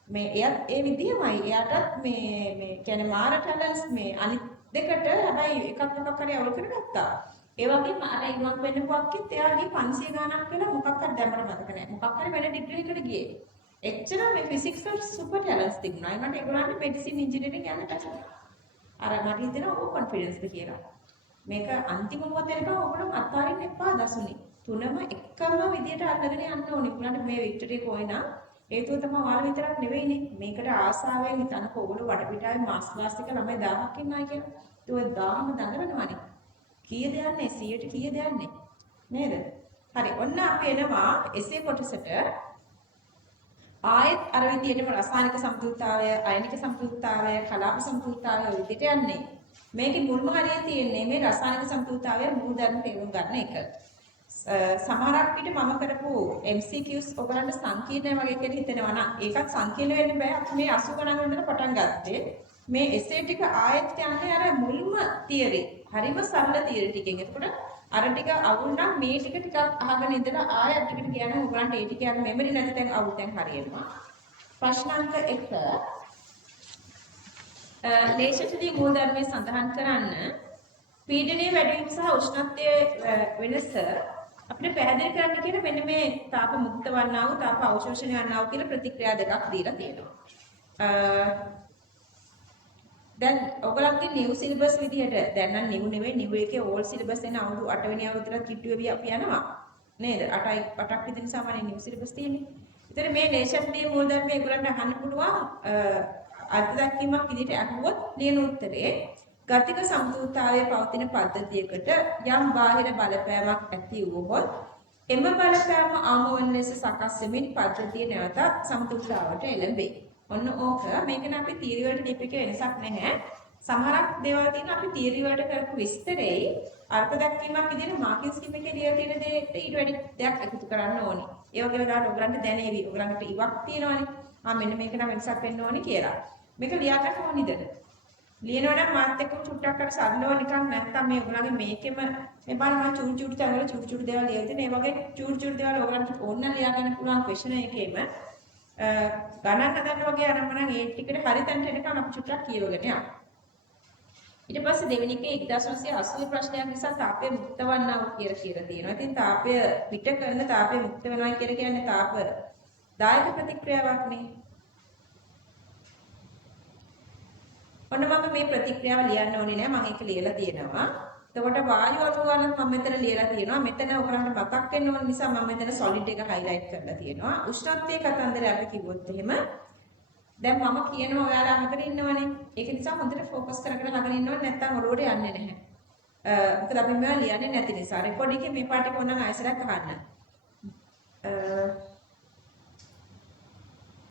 මේ එයත් ඒ විදිහමයි. එයාටත් මේ කියන්නේ මාර ටැලන්ට්ස් මේ අනිත් දෙකට හැබැයි එකක් හරි අවුල් කරගත්තා. ඒ වගේම අර මම වෙනකොක්කෙත් එයාගේ 500 ගාණක් වෙන මොකක් හරි දැන් මට මතක නැහැ. මොකක් හරි වෙන ඩිග්‍රී එකට ගියේ. එච්චර මේ ෆිසික්ස් වල සුපර් ටැලන්ට්ස් තිබුණා. ඒ මට ඒගොල්ලන්ට මෙඩිසින් ඉන්ජිනියරින් යන්න බැහැ. අර මට හිතෙනවා ඕ කොන්ෆිඩන්ස් ද කියලා. මේක අන්තිම මොහොතේ බා ඔයගොල්ලෝ අත්හරින්න එපා දසුනි. තුනම එකම විදියට අල්ලගෙන යන්න ඕනේ. උගලන්ට මේ වික්ටරි කොයිනා හේතුව තමයි ඔයාලා විතරක් නෙවෙයිනේ. මේකට ආසාවෙන් හිතනකො ඔයගොල්ලෝ වටපිටාවේ මාස් ක්ලාස් එක ළමයි 1000ක් ඉන්නයි කියලා. ඒ ඔය 1000ම දඟලනවානේ. කීයද යන්නේ 100ට කීයද යන්නේ? නේද? හරි. ඔන්න අපි එනවා එසේ කොටසට. ආයෙත් අර විදිහටම රසායනික සම්ප්‍රයුක්තතාවය, අයනික සම්ප්‍රයුක්තතාවය, කලාප සම්ප්‍රයුක්තතාවය ඔය විදිහට යන්නේ. මේකේ මුල්ම හරිය තියෙන්නේ මේ රසායනික සම්ප්‍රයුක්තතාවය මූලධර්ම තේරුම් ගන්න එක. සමහරක් විට මම කරපු MCQs ඔයගලන්ට සංකීර්ණ වගේ කියලා හිතෙනවා නම් ඒකත් සංකීර්ණ වෙන්න බෑ. අපි මේ 80 ගණන් වෙනදට පටන් ගත්තේ. මේ එසේ ටික ආයෙත් යන්නේ අර මුල්ම තියරි. හරිම සරල තියරි ටිකෙන්. එතකොට අර ටික අවුල් නම් මේ ටික ටිකක් අහගෙන ඉඳලා ආයෙත් ටිකට කියනවා ඔයගලන්ට ඒ ටික යන මෙමරි නැති තැන් අවුල් තැන් හරියනවා. ප්‍රශ්න අංක 1 ලේෂ්‍යදී මූලධර්මයේ සඳහන් කරන්න පීඩනයේ වැඩිවීම සහ උෂ්ණත්වයේ වෙනස අපිට පැහැදිලි කරන්න කියන මෙන්න මේ තාප මුක්ත වන්නා වූ තාප අවශෝෂණය වන්නා වූ කියලා ප්‍රතික්‍රියා දෙකක් දීලා තියෙනවා. දැන් ඔයගලන්ගේ නිව් සිලබස් විදිහට දැන් නම් නිව් නෙවෙයි නිව් එකේ ඕල් සිලබස් එන අවුරුදු 8 වෙනි අවුරුද්දට කිට්ටුවේ අපි යනවා. නේද? 8ක් විතර සාමාන්‍ය නිව් සිලබස් තියෙන්නේ. ඒතර මේ ලේෂ්‍යදී මූලධර්මයේ ඒගොල්ලන්ට අහන්න පුළුවන් අර්ථ දක්වීමක් විදිහට අහුවොත් ලියන උත්තරේ ගතික සම්පූර්ණතාවයේ පවතින පද්ධතියකට යම් බාහිර බලපෑමක් ඇති වුවහොත් එම බලපෑම ආමෝවන ලෙස සකස් වෙමින් පද්ධතිය නැවත සම්පූර්ණතාවට එළඹේ. ඔන්න ඕක මේකන අපි තියරි වලට ලිපික වෙනසක් නැහැ. සමහරක් දේවල් තියෙන අපි තියරි වලට කරපු විස්තරේ අර්ථ දක්වීමක් විදිහට මාකින් ස්කීම් එකේ ලියලා තියෙන දෙයට ඊට වැඩි දෙයක් එකතු කරන්න ඕනේ. ඒ වගේ වෙලාවට ඔයගලන්ට දැනේවි. ඔයගලන්ට ඉවක් තියෙනවනේ. මෙන්න මේක නම් වෙනසක් වෙන්න ඕනේ කියලා. මේක ලියා ගන්න ඕනිද? ලියනවා නම් මාත් එක්කම චුට්ටක් අර සරලව නිකන් නැත්තම් මේ ඔයගලගේ මේකෙම මේ බලන්න චූටි චූටි තැන්වල චූටි චූටි දේවල් ලියලා තියෙන. ඒ වගේ චූටි චූටි දේවල් ඔයගලන්ට ඕන නම් ලියා ගන්න පුළුවන් ක්වෙස්චන් එකේම ගණන් හදන්න වගේ ආරම්භ නම් ඒ ටිකට හරි තැනට එනකම් අපි චුට්ටක් කියවගෙන යමු. ඊට පස්සේ දෙවෙනි එකේ 1980 ප්‍රශ්නයක් නිසා තාපය මුක්ත වන්නා වූ කියලා තියෙනවා. ඉතින් තාපය පිට කරන තාපය මුක්ත වෙනවා කියලා කියන්නේ තාප දායක ප්‍රතික්‍රියාවක් නේ. ඔන්න මම මේ ප්‍රතික්‍රියාව ලියන්න ඕනේ නෑ මම ඒක ලියලා තියෙනවා. එතකොට වායු අණුවලත් මම මෙතන ලියලා තියෙනවා. මෙතන ඔයගලන්ට මතක් වෙන්න ඕන නිසා මම මෙතන සොලිඩ් එක highlight කරලා තියෙනවා. උෂ්ණත්වයේ කතන්දරය අපි කිව්වොත් එහෙම දැන් මම කියනවා ඔයාලා අහගෙන ඉන්නවනේ. ඒක නිසා හොඳට ફોකස් කරගෙන අහගෙන ඉන්න ඕනේ නැත්නම් ඔළුවට යන්නේ නැහැ. මොකද අපි මේවා ලියන්නේ නැති නිසා. රෙකෝඩ් එකේ මේ පාට එක ඕනනම් ආයෙසරක් අහන්න.